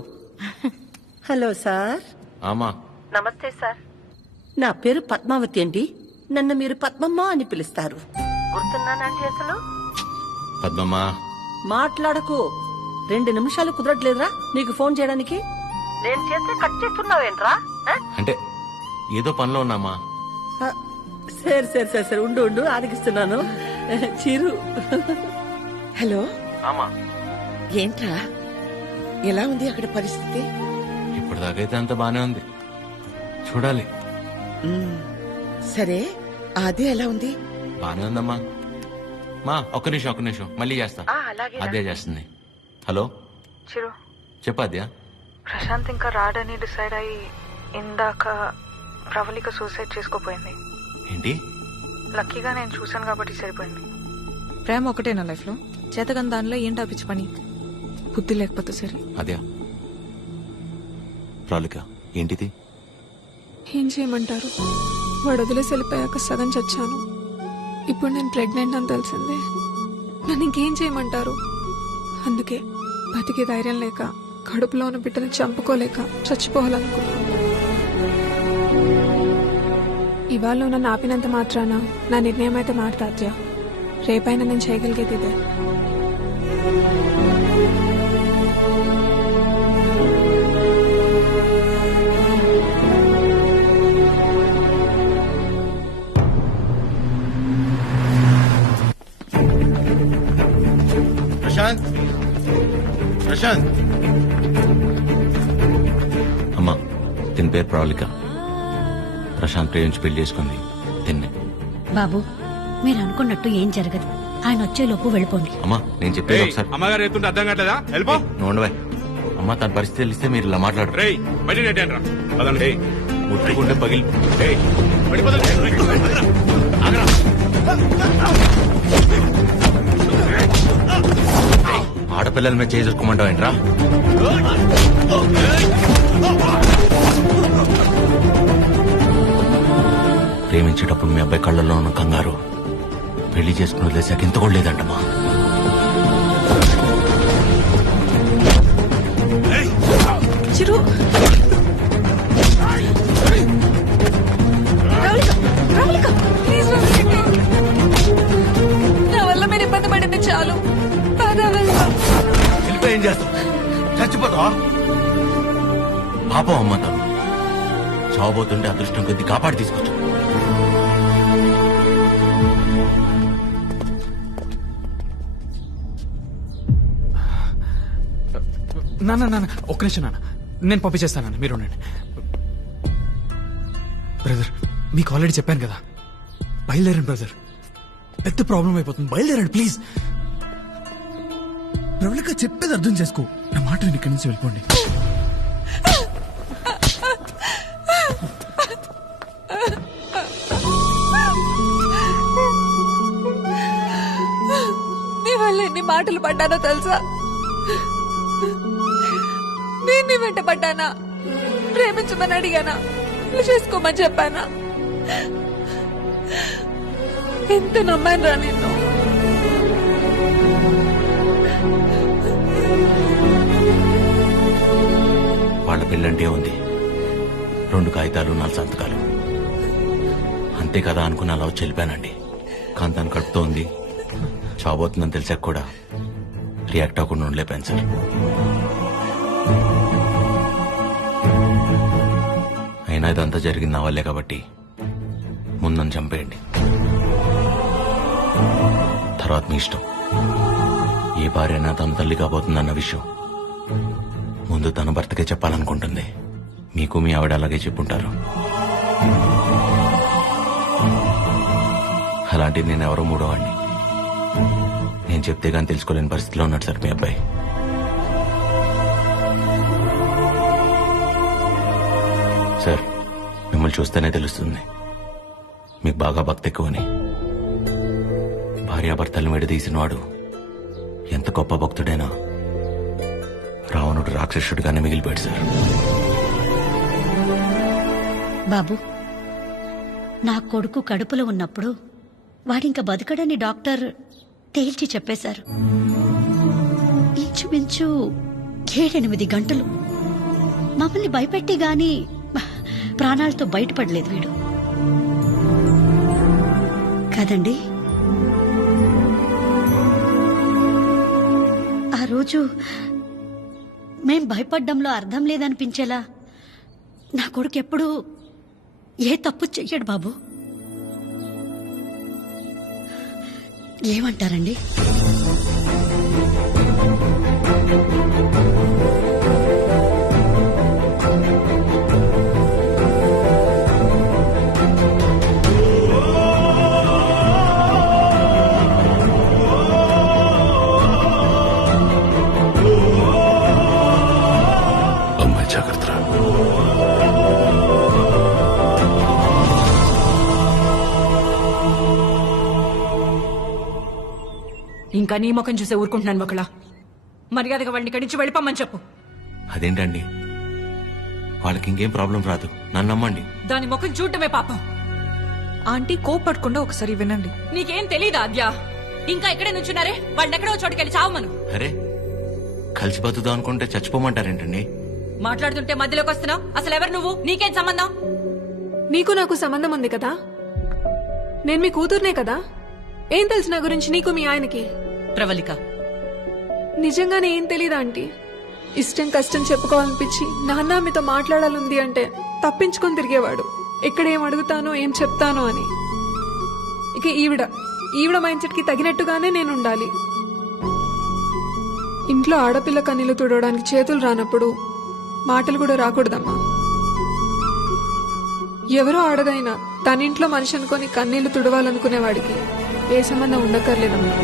Hello sir. ఆమా, నమస్తే సార్. నా పేరు పద్మావతి అండి. నన్ను మీరు పద్మమ్మ అని పిలుస్తారు. గుర్తున్నానండి అసలు? పద్మమ్మా మాట్లాడకు. 2 నిమిషాలు కుదరట్లేదురా నీకు ఫోన్ చేయడానికి? నేను చేస్తే కట్ చేస్తున్నావేంట్రా? అంటే ఏదో పనిలో ఉన్నామా. సరే సరే సరే సరే, ఉండు ఉండు, ఆరగిస్తున్నాను. చిరు. హలో. ఆమా, ఏంట్రా, ఎలా ఉంది అక్కడ పరిస్థితి? ఇప్పటిదాకైతే అంత బానే ఉంది, చూడాలి. సరే, అది ఎలా ఉంది? బానే ఉందమ్మా. మా ఒక్క నిమిషం మళ్ళీ చేస్తా. అదే చేస్తుంది. హలో చిరు, చెప్పాద్యా. ప్రశాంత్ ఇంకా రాడని డిసైడ్ అయ్యి ఇందాక ప్రవళిక సూసైడ్ చేసుకోపోయింది. ఏంటి? లక్కీగా నేను చూశాను కాబట్టి సరిపోయింది. ప్రేమ ఒకటే నా లైఫ్ లో, చేతగని దానిలో ఏంటి ఆపించి పని? బుద్ధి లేకపోతే సరే. అద్యా, ప్రాలిక ఏంటిది? ఏం చేయమంటారు, వాడు వదిలేసి వెళ్ళిపోయాక సగం చచ్చాను. ఇప్పుడు నేను ప్రెగ్నెంట్ అని తెలిసిందే. నన్ను ఇంకేం చేయమంటారు? అందుకే బతికే ధైర్యం లేక, కడుపులో ఉన్న బిడ్డని చంపుకోలేక చచ్చిపోవాలనుకున్నాను. ఇవాళ నన్ను ఆపినంత మాత్రాన నా నిర్ణయం అయితే మారుతాద్యా. రేపైనా నేను చేయగలిగేది ఇదే. ప్రశాంత్ అమ్మా, దీని పేరు ప్రాలిక. ప్రశాంత్ ప్రేమించి పెళ్లి చేసుకుంది తిన్నే. బాబు, మీరు అనుకున్నట్టు ఏం జరగదు. ఆయన వచ్చేలోపు వెళ్ళిపోండి. అమ్మా, నేను చెప్పేది ఒకసారి. అమ్మగారు ఎత్తుంటే అర్థం కావట్లేదా? వెళ్ళిపో. నోండవే అమ్మా, తన పరిస్థితి తెలిస్తే మీరు ఇలా మాట్లాడరు. ముట్టుకుంటే పగిలి. ఆడపిల్లల మీద చేసుకోమంటావు ఏంట్రా? ప్రేమించేటప్పుడు మీ అబ్బాయి కళ్ళల్లో ఉన్న కంగారు పెళ్లి చేసుకుని వదిలేసాక ఇంత కూడా లేదంటమ్మా. చిరు, నా వల్ల మీరు ఇబ్బంది పడింది చాలు. వెళ్ళిపోయి ఏం చేస్తావు? చచ్చిపోతావా? పాపం అమ్మ, తను చావబోతుంటే అదృష్టం కొద్ది కాపాడి తీసుకొచ్చు. నాన్న ఒక్క నిమిషం నాన్న, నేను పంపించేస్తాను, మీరు ఉండండి. బ్రదర్, మీకు ఆల్రెడీ చెప్పాను కదా, బయలుదేరండి బ్రదర్, పెద్ద ప్రాబ్లం అయిపోతుంది, బయలుదేరండి ప్లీజ్. ప్రవళిక చెప్పేది అర్థం చేసుకో, నా మాట నేను ఇక్కడి నుంచి వెళ్ళిపోండి. నీ వల్ల ఎన్ని మాటలు పడ్డానో తెలుసా? నేను నీ వెంట పడ్డానా? ప్రేమించమని అడిగానా? పెళ్లి చేసుకోమని చెప్పానా? ఎంత నమ్మాను రా నిన్ను. వాళ్ళ పెళ్ళంటే ఉంది, 2 కాగితాలు 4 సంతకాలు అంతే కదా అనుకుని అలా వచ్చి వెళ్ళిపోయానండి. కానీ తను కడుపుతో ఉంది, చావబోతుందని తెలిసాక కూడా రియాక్ట్ అవ్వకుండా ఉండలేపాను సార్. అయినా ఇదంతా జరిగింది నా వల్లే కాబట్టి ముందు నన్ను చంపేయండి, తర్వాత మీ ఇష్టం. ఏ భార్య అయినా తన తల్లి కాబోతుందన్న విషయం ముందు తన భర్తకే చెప్పాలనుకుంటుంది. మీకు మీ ఆవిడ అలాగే చెప్పుంటారు. అలాంటిది నేను ఎవరో మూడోవాడిని. నేను చెప్తే కానీ తెలుసుకోలేని పరిస్థితిలో ఉన్నాడు సార్ మీ అబ్బాయి. సార్, మిమ్మల్ని చూస్తేనే తెలుస్తుంది మీకు బాగా భక్తి ఎక్కువని. భార్యాభర్తలను విడదీసిన వాడు ఎంత గొప్ప భక్తుడైనా రావణుడు రాక్షసుడిగానే మిగిలిపోయాడు సార్. బాబు, నా కొడుకు కడుపులో ఉన్నప్పుడు వాడింక బతకడని డాక్టర్ తేల్చి చెప్పేశారు. ఇంచుమించు 7-8 గంటలు మమ్మల్ని భయపెట్టి గాని ప్రాణాలతో బయటపడలేదు వీడు కదండి. ఆ రోజు మేం భయపడ్డంలో అర్థం లేదనిపించేలా నా కొడుకు ఎప్పుడూ ఏ తప్పు చెయ్యడు బాబు. ఏమంటారండి? అమ్మాయి జాగ్రత్త. ఇంకా నీ ముఖం చూసే ఊరుకుంటున్నాను ఒకలా. మర్యాదగా వాళ్ళని ఇక్కడి నుంచి వెళ్ళిపోమని చెప్పు. అదేంటండి, వాళ్ళకి ఇంకేం ప్రాబ్లం రాదు, నన్ను నమ్మండి. దాని ముఖం చూడటమే పాపం. ఆంటీ కోపడకుండా ఒకసారి వినండి. నీకేం తెలీదా అద్యా? ఇంకా ఇక్కడే నుంచున్నారే, వాళ్ళని ఎక్కడో చోటుకెళ్ళి చావమను. అరే, కలిసి బతుకుదాం అనుకుంటే చచ్చిపోమంటారేంటండి? మాట్లాడుతుంటే మధ్యలోకి వస్తున్నావు. అసలు ఎవరు నువ్వు? నీకేం సంబంధం? నీకు నాకు సంబంధం ఉంది కదా. నేను మీ కూతుర్నే కదా. ఏం తెలుసు నా గురించి నీకు మీ ఆయనకి? ప్రవళిక, నిజంగానే ఏం తెలీదా ఆంటీ? ఇష్టం కష్టం చెప్పుకోవాలనిపించి నాన్న మీతో మాట్లాడాలంది అంటే తప్పించుకొని తిరిగేవాడు. ఎక్కడ ఏం అడుగుతానో ఏం చెప్తానో అని. ఇక ఈవిడ మైండ్ సెట్ కి తగినట్టుగానే నేను ఉండాలి. ఇంట్లో ఆడపిల్ల కన్నీళ్లు తుడవడానికి చేతులు రానప్పుడు మాటలు కూడా రాకూడదమ్మా. ఎవరో ఆడదైనా తన ఇంట్లో మనిషి అనుకొని కన్నీళ్లు తుడవాలనుకునేవాడికి ఏ సంబంధం ఉండక్కర్లేదమ్మా.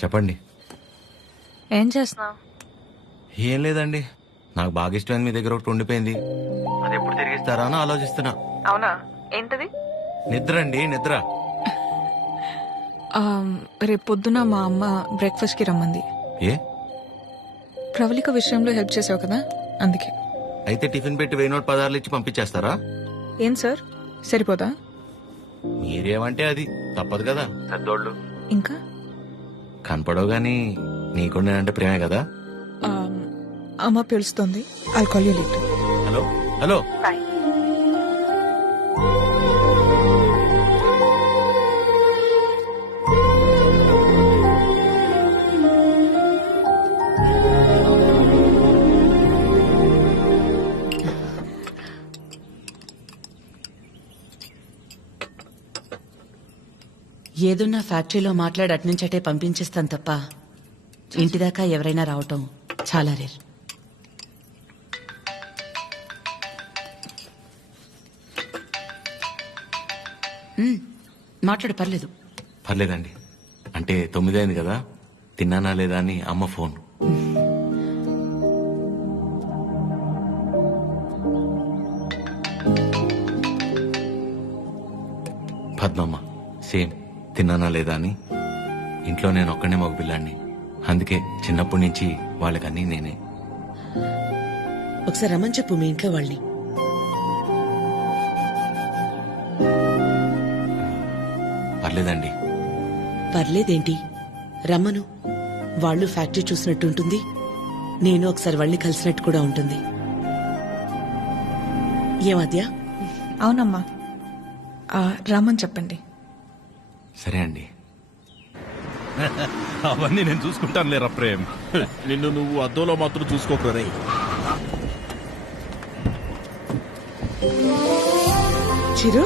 చెప్పండి. ఏం చేస్తున్నావు? ఏం లేదండి, నాకు బాగా ఇష్టమైంది మీ దగ్గర ఒకటి ఉండిపోయింది. అది ఎప్పుడు తిరిగిస్తారా అని ఆలోచిస్తున్నా. అవునా? ఏంటది? నిద్ర అండి, నిద్ర. రేపు పొద్దున మా అమ్మ బ్రేక్ఫాస్ట్ కి రమ్మంది. ఏ? ప్రవళిక విషయంలో హెల్ప్ చేసావు కదా, అందుకే. అయితే టిఫిన్ పెట్టి 1000 పదార్లు ఇచ్చి పంపించేస్తారా? ఏం సార్, సరిపోదా? మీరేమంటే అది తప్పదు కదా, పెద్దోళ్ళు. ఇంకా కనపడవు గాని నీకు నేనంటే ప్రేమే కదా. అమ్మ పిలుస్తుంది. I'll call you later. Hello hello. ఏదున్నా ఫ్యాక్టరీలో మాట్లాడి అట్నుంచటే పంపించేస్తాను తప్ప ఇంటిదాకా ఎవరైనా రావటం చాలా రేర్. మాట్లాడు, పర్లేదు. పర్లేదండి. అంటే 9 అయింది కదా, తిన్నానా లేదా అని అమ్మ ఫోన్. పద్మమ్మ సేమ్ తిన్నానా లేదా అని. ఇంట్లో నేను ఒక్కనే మగ పిల్లాన్ని, అందుకే చిన్నప్పటి నుంచి వాళ్ళకన్నీ నేనే. ఒకసారి రమ్మని చెప్పు మీ ఇంట్లో వాళ్ళని. పర్లేదండి. పర్లేదేంటి, రమ్మను. వాళ్ళు ఫ్యాక్టరీ చూసినట్టు ఉంటుంది, నేను ఒకసారి వాళ్ళని కలిసినట్టు కూడా ఉంటుంది. ఏమద్యా? అవునమ్మా, రామని చెప్పండి. సరే అండి. అవన్నీ నేను చూసుకుంటాను లేరా ప్రేమ్. నిన్ను నువ్వు అద్దంలో మాత్రం చూసుకోకరే. చిరు,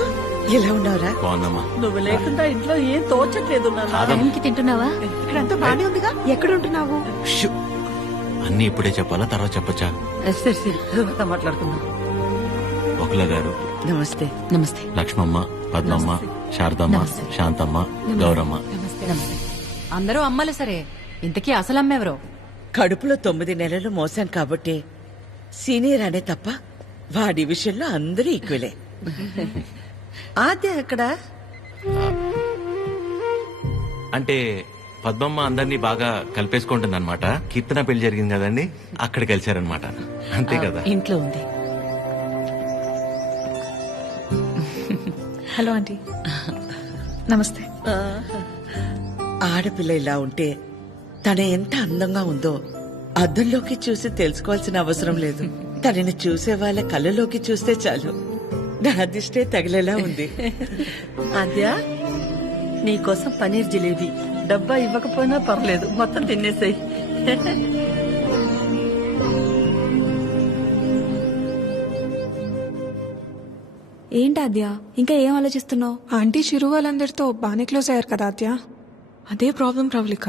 ఎలా ఉన్నావురా? బాగుందమ్మా. నువ్వు లేకుండా ఇంట్లో ఏం తోచట్లేదు నాన్న. టైంకి తింటున్నావా? ఇక్కడంతా బానే ఉందిగా, ఎక్కడ ఉంటున్నావు? అన్ని ఇప్పుడే చెప్పాలా, తర్వాత చెప్పచ్చా? సరే సరే, తర్వాత మాట్లాడుకుందాం. ఒకల గారు, నమస్తే. నమస్తే. లక్ష్మమ్మ, పద్మమ్మ, శారదమ్మ, శాంతమ్మ, గౌరమ్మ. అందరూ అమ్మలు సరే, ఇంతకీ అసలు అమ్మెవరో? కడుపులో 9 నెలలు మోసాం కాబట్టి సీనియర్ అనే తప్ప వాడి విషయంలో అందరూ ఈక్వలే. ఆద్య ఎక్కడ? అంటే పద్మమ్మ అందరినీ బాగా కలిపేసుకుంటుంది అనమాట. కీర్తన పెళ్లి జరిగింది కదండి, అక్కడ కలిశారనమాట. అంతే కదా? ఇంట్లో ఉంది. Hello aunty. నమస్తే. ఆడపిల్ల ఇలా ఉంటే తన ఎంత అందంగా ఉందో అద్దంలోకి చూసి తెలుసుకోవాల్సిన అవసరం లేదు. తనని చూసే వాళ్ళ కళ్ళలోకి చూస్తే చాలు. నా దిష్టే తగిలేలా ఉంది. ఆద్య, నీకోసం పనీర్ జిలేబీ డబ్బా ఇవ్వకపోయినా పర్లేదు, మొత్తం తినేసాయి. ఏంటి ఆద్య, ఇంకా ఏం ఆలోచిస్తున్నావు? ఆంటీ చిరు వాళ్ళందరితో బాగానే క్లోజ్ అయ్యారు కదా ఆద్య. అదే ప్రాబ్లం ప్రవళిక.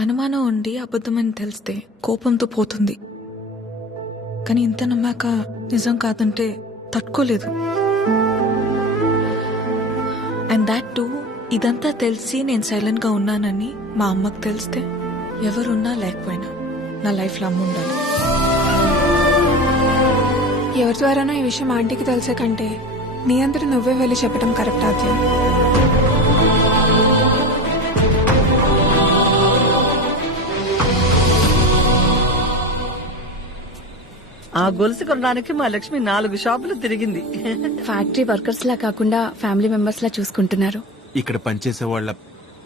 అనుమానం ఉండి అబద్ధమని తెలిస్తే కోపంతో పోతుంది, కానీ ఇంత నమ్మాక నిజం కాదంటే తట్టుకోలేదు. అండ్ దాట్ టూ, ఇదంతా తెలిసి నేను సైలెంట్ గా ఉన్నానని మా అమ్మకు తెలిస్తే ఎవరున్నా లేకపోయినా నా లైఫ్ లో అమ్మ ఉండాలి. ఎవరి ద్వారానో ఈ విషయం ఆంటీకి తెలిసే కంటే నీ అందరూ నువ్వే వెళ్ళి చెప్పడం కరెక్ట్ ఆద్య. ఆ గొలుసు కొనడానికి మా లక్ష్మి 4 షాపులు తిరిగింది. ఫ్యాక్టరీ వర్కర్స్ లా కాకుండా ఫ్యామిలీ మెంబర్స్ లా చూసుకుంటున్నారు. ఇక్కడ పనిచేసే వాళ్ళ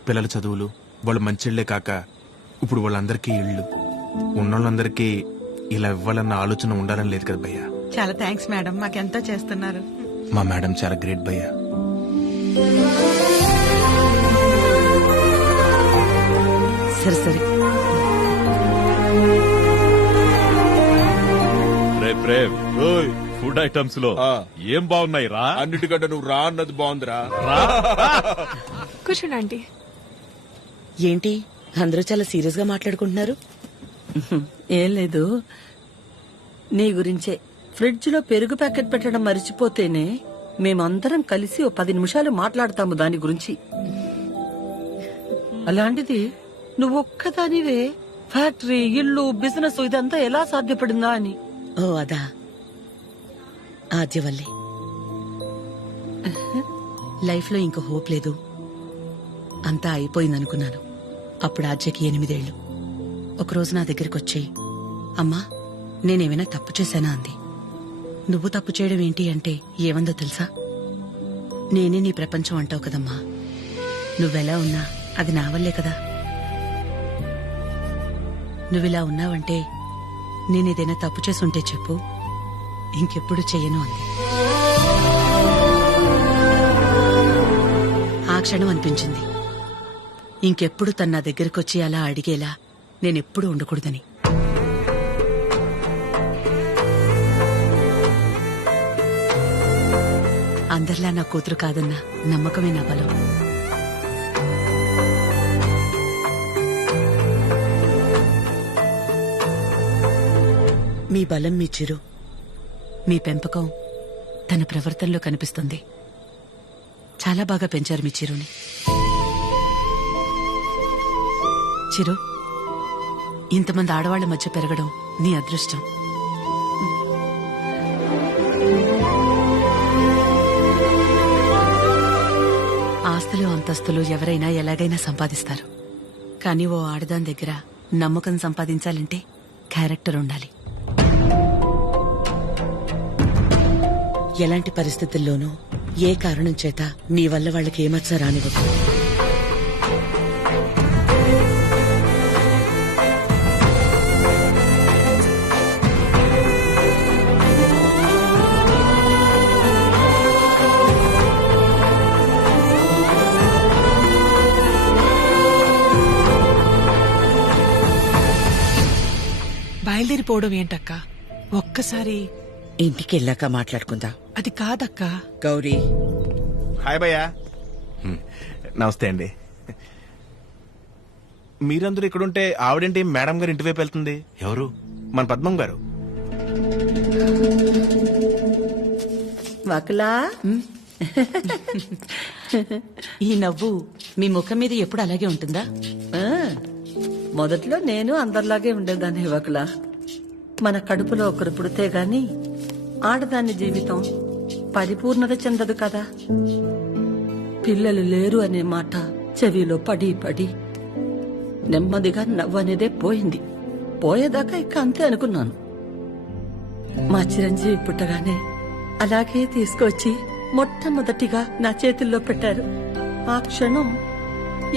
పిల్లల చదువులు, వాళ్ళు మంచిళ్లే కాక ఇప్పుడు వాళ్ళందరికీ ఇళ్ళు ఉన్నోళ్ళందరికీ ఇలా ఇవ్వాలన్న ఆలోచన ఉండాలని లేదు కదా భయ్యా. చాలా థ్యాంక్స్ మేడం, మాకెంతో చేస్తున్నారు. మా మేడం చాలా గ్రేట్ భయ్యా. సరే సరే. ప్రేమ్, ఫుడ్ ఐటమ్స్ లో ఏం బాగున్నాయి రా? అన్నిటికంటే నువ్వు రా అన్నది బాగుందిరా. కూర్చోండి ఆంటీ. ఏంటి అందరూ చాలా సీరియస్ గా మాట్లాడుకుంటున్నారు? ఏం లేదు, నీ గురించే. ఫ్రిడ్జ్ లో పెరుగు ప్యాకెట్ పెట్టడం మర్చిపోతేనే మేమందరం కలిసి 10 నిమిషాలు మాట్లాడతాము దాని గురించి. అలాంటిది నువ్వొక్కదానివే ఫ్యాక్టరీ, ఇల్లు, బిజినెస్ ఇదంతా ఎలా సాధ్యపడిందా అని. ఓ అదా, ఆద్యవల్లి. లైఫ్ లో ఇంక హోప్ లేదు, అంతా అయిపోయిందనుకున్నాను. అప్పుడు ఆద్యకి 8 ఏళ్లు. ఒకరోజు నా దగ్గరికి వచ్చి, అమ్మా నేనేమైనా తప్పు చేశానా అంది. నువ్వు తప్పు చేయడం ఏంటి అంటే ఏమందో తెలుసా? నేనే నీ ప్రపంచం అంటావు కదమ్మా, నువ్వెలా ఉన్నా అది నా వల్లే కదా. నువ్విలా ఉన్నావంటే నేనేదైనా తప్పు చేసుంటే చెప్పు, ఇంకెప్పుడు చెయ్యను అంది. ఆ క్షణం అనిపించింది ఇంకెప్పుడు తన నా దగ్గరకొచ్చి అలా అడిగేలా నేనెప్పుడు ఉండకూడదని. అందరిలా నా కూతురు కాదన్న నమ్మకమే నా బలం. మీ బలం మీ చిరు. మీ పెంపకం తన ప్రవర్తనలో కనిపిస్తుంది. చాలా బాగా పెంచారు మీ చిరుని. చిరు, ఇంతమంది ఆడవాళ్ల మధ్య పెరగడం నీ అదృష్టం. ఆస్తులు అంతస్తులు ఎవరైనా ఎలాగైనా సంపాదిస్తారు. కానీ ఓ ఆడదాని దగ్గర నమ్మకం సంపాదించాలంటే క్యారెక్టర్ ఉండాలి. ఎలాంటి పరిస్థితుల్లోనూ ఏ కారణం చేత నీ వల్ల వాళ్ళకి ఏమచ్చ రానివ్వదు. బయలుదేరిపోవడం ఏంటక్క? ఒక్కసారి ఇంటికి వెళ్ళాక మాట్లాడుకుందాం. అది కాదక్క. గౌరీ, హాయ్ భయ్యా. నమస్తే అండి. మీరందరూ ఇక్కడుంటే ఆవిడేంటి మేడం గారు ఇంటి వైపు వెళ్తుంది? ఎవరు? మన పద్మం గారు. వకులా, ఈ నవ్వు మీ ముఖం మీద ఎప్పుడు అలాగే ఉంటుందా? మొదట్లో నేను అందరిలాగే ఉండేదాన్ని వకులా. మన కడుపులో ఒకరు పుడితే గాని ఆడదాని జీవితం పరిపూర్ణత చెందదు కదా. పిల్లలు లేరు అనే మాట చెవిలో పడి పడి నెమ్మదిగా నవ్వు అనేదే పోయింది. పోయేదాకా ఇక అంతే అనుకున్నాను. మా చిరంజీవి పుట్టగానే అలాగే తీసుకొచ్చి మొట్టమొదటిగా నా చేతుల్లో పెట్టారు. ఆ క్షణం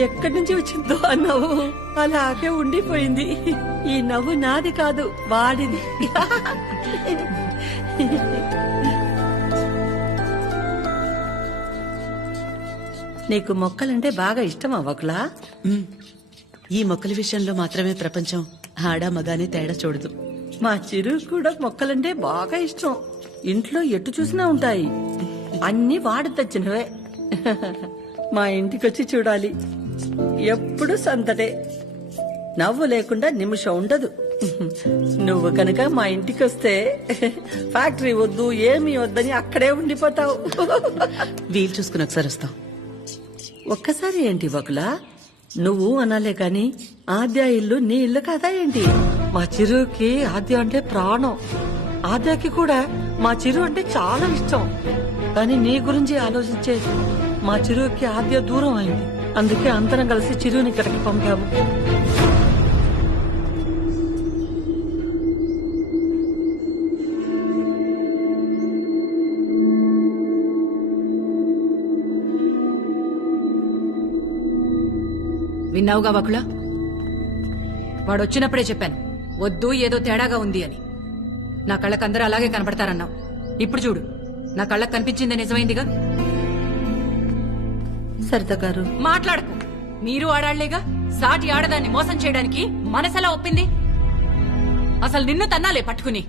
ఎక్కడి నుంచి వచ్చిందో ఆ నవ్వు అలాగే ఉండిపోయింది. ఈ నవ్వు నాది కాదు, వాడిది. నీకు మొక్కలంటే బాగా ఇష్టమా వకులా? ఈ మొక్కల విషయంలో మాత్రమే ప్రపంచం ఆడా మగానే తేడా చూడదు. మా చిరు కూడా మొక్కలంటే బాగా ఇష్టం. ఇంట్లో ఎటు చూసినా ఉంటాయి. అన్ని వాడి తెచ్చినవే. మా ఇంటికొచ్చి చూడాలి. ఎప్పుడు సందడే. నవ్వు లేకుండా నిమిషం ఉండదు. నువ్వు కనుక మా ఇంటికి వస్తే ఫ్యాక్టరీ వద్దు ఏమీ వద్దని అక్కడే ఉండిపోతావు. వీలు చూసుకుని ఒకసారి వస్తాం. ఒక్కసారి ఏంటి వకులా? నువ్వు అనాలే కాని ఆద్య ఇల్లు నీ ఇల్లు కాదా ఏంటి? మా చిరుకి ఆద్య అంటే ప్రాణం. ఆద్యకి కూడా మా చిరు అంటే చాలా ఇష్టం. కానీ నీ గురించి ఆలోచించే మా చిరుకి ఆద్య దూరం అయింది. అందుకే అందరం కలిసి చిరుని ఇక్కడికి పంపాము. విన్నావుగా వకులా? వాడొచ్చినప్పుడే చెప్పాను వద్దు, ఏదో తేడాగా ఉంది అని. నా కళ్ళకందరూ అలాగే కనపడతారన్నావు. ఇప్పుడు చూడు, నా కళ్ళకు కనిపించింది నిజమైందిగా. సరిత గారు మాట్లాడకు. మీరు ఆడాళ్లేగా. సాటి ఆడదాన్ని మోసం చేయడానికి మనసెలా ఒప్పింది? అసలు నిన్ను తన్నాలే పట్టుకుని.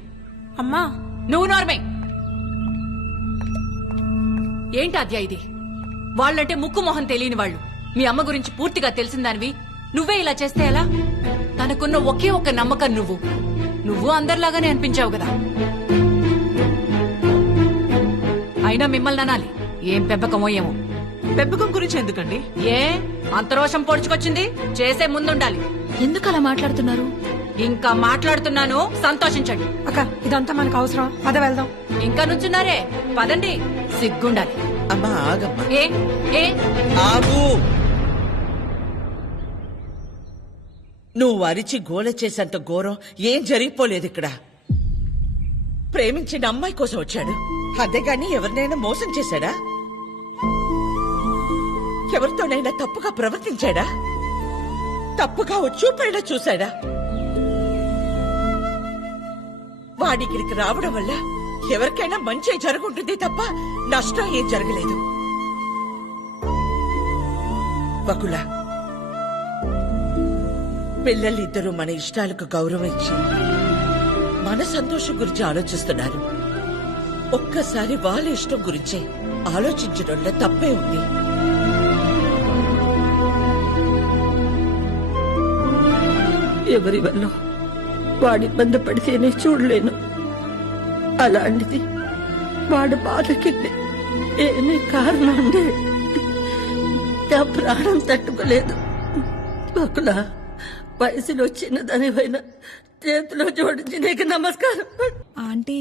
అమ్మా, నువ్వు నోర్మే. ఏంటి అద్యా ఇది? వాళ్ళంటే ముక్కు మొహం తెలియని వాళ్ళు. మీ అమ్మ గురించి పూర్తిగా తెలిసిందానివి నువ్వే ఇలా చేస్తే ఎలా? తనకున్న ఒకే ఒక్క నమ్మకం నువ్వు అందరిలాగానే అనిపించావు కదా. అయినా మిమ్మల్ని అనాలి. ఏం పెంపకమో ఏమో. పెంపకం గురించి ఎందుకండి? ఏ అంత రోషం పొడుచుకొచ్చింది? చేసే ముందుండాలి. ఎందుకు అలా మాట్లాడుతున్నారు? ఇంకా మాట్లాడుతున్నాను, సంతోషించండి. అక్క, ఇదంతా మనకు అవసరం. పద వెళ్దాం. ఇంకా నుంచున్నారే, పదండి. సిగ్గుండాలి. అమ్మా ఆగమ్మా. ఏ ఆగు. నువ్వు అరిచి గోల చేసేంత ఘోరం ఏం జరిగిపోలేదు ఇక్కడ. ప్రేమించిన అమ్మాయి కోసం వచ్చాడు, అంతేగాని ఎవరినైనా మోసం చేశాడా? ఎవరితోనైనా తప్పుగా ప్రవర్తించాడా? తప్పుగా చూపైనా చూశాడా? వాడికిడికి రావడం వల్ల ఎవరికైనా మంచి జరుగుంటుంది తప్ప నష్టం ఏం జరగలేదు. వకులా, పిల్లలిద్దరూ మన ఇష్టాలకు గౌరవం ఇచ్చి మన సంతోషం గురించి ఆలోచిస్తున్నారు. ఒక్కసారి వాళ్ళ ఇష్టం గురించే ఆలోచించడంలో తప్పే ఉంది. ఎవరి వల్ల వాడు ఇబ్బంది పడితేనే చూడలేను. అలాంటిది వాడు బాధకి ఏమీ కారణం ఉండే నా ప్రాణం తట్టుకోలేదు. బకుల వయసులో చిన్నదానివైనా చేతిలో జోడించి నీకు నమస్కారం. ఆంటీ,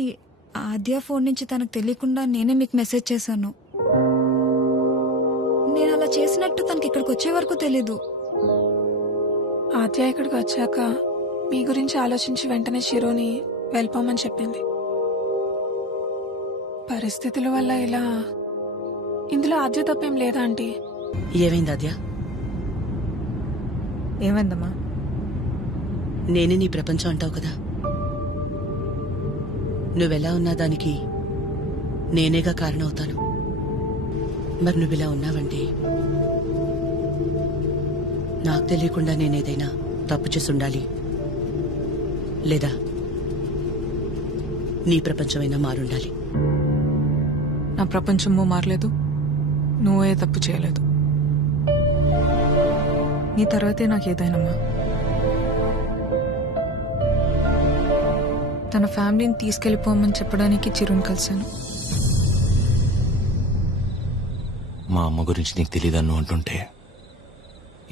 ఆద్య ఫోన్ నుంచి తనకు తెలియకుండా నేనే మీకు మెసేజ్ చేశాను. నేను అలా చేసినట్టు తనకి ఇక్కడికి వచ్చే వరకు తెలీదు. ఆద్య ఇక్కడికి వచ్చాక మీ గురించి ఆలోచించి వెంటనే చిరుని వెళ్ళిపోమని చెప్పింది. పరిస్థితుల వల్ల ఇలా. ఇందులో ఆద్య తప్పేం లేదా ఆంటీ? ఏమైంది ఆద్య? ఏమైందమ్మా? నేనే నీ ప్రపంచం అంటావు కదా, నువ్వెలా ఉన్నా దానికి నేనేగా కారణమవుతాను. మరి నువ్విలా ఉన్నావంటే నాకు తెలియకుండా నేనేదైనా తప్పు చేసి ఉండాలి, లేదా నీ ప్రపంచమైనా మారుండాలి. నా ప్రపంచము మారలేదు, నువ్వే తప్పు చేయలేదు. నీ తర్వాతే నాకు ఏదైనమ్మా. తన ఫ్యామిలీని తీసుకెళ్లిపోమని చెప్పడానికి చిరుని కలిశాను. మా అమ్మ గురించి నీకు తెలియదన్ను అంటుంటే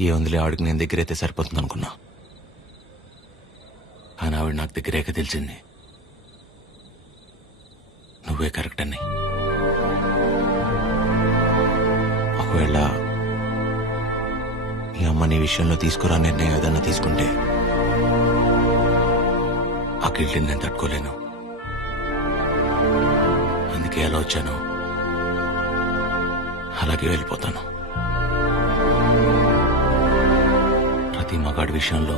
ఏ ఉందిలే ఆవిడకి నేను దగ్గరైతే సరిపోతుంది అనుకున్నా. కానీ ఆవిడ నాకు దగ్గరేక తెలిసింది నువ్వే కరెక్ట్ అని. ఒకవేళ ఈ అమ్మ నీ విషయంలో తీసుకురా నిర్ణయం ఏదన్నా తీసుకుంటే ఆ గిల్ట్ని నేను తట్టుకోలేను. అందుకే ఎలా వచ్చాను అలాగే వెళ్ళిపోతాను. ప్రతి మగాడి విషయంలో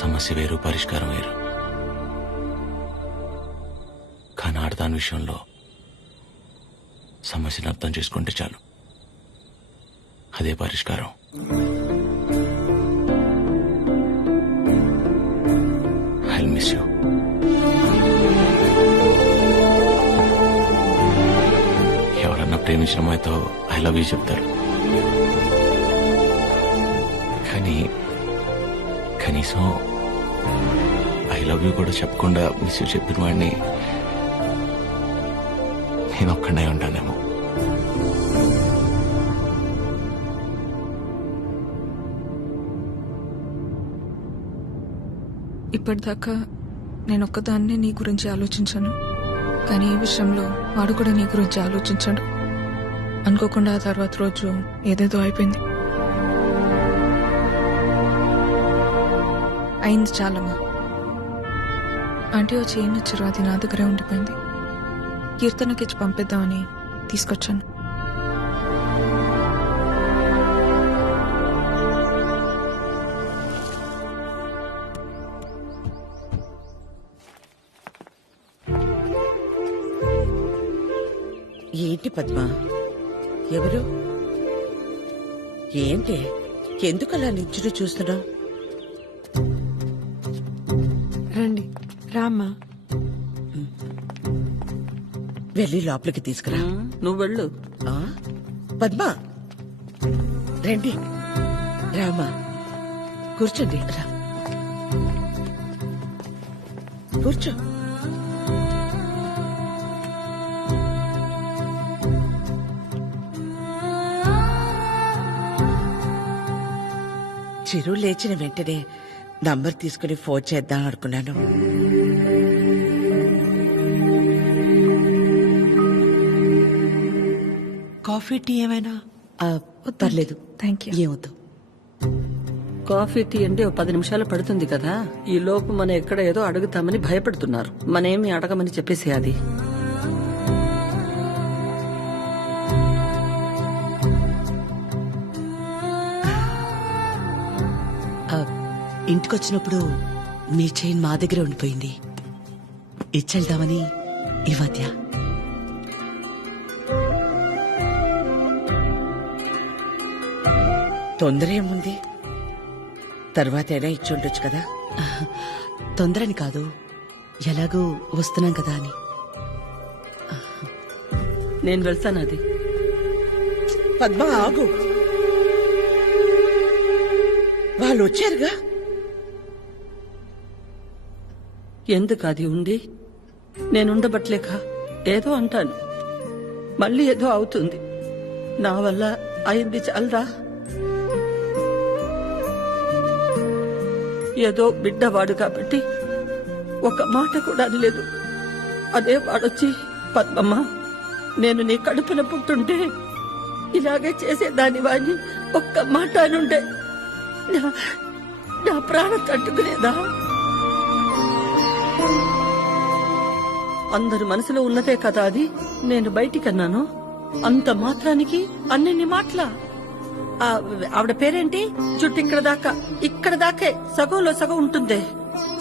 సమస్య వేరు, పరిష్కారం వేరు. కానీ ఆడదాని విషయంలో సమస్యను అర్థం చేసుకుంటే చాలు, అదే పరిష్కారం. I miss you. ఎవరన్నా ప్రేమించిన అమ్మాయితో ఐ లవ్ యూ చెప్తారు, కానీ కనీసం ఐ లవ్ యూ కూడా చెప్పకుండా మిస్ యూ చెప్పిన వాడిని నేను ఒక్కడే ఉంటానేమో. ఇప్పటిదాకా నేను ఒక్కదాన్నే నీ గురించి ఆలోచించాను, కానీ ఈ విషయంలో వాడు కూడా నీ గురించి ఆలోచించాడు. అనుకోకుండా ఆ తర్వాత రోజు ఏదేదో అయిపోయింది. అయింది చాలమ్మా. ఆంటీ వచ్చి ఏం నచ్చారు, అది నా దగ్గరే ఉండిపోయింది. కీర్తనకి ఇచ్చి పంపిద్దామని తీసుకొచ్చాను. ఏంటి పద్మ? ఎవరు? ఏంటి? ఎందుకలా నిల్చుని చూస్తున్నావు? రండి, రామ్మా. వెళ్ళి లోపలికి తీసుకురా. నువ్వు వెళ్ళు. పద్మ రండి, రామా కూర్చోండి. రా కూర్చో. చిరు లేచిన వెంటనే నంబర్ తీసుకుని ఫోన్ చేద్దాం అనుకున్నాను. కాఫీ టీ ఏమైనా? పర్లేదు, థ్యాంక్ యూ. ఏమవుతావు? కాఫీ టీ అంటే 10 నిమిషాలు పడుతుంది కదా. ఈ లోపు మనం ఎక్కడ ఏదో అడుగుతామని భయపడుతున్నారు. మనేమి అడగమని చెప్పేసి అది. ఇంటికొచ్చినప్పుడు మీ చైన్ మా దగ్గర ఉండిపోయింది, ఇచ్చెళ్దామని ఈ మధ్య. తొందర ఏముంది, తర్వాతైనా ఇచ్చి ఉండొచ్చు కదా. తొందరని కాదు, ఎలాగూ వస్తున్నాం కదా అని. నేను వెళ్తాను. అది పద్మ ఆగు, వాళ్ళు వచ్చారుగా. ఎందుకు అది ఉంది? నేనుండబట్లేక ఏదో అంటాను, మళ్ళీ ఏదో అవుతుంది. నా వల్ల అయింది చాలదా? ఏదో బిడ్డవాడు కాబట్టి ఒక మాట కూడా అనలేదు. అదే వాడొచ్చి, పద్మమ్మ నేను నీ కడుపున పుట్టుంటే ఇలాగే చేసేదాని వాడిని ఒక్క మాట అనుండే నా ప్రాణం తట్టుకునేదా? అందరి మనసులో ఉన్నదే కదా అది. నేను బయటికన్నాను, అంత మాత్రానికి అన్నెన్ని మాటలా? ఆవిడ పేరేంటి? జుట్టు ఇక్కడ దాకే సగంలో సగం ఉంటుందే.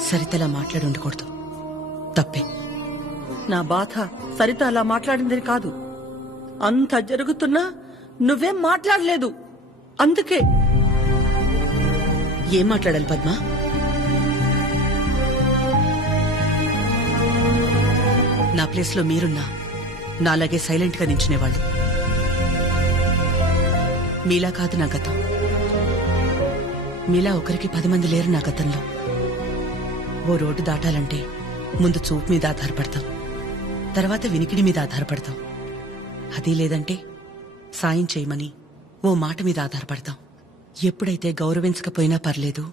సరితలా మాట్లాడి ఉండకూడదు, తప్పే. నా బాధ సరిత అలా మాట్లాడిందని కాదు, అంత జరుగుతున్నా నువ్వేం మాట్లాడలేదు, అందుకే. ఏం మాట్లాడాలి పద్మ? నా ప్లేస్ లో మీరున్నా నాలాగే సైలెంట్ గా నించునేవాళ్ళు. మీలా కాదు నా గతం. మీలా ఒకరికి 10 మంది లేరు నా గతంలో. ఓ రోడ్డు దాటాలంటే ముందు చూపు మీద ఆధారపడతాం, తర్వాత వినికిడి మీద ఆధారపడతాం. అది లేదంటే సాయం చేయమని ఓ మాట మీద ఆధారపడతాం. ఎప్పుడైతే గౌరవించకపోయినా పర్లేదు,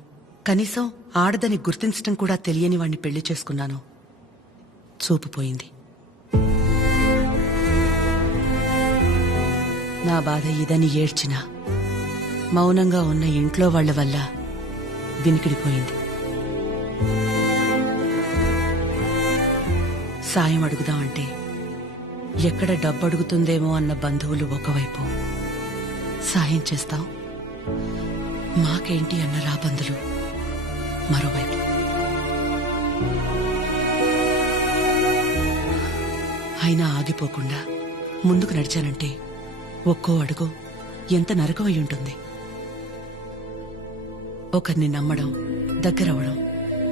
కనీసం ఆడదని గుర్తించడం కూడా తెలియని వాణ్ణి పెళ్లి చేసుకున్నానో చూపు పోయింది. నా బాధ ఇదని ఏడ్చినా మౌనంగా ఉన్న ఇంట్లో వాళ్ల వల్ల వినికిడిపోయింది. సాయం అడుగుదామంటే ఎక్కడ డబ్బు అడుగుతుందేమో అన్న బంధువులు ఒకవైపు, సాయం చేస్తాం మాకేంటి అన్న రాబందులు మరోవైపు. అయినా ఆగిపోకుండా ముందుకు నడిచానంటే ఒక్కో అడుగు ఎంత నరకమై ఉంటుంది. ఒకరిని నమ్మడం, దగ్గరవడం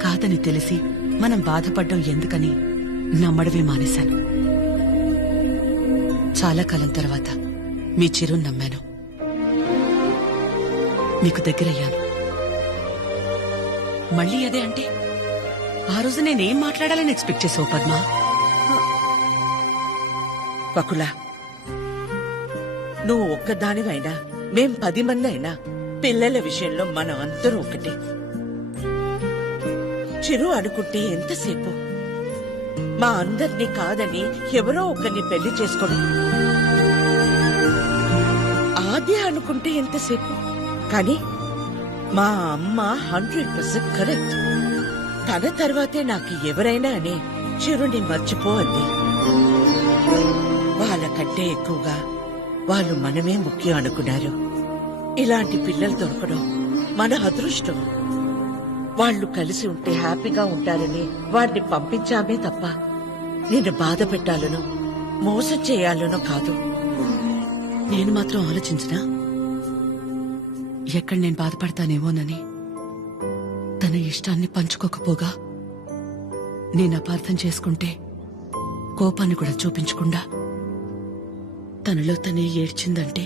కాదని తెలిసి మనం బాధపడ్డం ఎందుకని నమ్మడమే మానేశాను. చాలా కాలం తర్వాత మీ చిరుని నమ్మాను, మీకు దగ్గరయ్యాను. మళ్ళీ అదే అంటే ఆ రోజు నేనేం మాట్లాడాలని ఎక్స్పెక్ట్ చేసావు పద్మ? పకులా, నువ్వు ఒక్కదానివైనా మేం 10 మంది అయినా పిల్లల విషయంలో మనం అందరూ ఒకటే. చిరు అనుకుంటే ఎంతసేపు మా అందరినీ కాదని ఎవరో ఒకరిని పెళ్లి చేసుకోవడం. ఆద్య అనుకుంటే ఎంతసేపు, కానీ మా అమ్మ 100% కరెక్ట్. తన తర్వాతే నాకు ఎవరైనా అని చిరుని మర్చిపో అంది. వాళ్ళకంటే ఎక్కువగా వాళ్ళు మనమే ముఖ్యం అనుకున్నారు. ఇలాంటి పిల్లలు దొరకడం మన అదృష్టం. వాళ్ళు కలిసి ఉంటే హ్యాపీగా ఉంటారని వాడిని పంపించామే తప్ప నిన్ను బాధ పెట్టాలనో మోసం చేయాలనో కాదు. నేను మాత్రం ఆలోచించనా ఎక్కడ నేను బాధపడతానేమోనని? తన ఇష్టాన్ని పంచుకోకపోగా నేను అపార్థం చేసుకుంటే కోపాన్ని కూడా చూపించకుండా తనలో తనే ఏడ్చిందంటే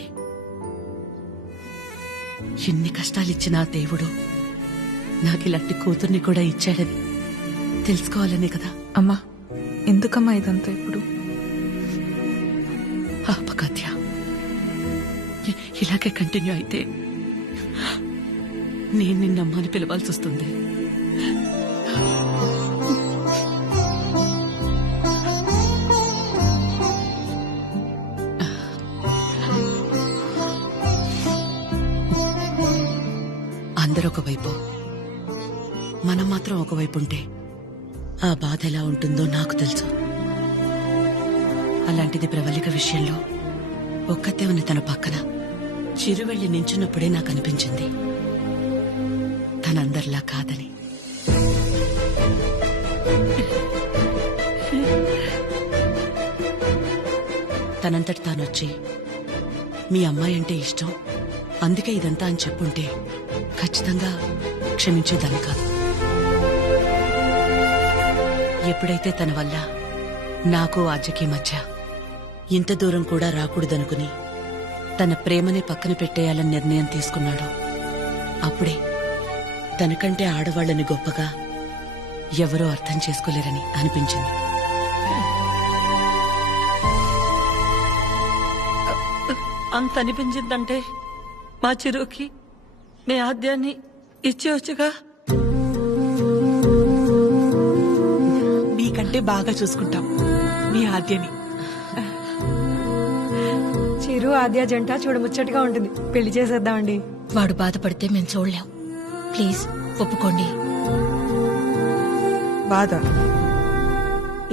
ఎన్ని కష్టాలిచ్చినా దేవుడు నాకిలాంటి కూతుర్ని కూడా ఇచ్చాడని తెలుసుకోవాలనే కదా. అమ్మా, ఎందుకమ్మా ఇదంతా ఇప్పుడు? ఆపకాత్య, ఇలాగే కంటిన్యూ అయితే నేను నిన్నమ్మని పిలవాల్సి వస్తుంది. అందరూ ఒకవైపు, మనం మాత్రం ఒకవైపు ఉంటే ఆ బాధ ఎలా ఉంటుందో నాకు తెలుసు. అలాంటిది ప్రవళిక విషయంలో ఒక్కతే ఉన్న తన పక్కన చిరు వెళ్లి నించున్నప్పుడే నాకు అనిపించింది తనందరిలా కాదని. తనంతటి తానొచ్చి మీ అమ్మాయి అంటే ఇష్టం, అందుకే ఇదంతా అని చెప్పుంటే ఖచ్చితంగా క్షమించేదాన్ని కాదు. ఎప్పుడైతే తన వల్ల నాకు ఆజ్యకి మధ్య ఇంత దూరం కూడా రాకూడదనుకుని తన ప్రేమని పక్కన పెట్టేయాలని నిర్ణయం తీసుకున్నాడో అప్పుడే తనకంటే ఆడవాళ్లని గొప్పగా, ఎవరూ అర్థం చేసుకోలేరని అనిపించింది. అంత అనిపించిందంటే మా చిరుకి మీ ఆద్యాన్ని ఇచ్చేవచ్చుగా. మీకంటే బాగా చూసుకుంటాం మీ ఆద్యని. చిరు ఆద్య జంట చూడముచ్చటగా ఉంటుంది. పెళ్లి చేసేద్దామండి. వాడు బాధపడితే మేము చూడలేం. ప్లీజ్ ఒప్పుకోండి. బాధ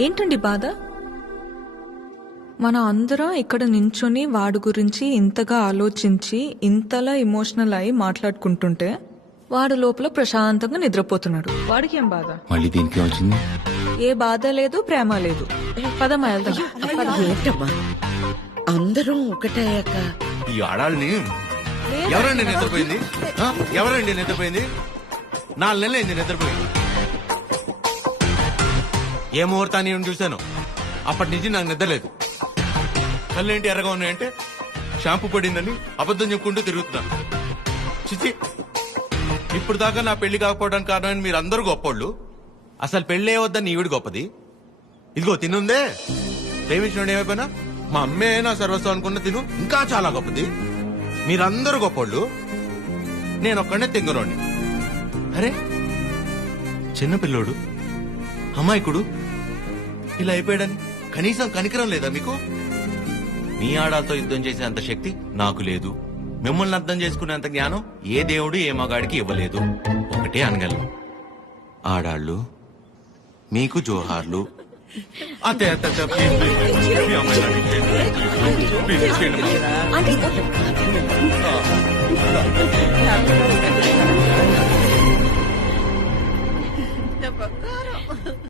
ఏంటండి బాధ? మన అందరం ఇక్కడ నించుని వాడి గురించి ఇంతగా ఆలోచించి ఇంతలా ఎమోషనల్ అయి మాట్లాడుకుంటుంటే వాడు లోపల ప్రశాంతంగా నిద్రపోతున్నాడు. వాడికి ఏం బాధ? మళ్ళీ దీనికి వచ్చింది. ఏ బాధ లేదు, ప్రేమ లేదు. పదమ్మా వెళ్దాం. ఏంటమ్మా అందరం ఒకటయ్యాక ఈ ఆడాళ్ళని ఎవరండి నిద్రపోయింది? ఆ? ఎవరండి నిద్రపోయింది? 4 నెలలైంది నిద్రపోయింది. ఏ ముహూర్తాన్ని నేను చూశాను అప్పటి నుంచి నాకు నిద్రలేదు. కళ్ళేంటి ఎర్రగా ఉన్నాయంటే షాంపూ పడిందని అబద్ధం చెప్పుకుంటూ తిరుగుతున్నాను. చిచి, ఇప్పుడు దాకా నా పెళ్లి కాకపోవడానికి కారణం మీరు అందరూ గొప్పోళ్ళు. అసలు పెళ్ళే వద్దని ఈవిడ గొప్పది. ఇదిగో తినుందే, ప్రేమించిన ఏమైపోయినా మా అమ్మే నా సర్వస్వం అనుకున్న తిను ఇంకా చాలా గొప్పది. మీరందరూ గొప్పోళ్ళు, నేను ఒక్కడే తెంగరోణ్ణి. అరే చిన్నపిల్లోడు అమాయకుడు ఇలా అయిపోయాడని కనీసం కనికరం లేదా మీకు? మీ ఆడాలతో యుద్ధం చేసే అంత శక్తి నాకు లేదు. మిమ్మల్ని అర్థం చేసుకునేంత జ్ఞానం ఏ దేవుడు ఏ మగాడికి ఇవ్వలేదు. ఒకటే అనగలను, ఆడాళ్ళు మీకు జోహార్లు. అతే అతే అతే, ప్లీజ్, ప్లీజ్. మీ అమ్మాయిని ప్లీజ్ చేయండి.